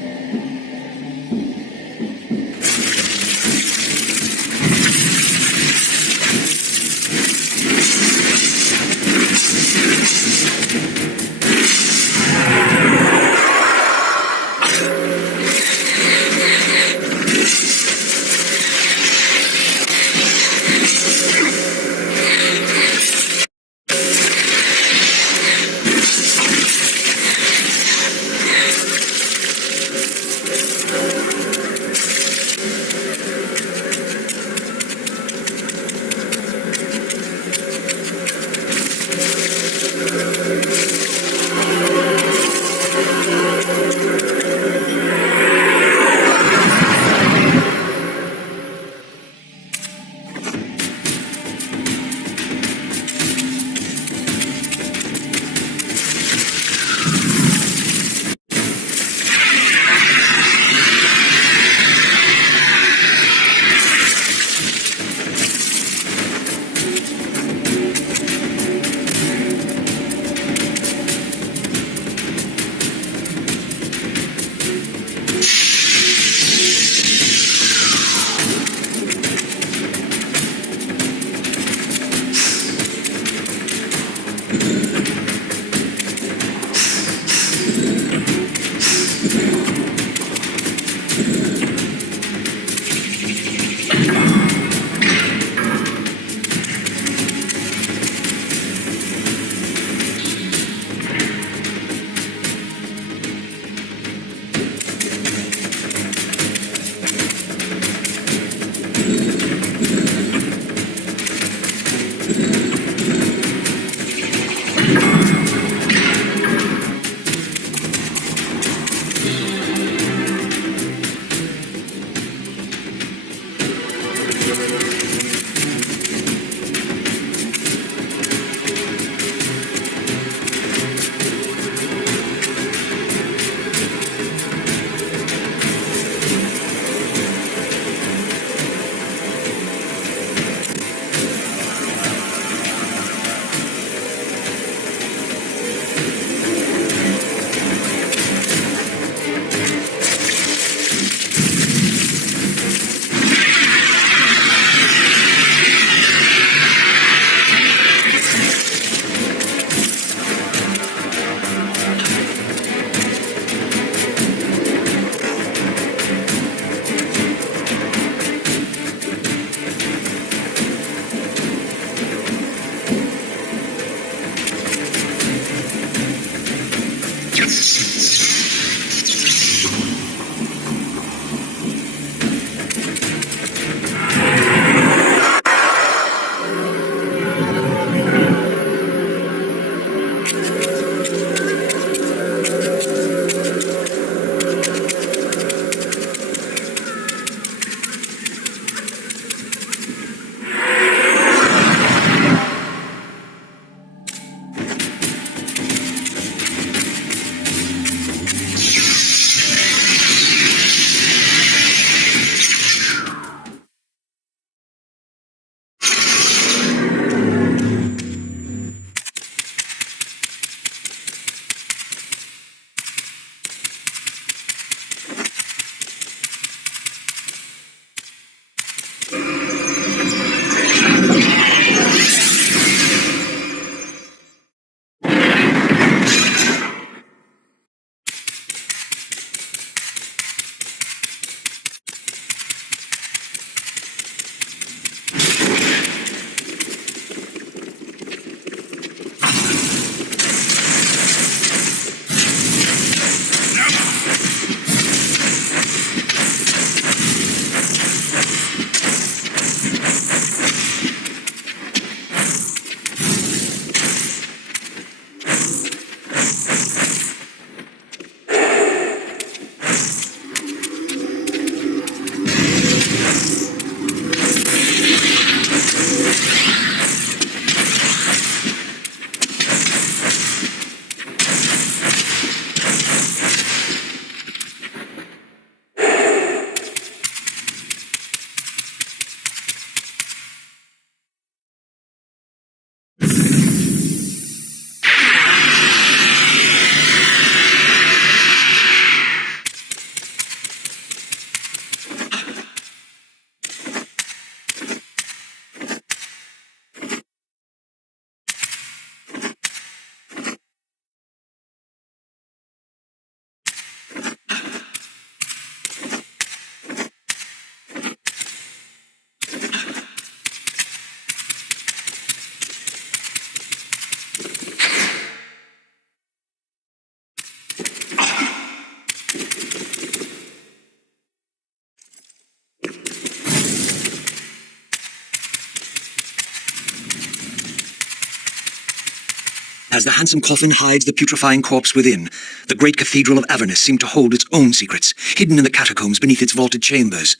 As the handsome coffin hides the putrefying corpse within, the great cathedral of Avernus seemed to hold its own secrets, hidden in the catacombs beneath its vaulted chambers.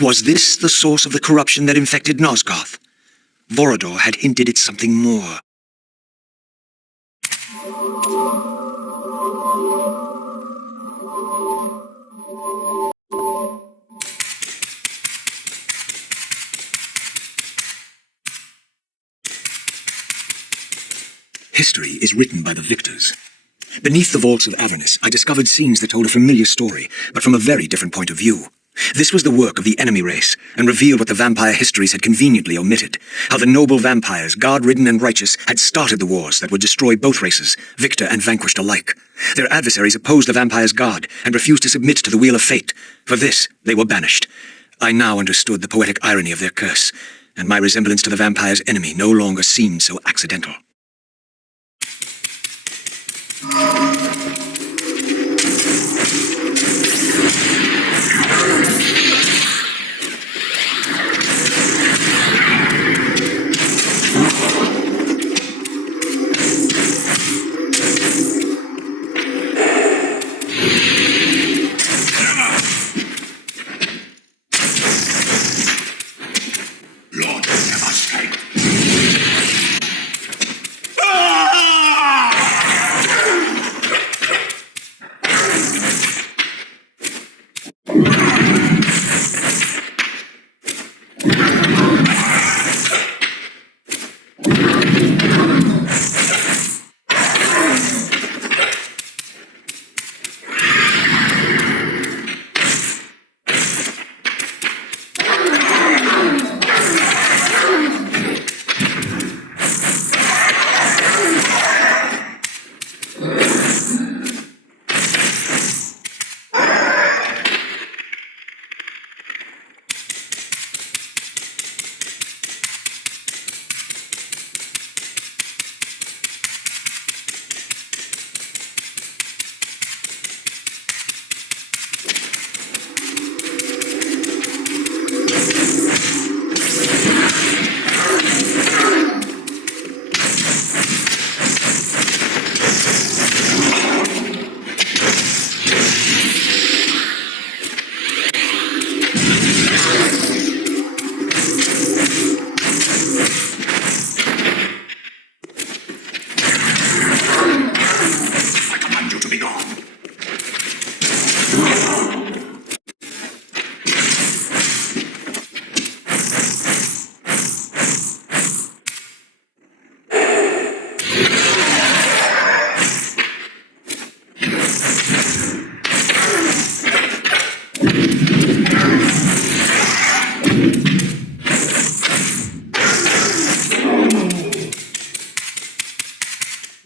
Was this the source of the corruption that infected Nosgoth? Vorador had hinted at something more. History is written by the victors. Beneath the vaults of Avernus, I discovered scenes that told a familiar story, but from a very different point of view. This was the work of the enemy race, and revealed what the vampire histories had conveniently omitted. How the noble vampires, God-ridden and righteous, had started the wars that would destroy both races, victor and vanquished alike. Their adversaries opposed the vampires' god, and refused to submit to the wheel of fate. For this, they were banished. I now understood the poetic irony of their curse, and my resemblance to the vampire's enemy no longer seemed so accidental.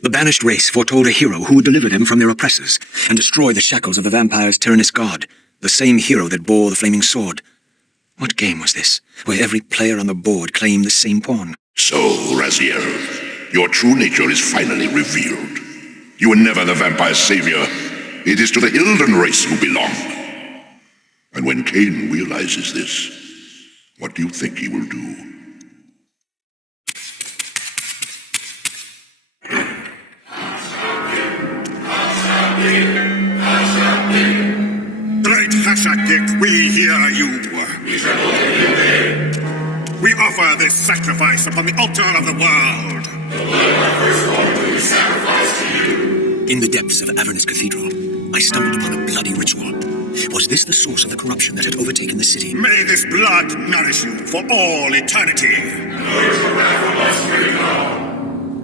The banished race foretold a hero who would deliver them from their oppressors and destroy the shackles of the vampire's tyrannous god, the same hero that bore the flaming sword. What game was this, where every player on the board claimed the same pawn? So, Raziel, your true nature is finally revealed. You were never the vampire's savior. It is to the Hilden race you belong. And when Kain realizes this, what do you think he will do? Great Hashakik, we hear you. We offer this sacrifice upon the altar of the world. In the depths of Avernus Cathedral, I stumbled upon a bloody ritual. Was this the source of the corruption that had overtaken the city? May this blood nourish you for all eternity.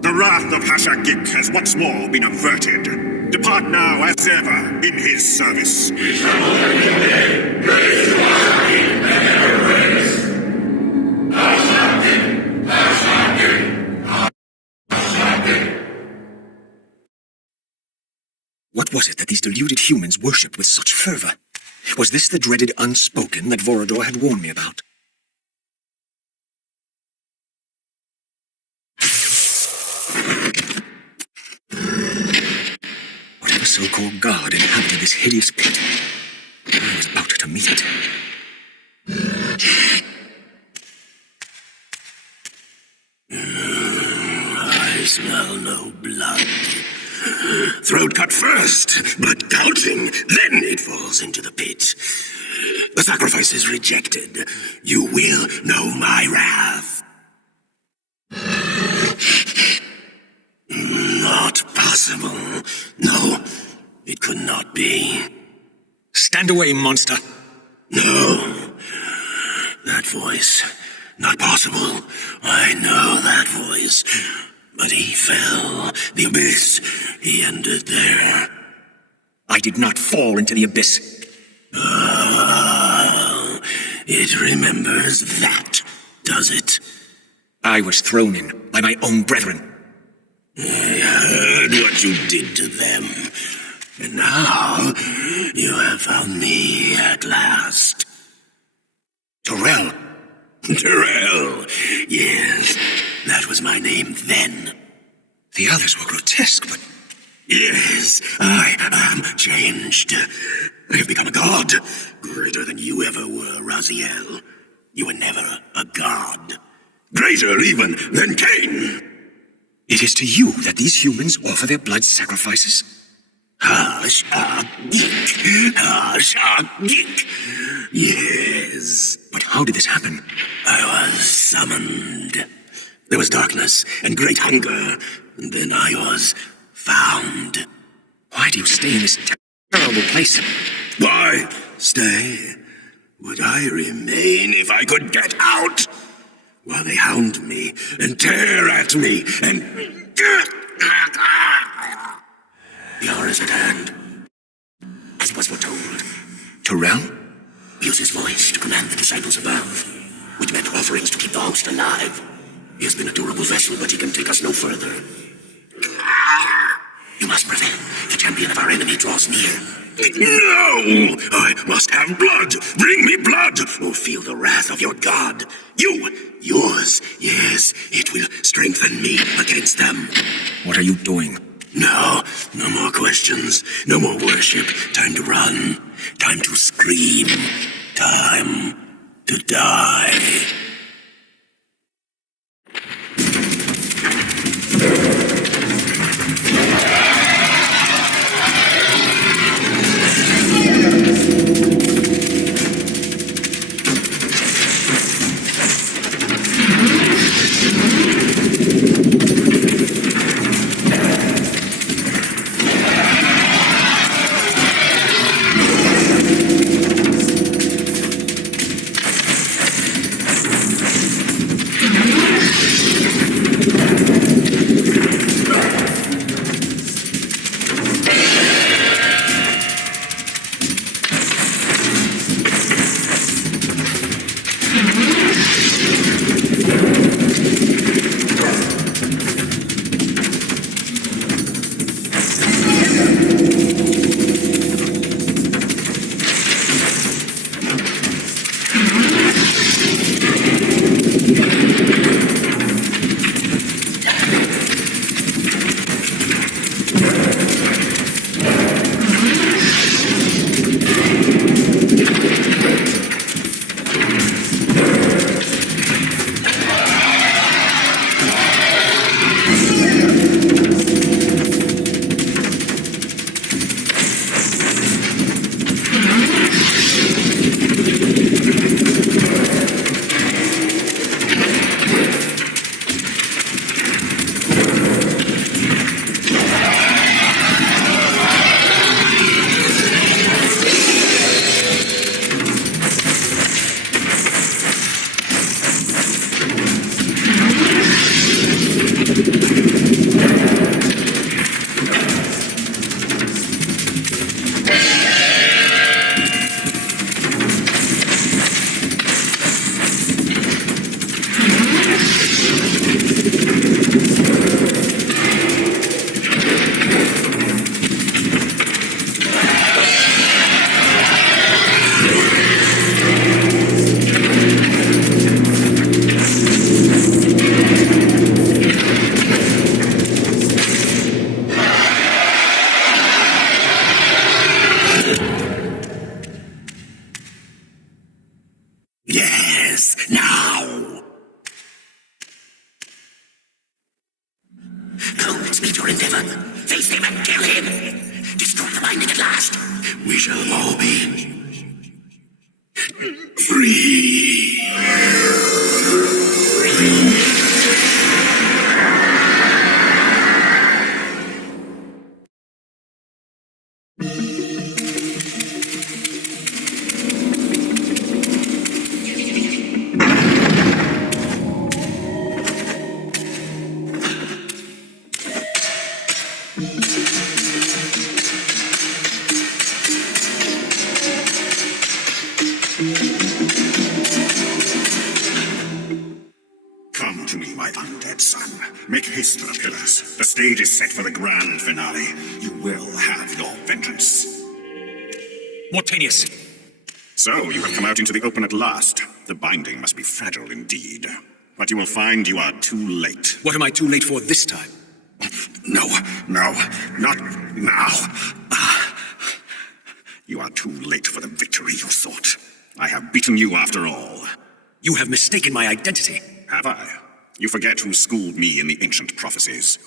The wrath of Hashakik has once more been averted. Depart now as ever in his service. What was it that these deluded humans worshipped with such fervor? Was this the dreaded unspoken that Vorador had warned me about? Whatever so-called god inhabited this hideous pit, I was about to meet it. I smell no blood. Throat cut first, blood gouging, then it falls into the pit. The sacrifice is rejected. You will know my wrath. Not possible. No, it could not be. Stand away, monster. No. That voice. Not possible. I know that voice. But he fell. The abyss. He ended there. I did not fall into the abyss. Oh, it remembers that, does it? I was thrown in by my own brethren. I heard what you did to them. And now, you have found me at last. Terrell. Terrell. Yes, that was my name then. The others were grotesque, but... Yes, I am changed. I have become a god, greater than you ever were, Raziel. You were never a god. Greater even than Kain. It is to you that these humans offer their blood sacrifices? Hashagik. Yes. But how did this happen? I was summoned. There was darkness and great hunger, and then I was found. Why do you stay in this terrible place? Why stay? Would I remain if I could get out? While they hound me and tear at me and... The hour is at hand. As was foretold. Terrell? Use his voice to command the disciples above, which meant offerings to keep the host alive. He has been a durable vessel, but he can take us no further. You must prevail. The champion of our enemy draws near. No! I must have blood! Bring me blood! Or feel the wrath of your god. Yours. Yes, it will strengthen me against them. What are you doing? No more questions. No more worship. Time to run. Time to scream. Time to die. Speed your endeavor. Face him and kill him. binding at last. We shall all be free. Come to me, my undead son. Make haste to the pillars. The stage is set for the grand finale. You will have your vengeance. Mortanius. So, you have come out into the open at last. The binding must be fragile indeed. But you will find you are too late. What am I too late for this time? No, not now. You are too late for the victory you sought. I have beaten you after all. You have mistaken my identity. Have I? You forget who schooled me in the ancient prophecies.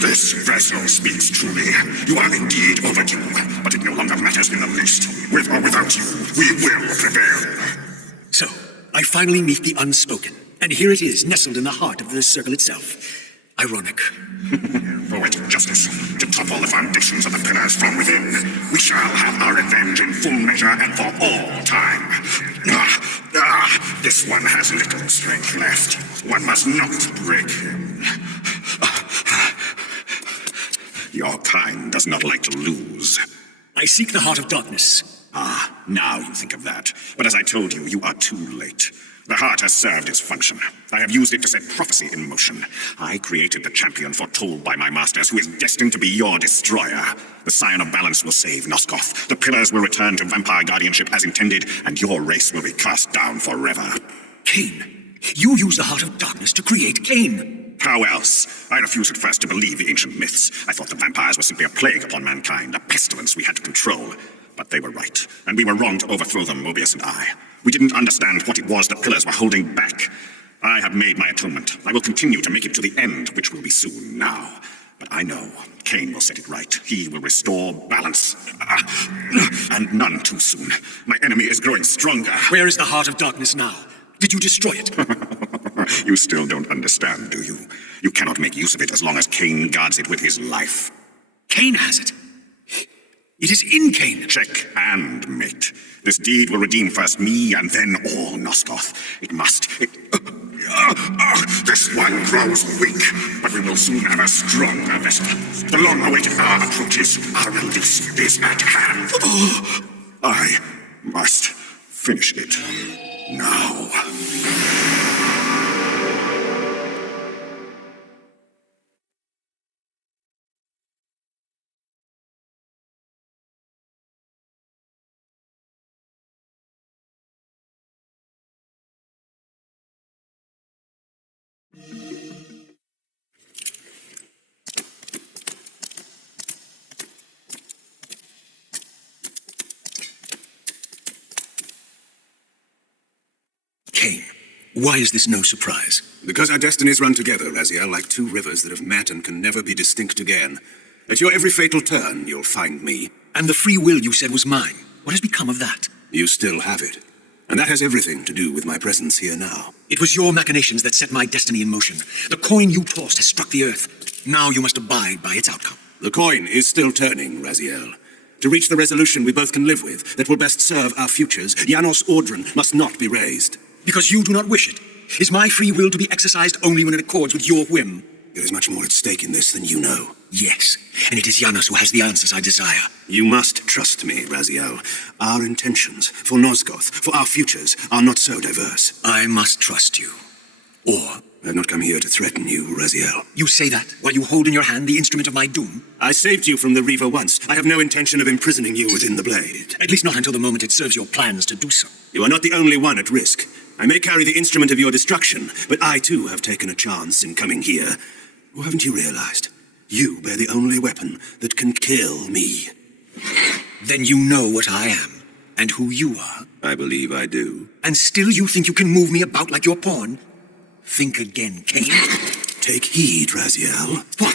This vessel speaks truly. You are indeed overdue, but it no longer matters in the least. With or without you, we will prevail. So, I finally meet the unspoken, and here it is, nestled in the heart of the circle itself. Ironic. Poetic justice, to topple the foundations of the pillars from within. We shall have our revenge in full measure and for all time. This one has little strength left. One must not break him. Your kind does not like to lose. I seek the heart of darkness. Now you think of that. But as I told you, you are too late. The heart has served its function. I have used it to set prophecy in motion. I created the champion foretold by my masters, who is destined to be your destroyer. The Scion of Balance will save Nosgoth. The pillars will return to vampire guardianship as intended, and your race will be cast down forever. Kain, you use the heart of darkness to create Kain. How else? I refused at first to believe the ancient myths. I thought the vampires were simply a plague upon mankind, a pestilence we had to control. But they were right, and we were wrong to overthrow them, Mobius and I. We didn't understand what it was the pillars were holding back. I have made my atonement. I will continue to make it to the end, which will be soon now. But I know Kain will set it right. He will restore balance. And none too soon. My enemy is growing stronger. Where is the heart of darkness now? Did you destroy it? You still don't understand, do you? You cannot make use of it as long as Kain guards it with his life. Kain has it. It is in Kain. Check and mate. This deed will redeem first me and then all Nosgoth. It must. This one grows weak, but we will soon have a stronger vessel. The long-awaited hour approaches. Our release is at hand. I must finish it now. Kain, why is this no surprise? Because our destinies run together, Raziel, like two rivers that have met and can never be distinct again. At your every fatal turn, you'll find me. And the free will you said was mine. What has become of that? You still have it. And that has everything to do with my presence here now. It was your machinations that set my destiny in motion. The coin you tossed has struck the earth. Now you must abide by its outcome. The coin is still turning, Raziel. To reach the resolution we both can live with, that will best serve our futures, Janos Ordran must not be raised. Because you do not wish it. Is my free will to be exercised only when it accords with your whim? There is much more at stake in this than you know. Yes, and it is Janos who has the answers I desire. You must trust me, Raziel. Our intentions, for Nosgoth, for our futures, are not so diverse. I must trust you. Or... I've not come here to threaten you, Raziel. You say that while you hold in your hand the instrument of my doom? I saved you from the Reaver once. I have no intention of imprisoning you within the blade. At least not until the moment it serves your plans to do so. You are not the only one at risk. I may carry the instrument of your destruction, but I too have taken a chance in coming here. Or haven't you realized? You bear the only weapon that can kill me. Then you know what I am, and who you are. I believe I do. And still you think you can move me about like your pawn? Think again, Kain. Take heed, Raziel. What?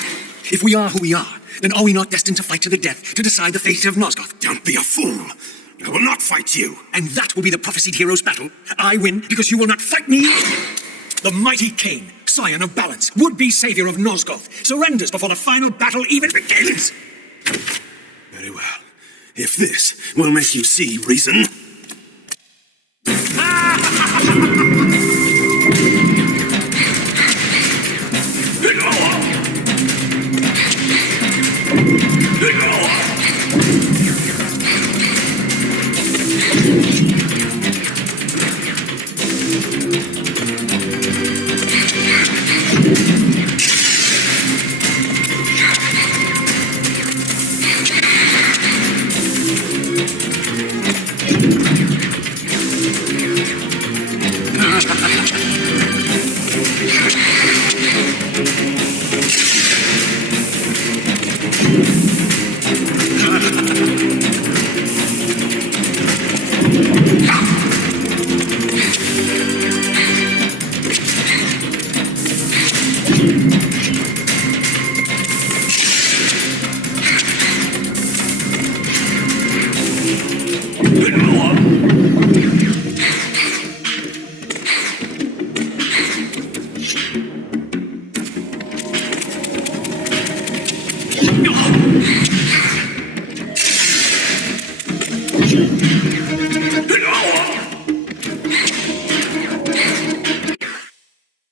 If we are who we are, then are we not destined to fight to the death to decide the fate of Nosgoth? Don't be a fool. I will not fight you. And that will be the prophesied hero's battle. I win because you will not fight me. The mighty Kain, scion of balance, would-be savior of Nosgoth, surrenders before the final battle even begins. Very well. If this will make you see reason...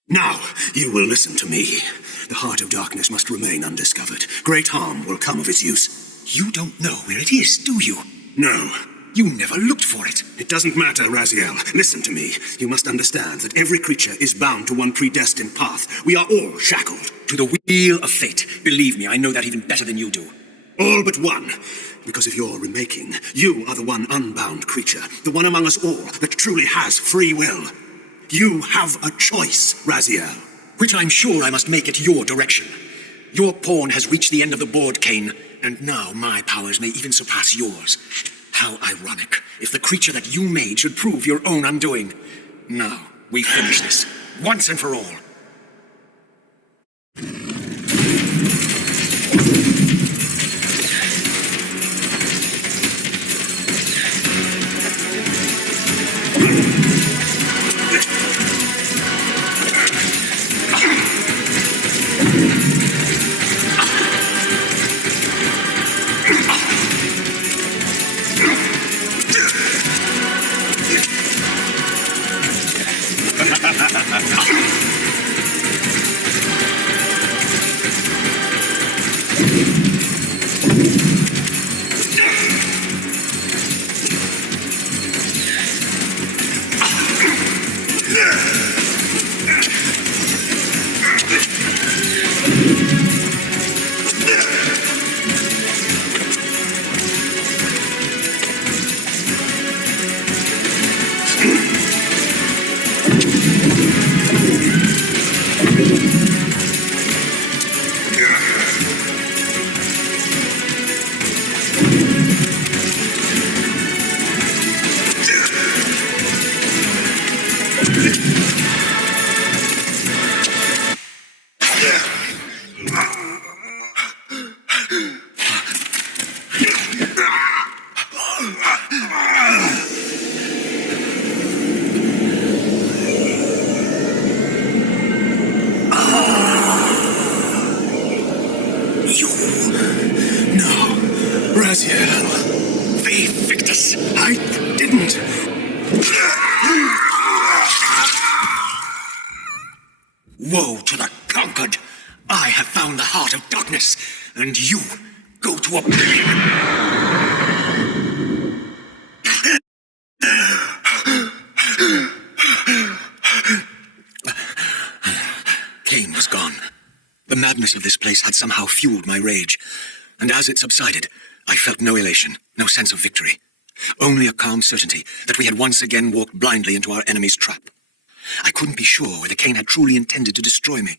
Now, you will listen to me. The heart of darkness must remain undiscovered. Great harm will come of its use. You don't know where it is, do you? No. You never looked for it. It doesn't matter, Raziel. Listen to me. You must understand that every creature is bound to one predestined path. We are all shackled. To the wheel of fate. Believe me, I know that even better than you do. All but one. Because if you're remaking, you are the one unbound creature, the one among us all that truly has free will. You have a choice, Raziel. Which I'm sure I must make at your direction. Your pawn has reached the end of the board, Kain, and now my powers may even surpass yours. How ironic, if the creature that you made should prove your own undoing. Now, we finish this, once and for all. Woe to the conquered! I have found the heart of darkness, and you go to oblivion! Kain was gone. The madness of this place had somehow fueled my rage, and as it subsided, I felt no elation, no sense of victory. Only a calm certainty that we had once again walked blindly into our enemy's trap. I couldn't be sure whether Kain had truly intended to destroy me,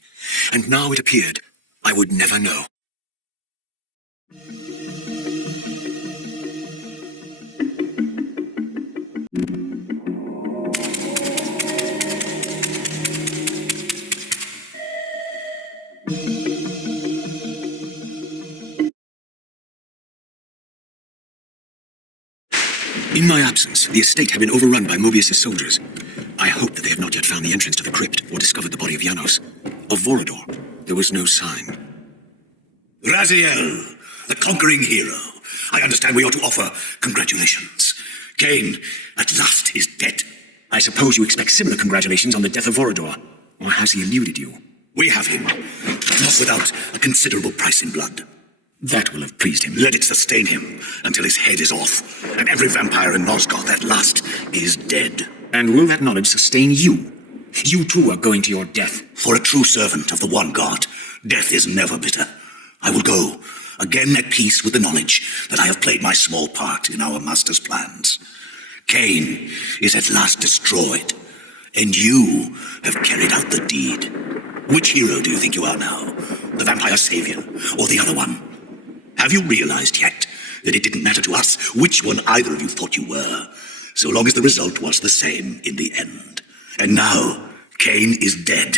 and now it appeared I would never know. In my absence, the estate had been overrun by Mobius's soldiers. I hope that they have not yet found the entrance to the crypt or discovered the body of Janos. Of Vorador, there was no sign. Raziel, the conquering hero. I understand we ought to offer congratulations. Kain, at last, is dead. I suppose you expect similar congratulations on the death of Vorador. Or has he eluded you? We have him, not without a considerable price in blood. That will have pleased him. Let it sustain him until his head is off, and every vampire in Nosgoth at last is dead. And will that knowledge sustain you? You too are going to your death. For a true servant of the one God, death is never bitter. I will go, again at peace with the knowledge that I have played my small part in our master's plans. Kain is at last destroyed, and you have carried out the deed. Which hero do you think you are now? The vampire savior, or the other one? Have you realized yet that it didn't matter to us which one either of you thought you were, so long as the result was the same in the end? And now, Kain is dead.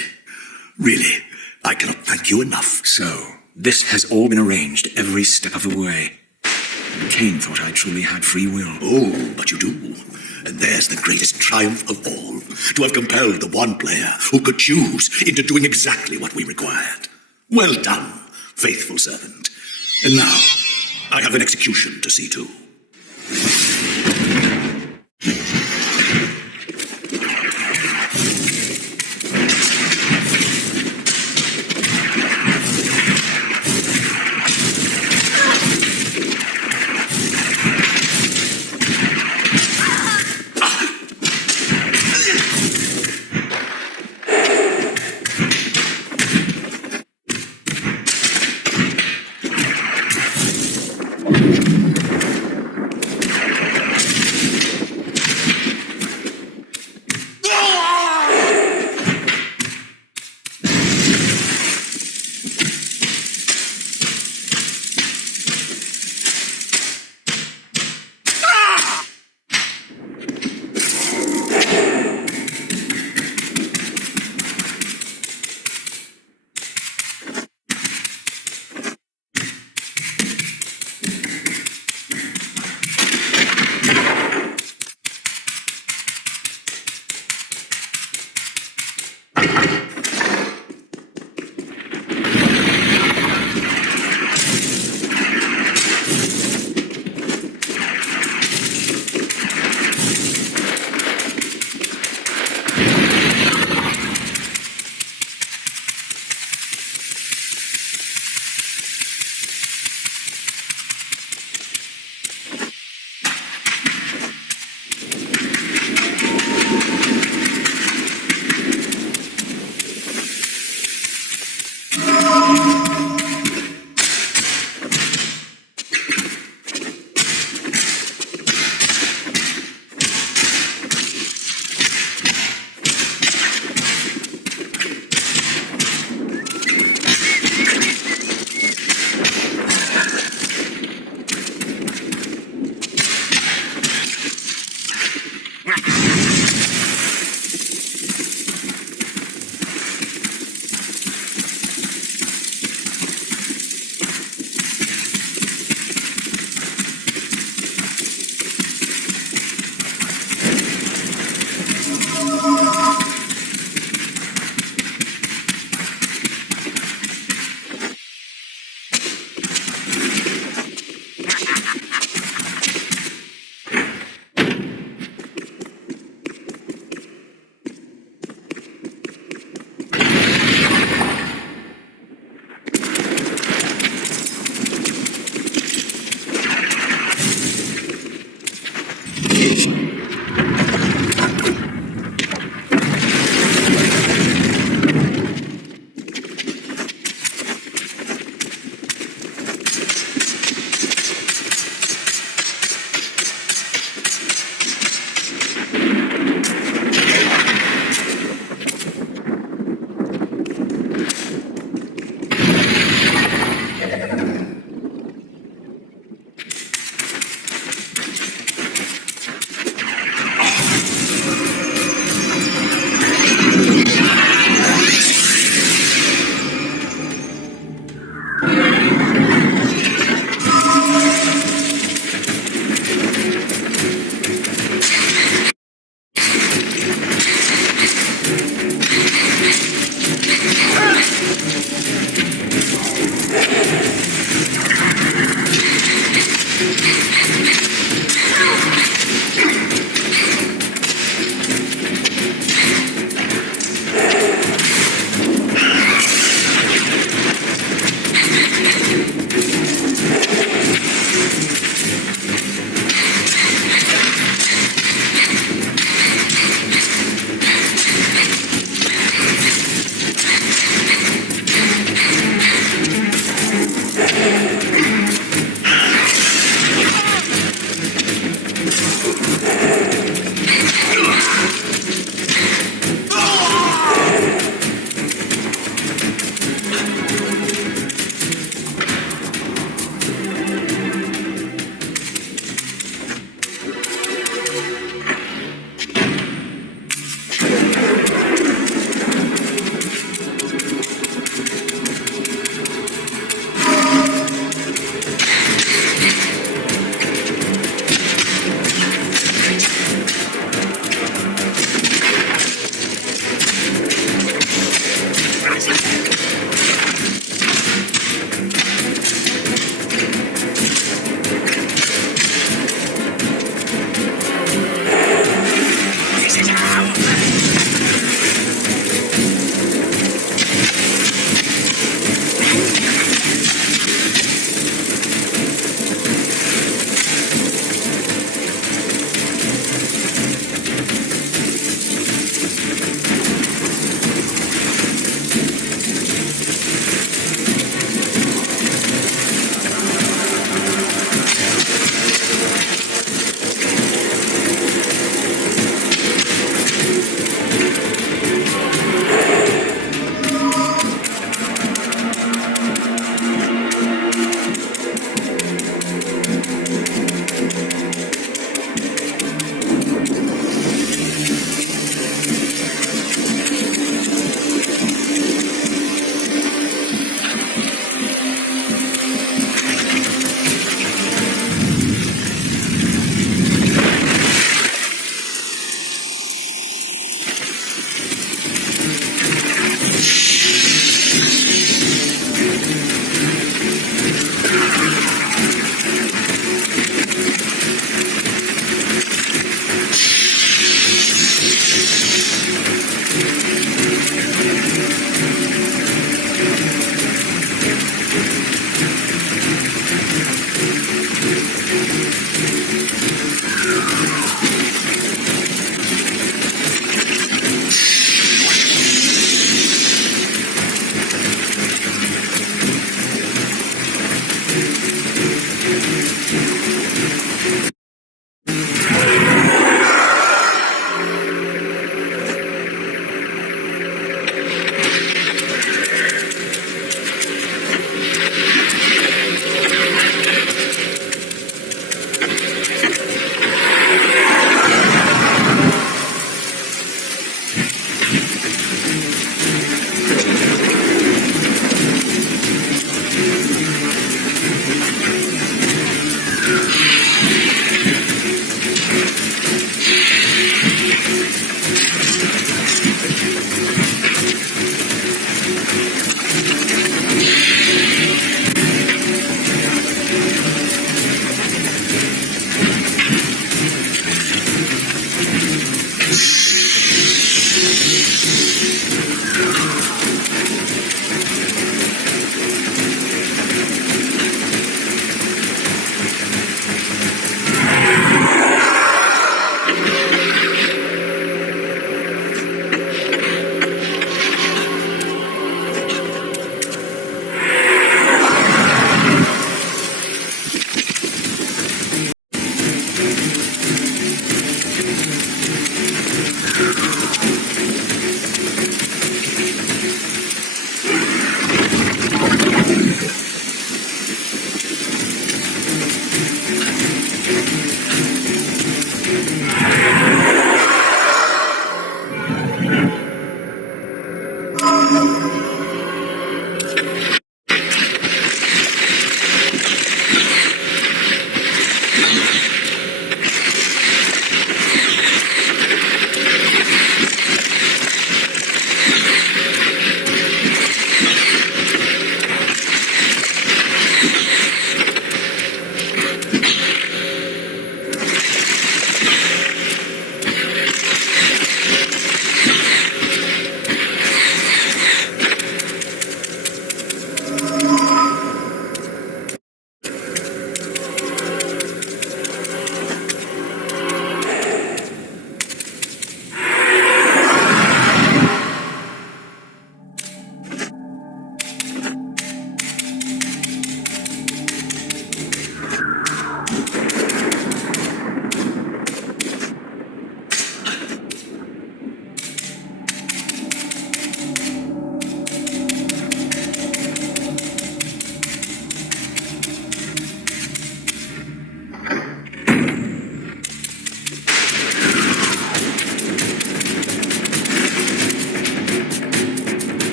Really, I cannot thank you enough. So, this has all been arranged every step of the way. Kain thought I truly had free will. Oh, but you do. And there's the greatest triumph of all, to have compelled the one player who could choose into doing exactly what we required. Well done, faithful servant. And now, I have an execution to see to.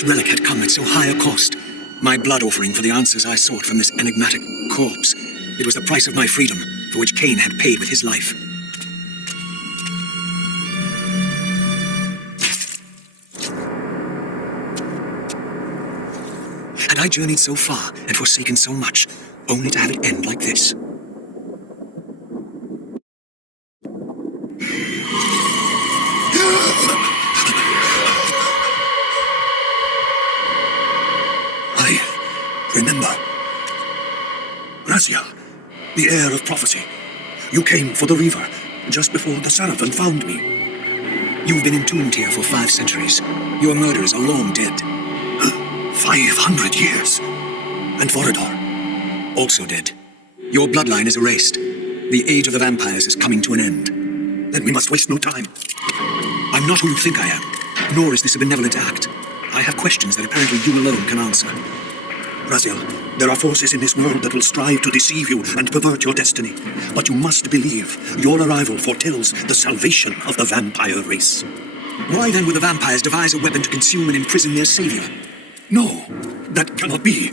This relic had come at so high a cost. My blood offering for the answers I sought from this enigmatic corpse. It was the price of my freedom, for which Kain had paid with his life. Had I journeyed so far and forsaken so much, only to have it end like this? Remember, Raziel, the heir of prophecy. You came for the Reaver just before the Seraphim found me. You've been entombed here for 5 centuries. Your murderers are long dead. 500 years. And Vorador? Also dead. Your bloodline is erased. The age of the vampires is coming to an end. Then we must waste no time. I'm not who you think I am, nor is this a benevolent act. I have questions that apparently you alone can answer. Raziel, there are forces in this world that will strive to deceive you and pervert your destiny. But you must believe your arrival foretells the salvation of the vampire race. Why then would the vampires devise a weapon to consume and imprison their savior? No, that cannot be.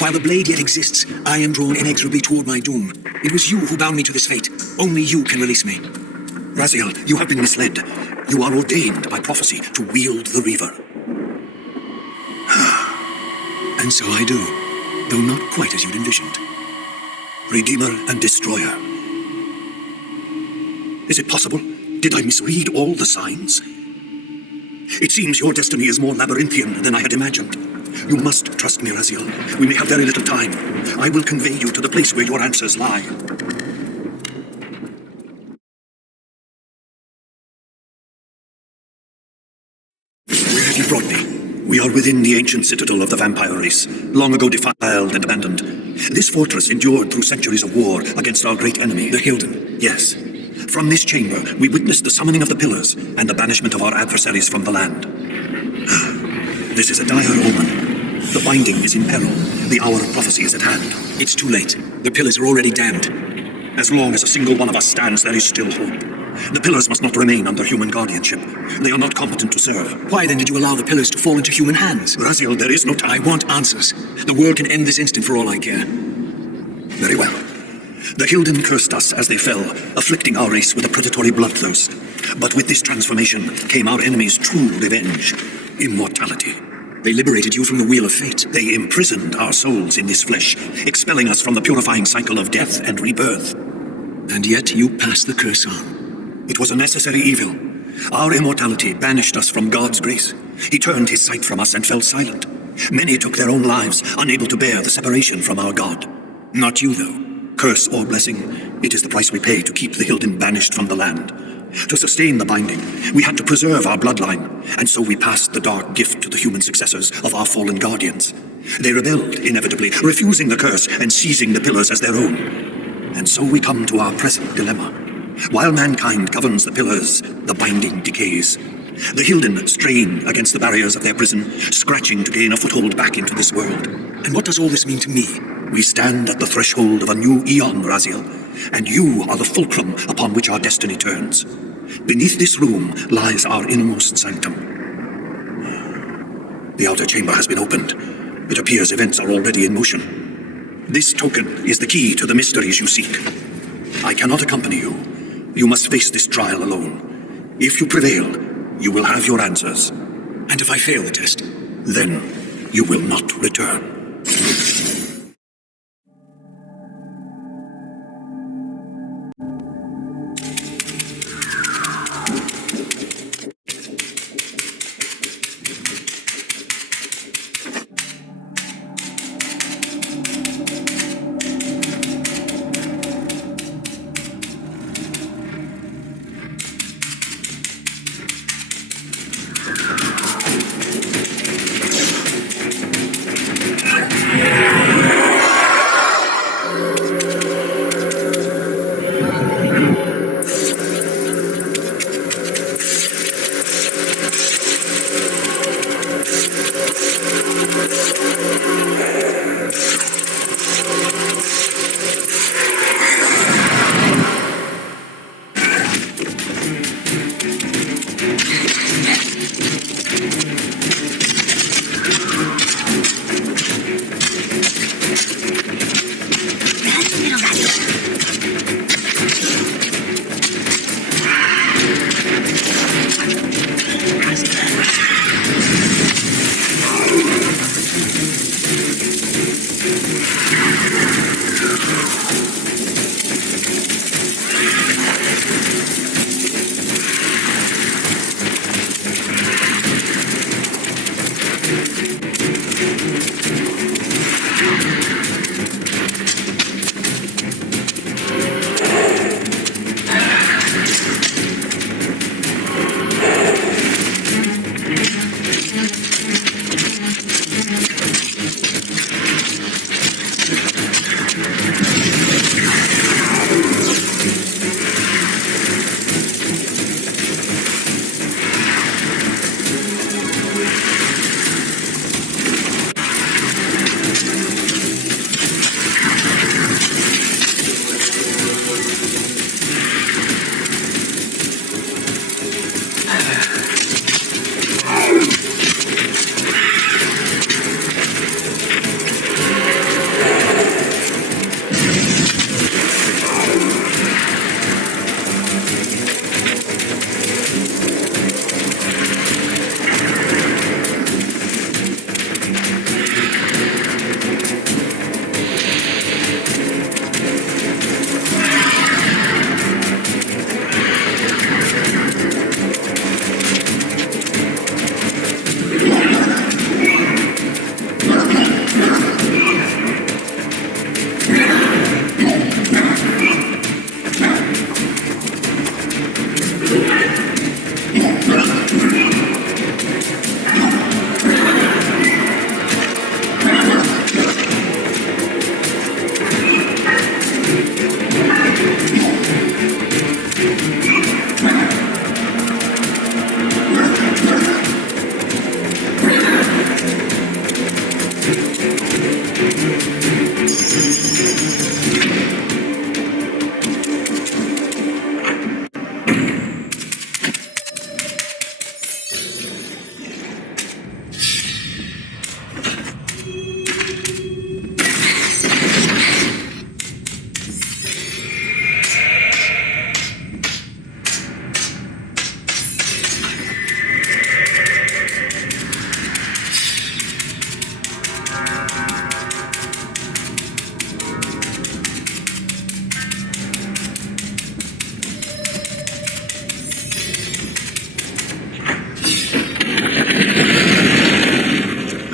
While the blade yet exists, I am drawn inexorably toward my doom. It was you who bound me to this fate. Only you can release me. Raziel, you have been misled. You are ordained by prophecy to wield the Reaver. And so I do, though not quite as you'd envisioned. Redeemer and Destroyer. Is it possible? Did I misread all the signs? It seems your destiny is more labyrinthian than I had imagined. You must trust me, Raziel. We may have very little time. I will convey you to the place where your answers lie. Where have you brought me? We are within the ancient citadel of the vampire race, long ago defiled and abandoned. This fortress endured through centuries of war against our great enemy, the Hilden. Yes. From this chamber, we witnessed the summoning of the pillars and the banishment of our adversaries from the land. This is a dire omen. The binding is in peril. The hour of prophecy is at hand. It's too late. The pillars are already damned. As long as a single one of us stands, there is still hope. The pillars must not remain under human guardianship. They are not competent to serve. Why then did you allow the pillars to fall into human hands? Raziel, there is no time. I want answers. The world can end this instant for all I care. Very well. The Hilden cursed us as they fell, afflicting our race with a predatory bloodthirst. But with this transformation came our enemy's true revenge, immortality. They liberated you from the wheel of fate. They imprisoned our souls in this flesh, expelling us from the purifying cycle of death and rebirth. And yet you passed the curse on. It was a necessary evil. Our immortality banished us from God's grace. He turned his sight from us and fell silent. Many took their own lives, unable to bear the separation from our God. Not you, though. Curse or blessing, it is the price we pay to keep the Hilden banished from the land. To sustain the binding, we had to preserve our bloodline, and so we passed the dark gift to the human successors of our fallen guardians. They rebelled, inevitably, refusing the curse and seizing the pillars as their own. And so we come to our present dilemma. While mankind governs the pillars, the binding decays. The Hilden strain against the barriers of their prison, scratching to gain a foothold back into this world. And what does all this mean to me? We stand at the threshold of a new eon, Raziel, and you are the fulcrum upon which our destiny turns. Beneath this room lies our innermost sanctum. The outer chamber has been opened. It appears events are already in motion. This token is the key to the mysteries you seek. I cannot accompany you. You must face this trial alone. If you prevail, you will have your answers. And if I fail the test? Then you will not return.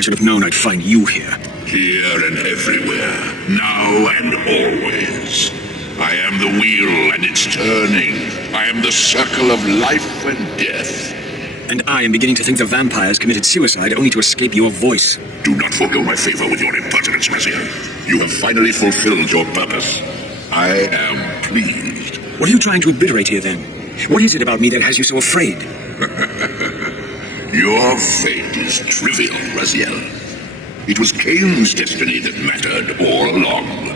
should have known I'd find you here. Here and everywhere, now and always. I am the wheel and it's turning. I am the circle of life and death. And I am beginning to think the vampires committed suicide only to escape your voice. Do not forego my favor with your impertinence, Raziel. You have finally fulfilled your purpose. I am pleased. What are you trying to obliterate here, then? What is it about me that has you so afraid? Your fate is trivial, Raziel. It was Kain's destiny that mattered all along.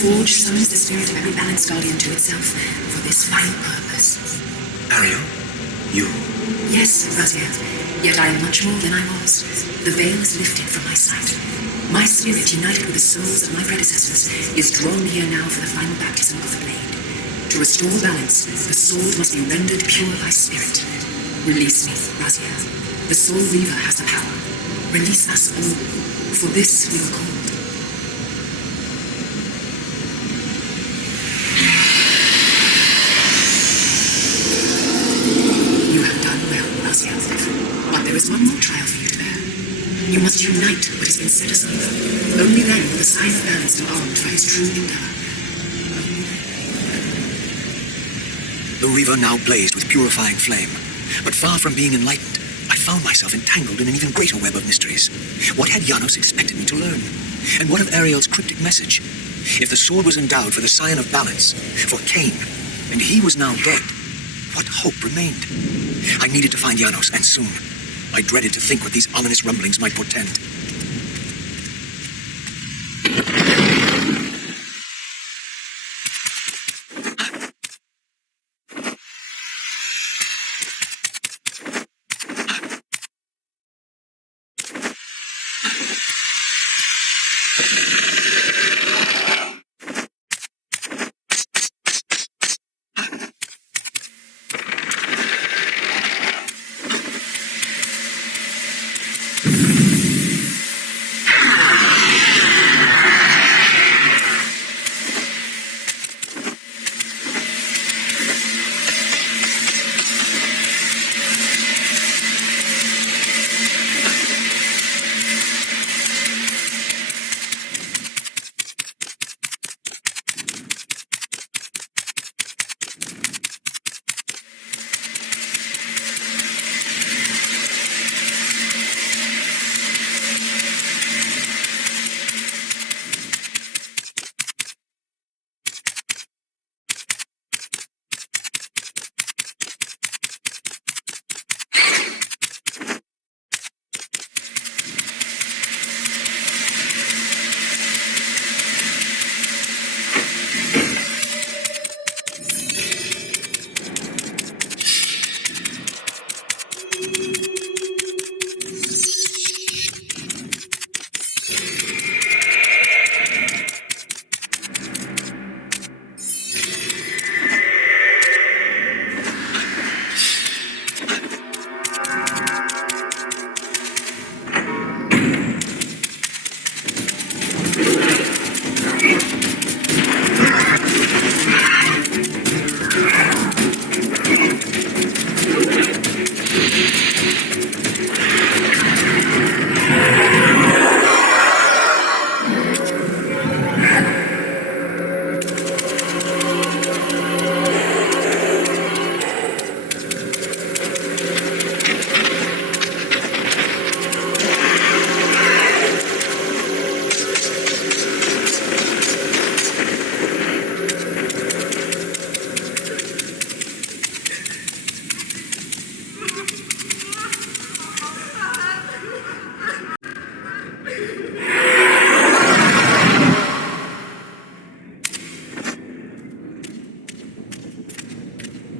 Forge summons the spirit of every balanced guardian to itself for this final purpose. Ariel? You? Yes, Raziel. Yet I am much more than I was. The veil is lifted from my sight. My spirit, united with the souls of my predecessors, is drawn here now for the final baptism of the blade. To restore balance, the sword must be rendered pure by spirit. Release me, Raziel. The Soul Reaver has the power. Release us all. For this we are called. You have done well, Raziel. But there is one more trial for you to bear. You must unite what has been set aside. Only then will the sign of balance be armed for his true endeavor. The Reaver now blazed with purifying flame, but far from being enlightened, I found myself entangled in an even greater web of mysteries. What had Janos expected me to learn? And what of Ariel's cryptic message? If the sword was endowed for the sign of balance, for Kain, and he was now dead, what hope remained? I needed to find Janos, and soon. I dreaded to think what these ominous rumblings might portend.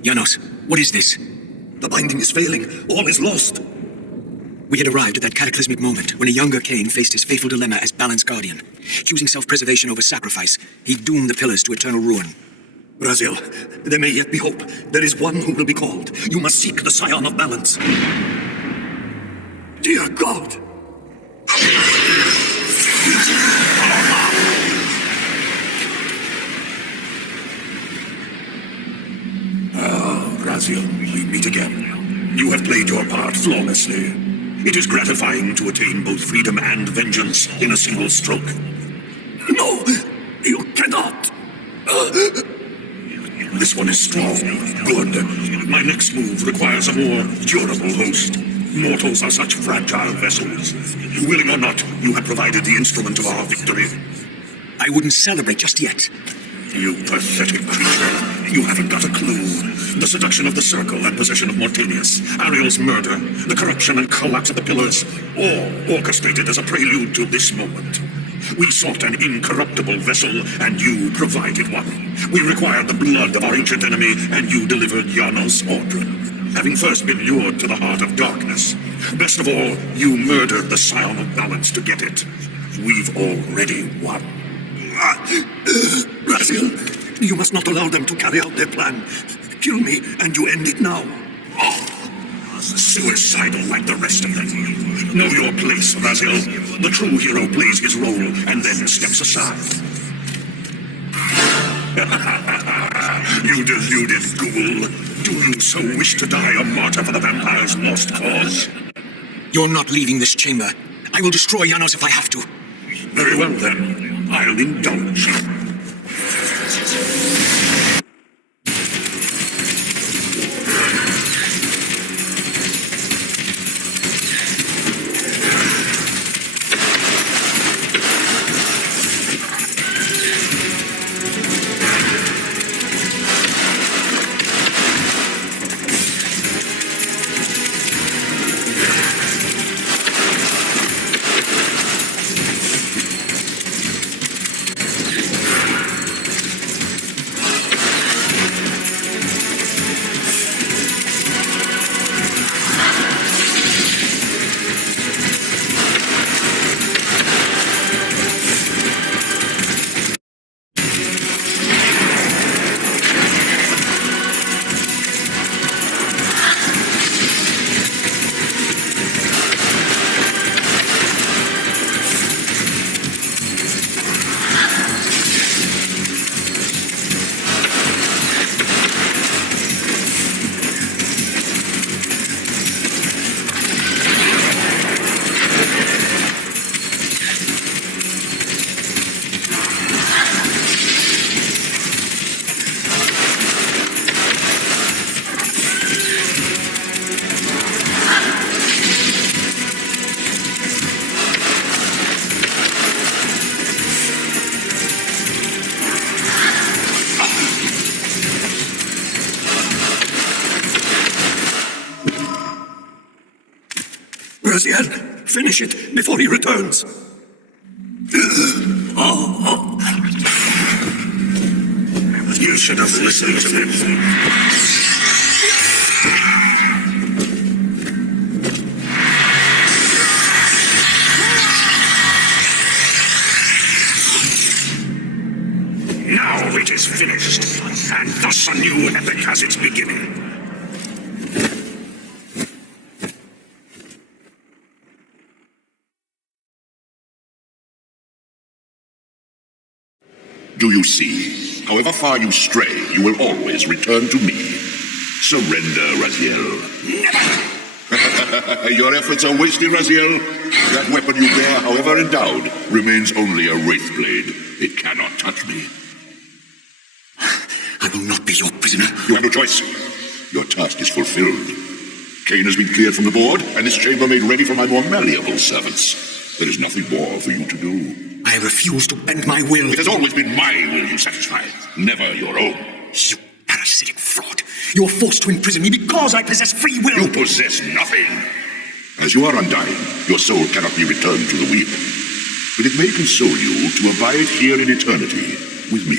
Janos, what is this? The binding is failing. All is lost. We had arrived at that cataclysmic moment when a younger Kain faced his fateful dilemma as Balance Guardian. Choosing self-preservation over sacrifice, he doomed the pillars to eternal ruin. Raziel, there may yet be hope. There is one who will be called. You must seek the Scion of Balance. Dear God! Raziel, we meet again. You have played your part flawlessly. It is gratifying to attain both freedom and vengeance in a single stroke. No! You cannot! This one is strong. Good. My next move requires a more durable host. Mortals are such fragile vessels. Willing or not, you have provided the instrument of our victory. I wouldn't celebrate just yet. You pathetic creature. You haven't got a clue. The seduction of the Circle and possession of Mortanius, Ariel's murder, the corruption and collapse of the Pillars, all orchestrated as a prelude to this moment. We sought an incorruptible vessel, and you provided one. We required the blood of our ancient enemy, and you delivered Janos Audron, having first been lured to the heart of darkness. Best of all, you murdered the Scion of Balance to get it. We've already won. Raziel, you must not allow them to carry out their plan. Kill me, and you end it now. Suicidal like the rest of them. Know your place, Raziel. The true hero plays his role and then steps aside. You deluded ghoul. Do you so wish to die a martyr for the vampire's lost cause? You're not leaving this chamber. I will destroy Janos if I have to. Very well then. I'll indulge. Raziel, finish it before he returns. You should have listened to him. Now it is finished, and thus a new epic has its beginning. Do you see? However far you stray, you will always return to me. Surrender, Raziel. Never! Your efforts are wasted, Raziel. That weapon you bear, however endowed, remains only a wraith blade. It cannot touch me. I will not be your prisoner. You have no choice. Your task is fulfilled. Kain has been cleared from the board, and this chamber made ready for my more malleable servants. There is nothing more for you to do. I refuse to bend my will. It has always been my will you satisfy, never your own. You parasitic fraud. You are forced to imprison me because I possess free will. You possess nothing. As you are undying, your soul cannot be returned to the wheel. But it may console you to abide here in eternity with me.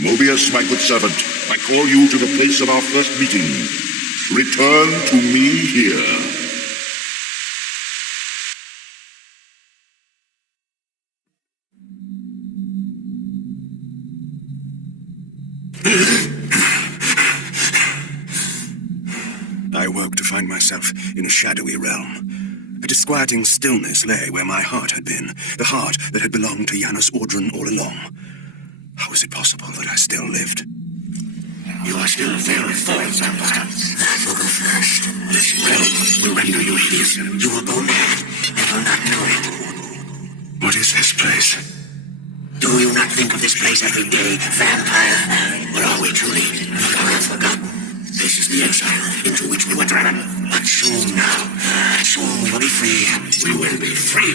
Mobius, my good servant, I call you to the place of our first meeting. Return to me here. I woke to find myself in a shadowy realm. A disquieting stillness lay where my heart had been, the heart that had belonged to Janus Ordran all along. How was it possible that I still lived? You are still very false, Vampire. That will go first. This realm will render you hideous. You will go mad and will not know it. What is this place? Do you not think of this place every day, Vampire? Or are we truly forgotten? This is the exile into which we were driven. But soon now, soon we will be free. We will be free.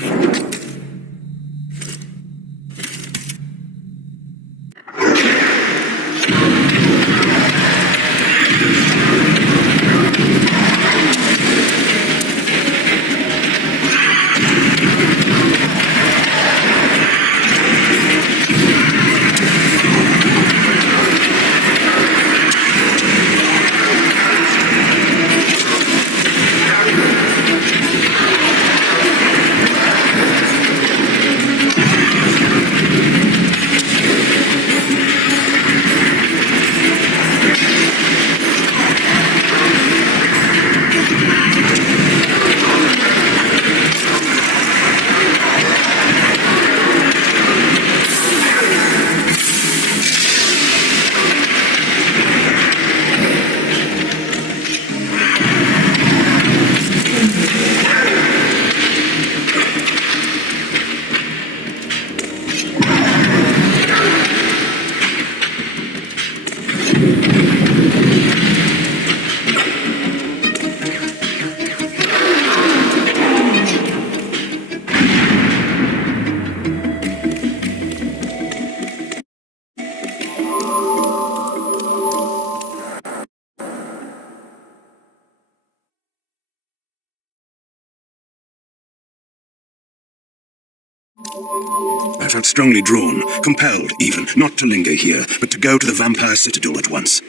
I felt strongly drawn, compelled even, not to linger here, but to go to the vampire citadel at once.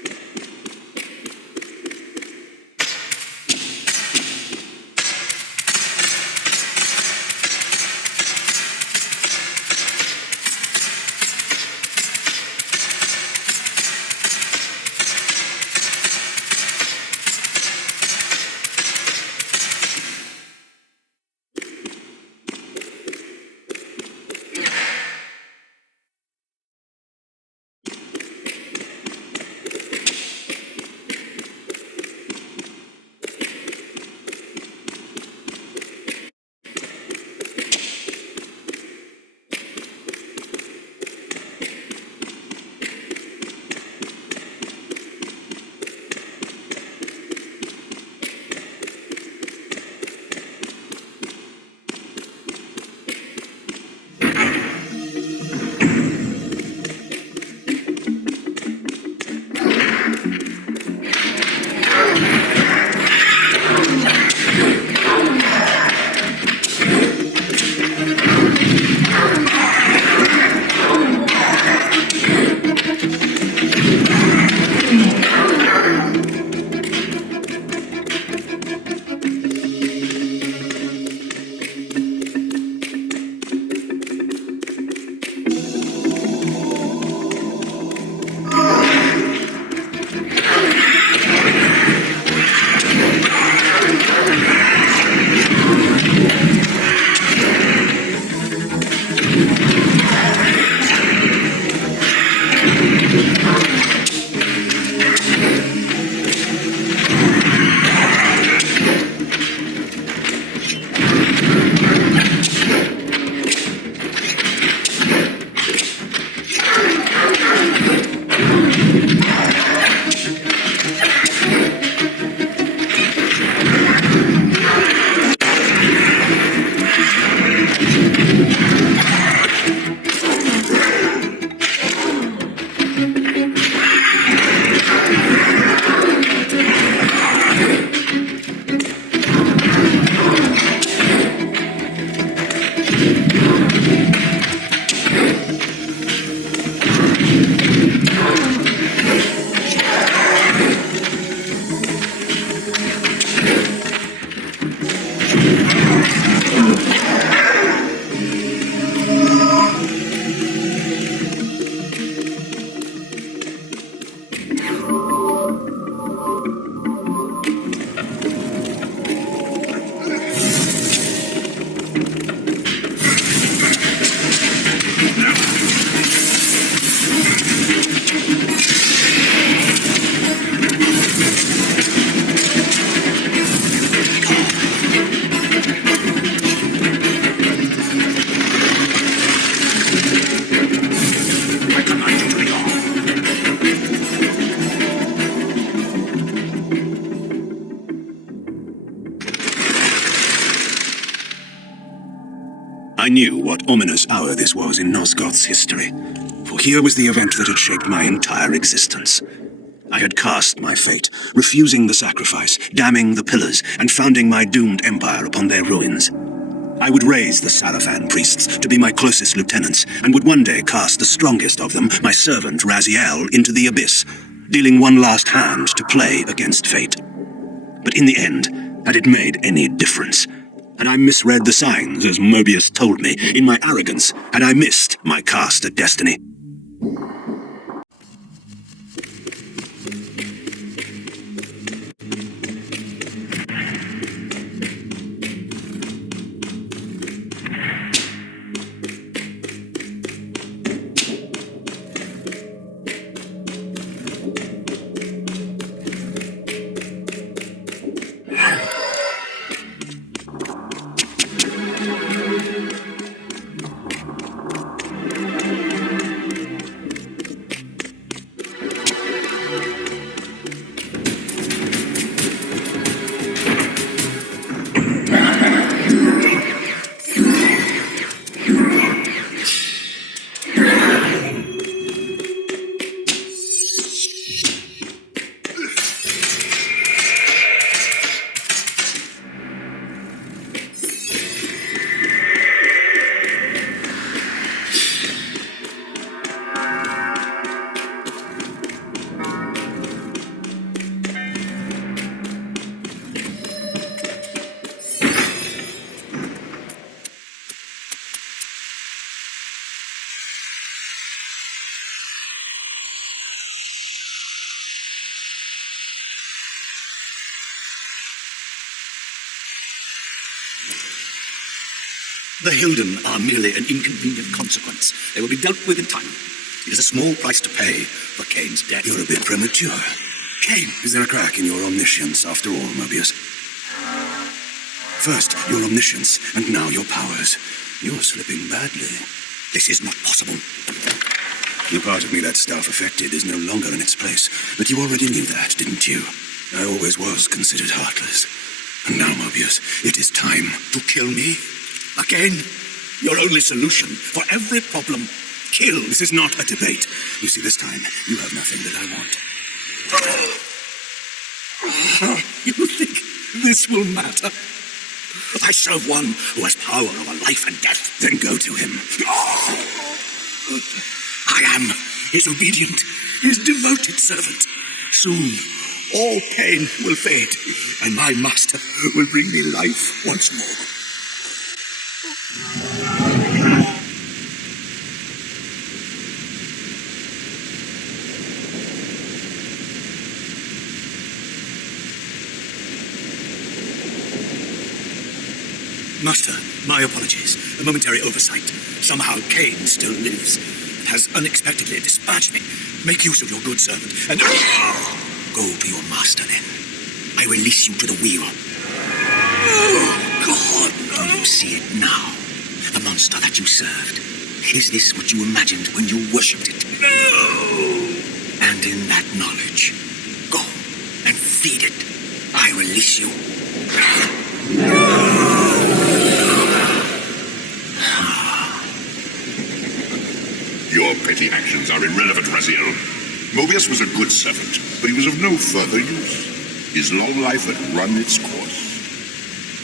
I knew what ominous hour this was in Nosgoth's history, for here was the event that had shaped my entire existence. I had cast my fate, refusing the sacrifice, damning the pillars, and founding my doomed empire upon their ruins. I would raise the Sarafan priests to be my closest lieutenants, and would one day cast the strongest of them, my servant Raziel, into the abyss, dealing one last hand to play against fate. But in the end, had it made any difference? Had I misread the signs, as Mobius told me, in my arrogance? Had I missed my cast at destiny? The Hilden are merely an inconvenient consequence. They will be dealt with in time. It is a small price to pay for Kain's death. You're a bit premature. Kain! Is there a crack in your omniscience after all, Mobius? First, your omniscience, and now your powers. You're slipping badly. This is not possible. The part of me that staff affected is no longer in its place, but you already knew that, didn't you? I always was considered heartless. And now, Mobius, it is time. To kill me? Again? Your only solution for every problem. Kill. This is not a debate. You see, this time, you have nothing that I want. You think this will matter? I serve one who has power over life and death. Then go to him. I am his obedient, his devoted servant. Soon, all pain will fade, and my master will bring me life once more. Master, my apologies. A momentary oversight. Somehow Kain still lives and has unexpectedly dispatched me. Make use of your good servant and go to your master then. I release you to the wheel. God, do you see it now? The monster that you served. Is this what you imagined when you worshipped it? No! And in that knowledge, go and feed it. I release you. Your petty actions are irrelevant, Raziel. Mobius was a good servant, but he was of no further use. His long life had run its course.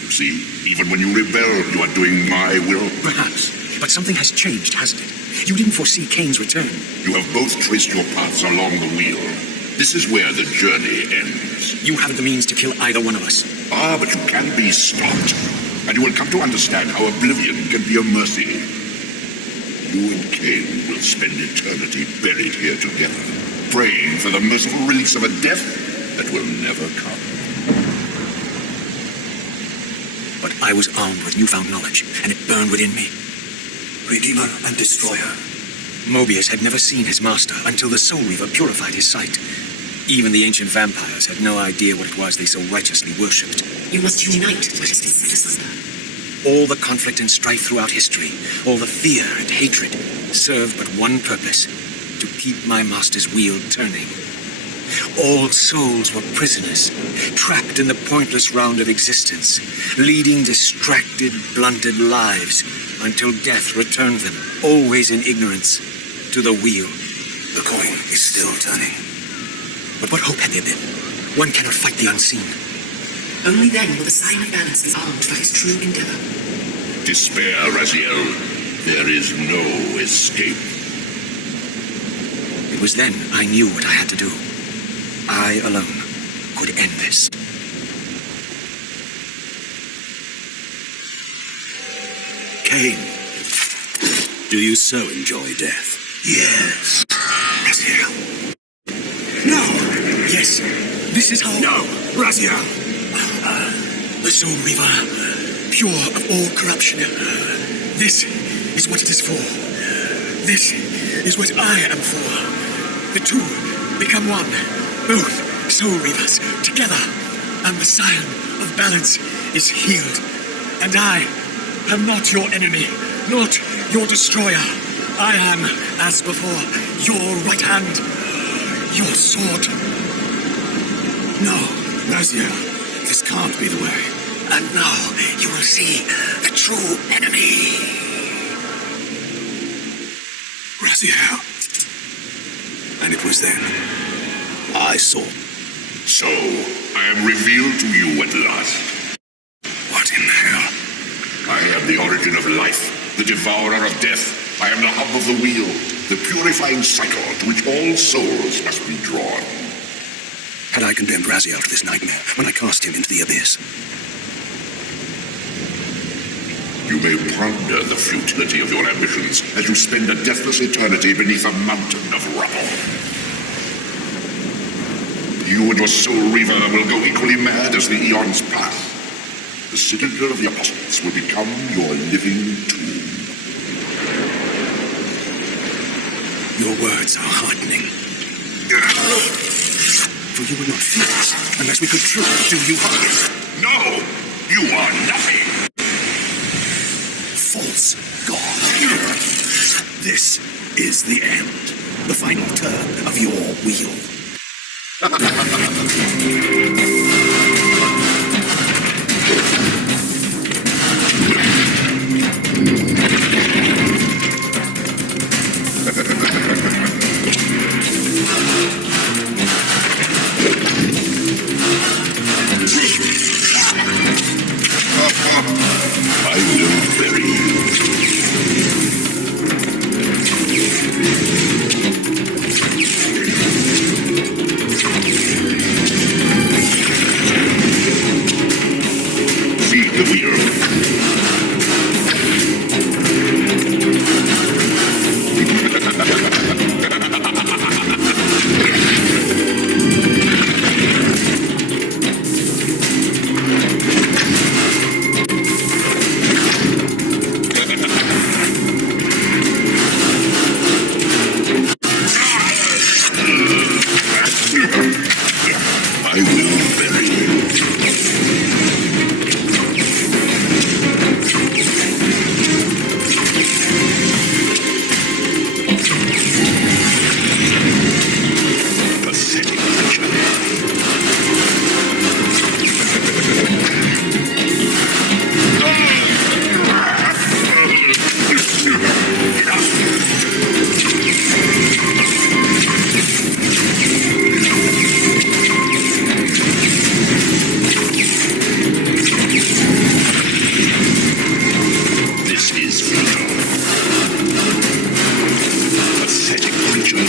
You see, even when you rebel, you are doing my will. Perhaps, but something has changed, hasn't it? You didn't foresee Kain's return. You have both traced your paths along the wheel. This is where the journey ends. You haven't the means to kill either one of us. Ah, but you can be stopped. And you will come to understand how oblivion can be a mercy. You and Kain will spend eternity buried here together, praying for the merciful release of a death that will never come. But I was armed with newfound knowledge, and it burned within me. Redeemer and Destroyer. Mobius had never seen his master until the Soul Reaver purified his sight. Even the ancient vampires had no idea what it was they so righteously worshipped. You must unite what has been set asunder. All the conflict and strife throughout history, all the fear and hatred, served but one purpose: to keep my master's wheel turning. All souls were prisoners, trapped in the pointless round of existence, leading distracted, blunted lives until death returned them, always in ignorance, to the wheel. The coin is still turning. But what hope had there been? One cannot fight the unseen. Only then will the sign of balance be armed for his true endeavor. Despair, Raziel. There is no escape. It was then I knew what I had to do. I alone could end this. Kain, do you so enjoy death? Yes. Raziel. No! Yes, this is how... No! Raziel! The Soul Reaver, pure of all corruption. This is what it is for. This is what I am for. The two become one. Both Soul Reavers together. And the Scion of Balance is healed. And I am not your enemy, not your destroyer. I am, as before, your right hand, your sword. No, Raziel, this can't be the way. And now you will see the true enemy. Raziel. And it was then I saw. So, I am revealed to you at last. What in hell? I am the origin of life, the devourer of death. I am the hub of the wheel, the purifying cycle to which all souls must be drawn. Had I condemned Raziel to this nightmare when I cast him into the abyss? You may ponder the futility of your ambitions as you spend a deathless eternity beneath a mountain of rubble. You and your Soul Reaver will go equally mad as the eons pass. The citadel of the apostles will become your living tomb. Your words are heartening. For you would not fear us unless we could truly do you harm. No! You are nothing! False God. This is the end. The final turn of your wheel. I will bury you. Feed the wheel. I will bury you. Pathetic creature. This is futile. Pathetic creature.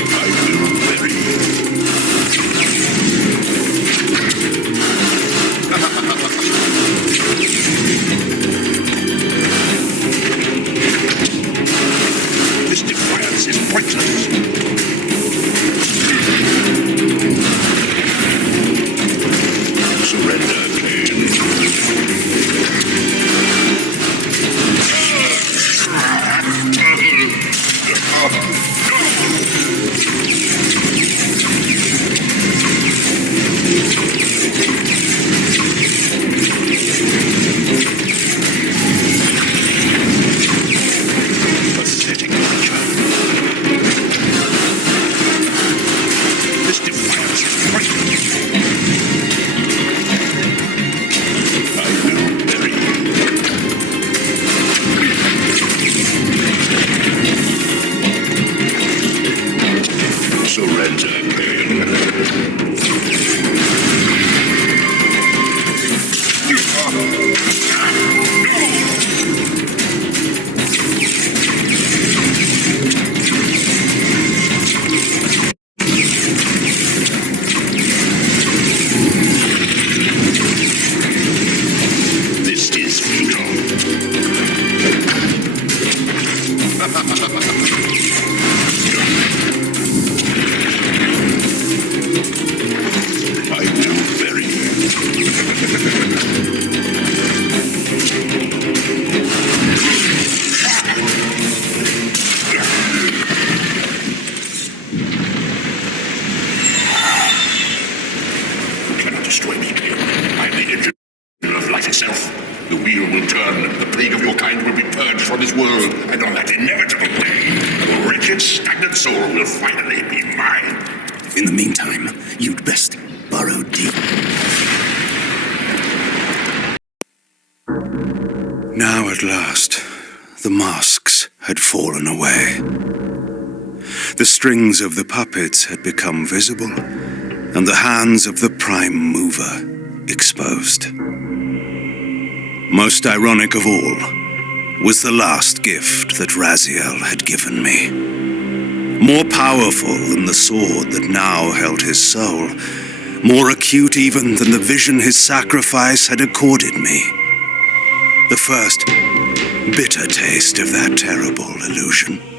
I will bury This defiance is pointless. Surrender, Kain. destroy me. I am the engine of life itself. The wheel will turn, the plague of your kind will be purged from this world, and on that inevitable day, the wretched, stagnant soul will finally be mine. In the meantime, you'd best burrow deep. Now at last, the masks had fallen away. The strings of the puppets had become visible, and the hands of the prime mover exposed. Most ironic of all was the last gift that Raziel had given me. More powerful than the sword that now held his soul, more acute even than the vision his sacrifice had accorded me. The first bitter taste of that terrible illusion.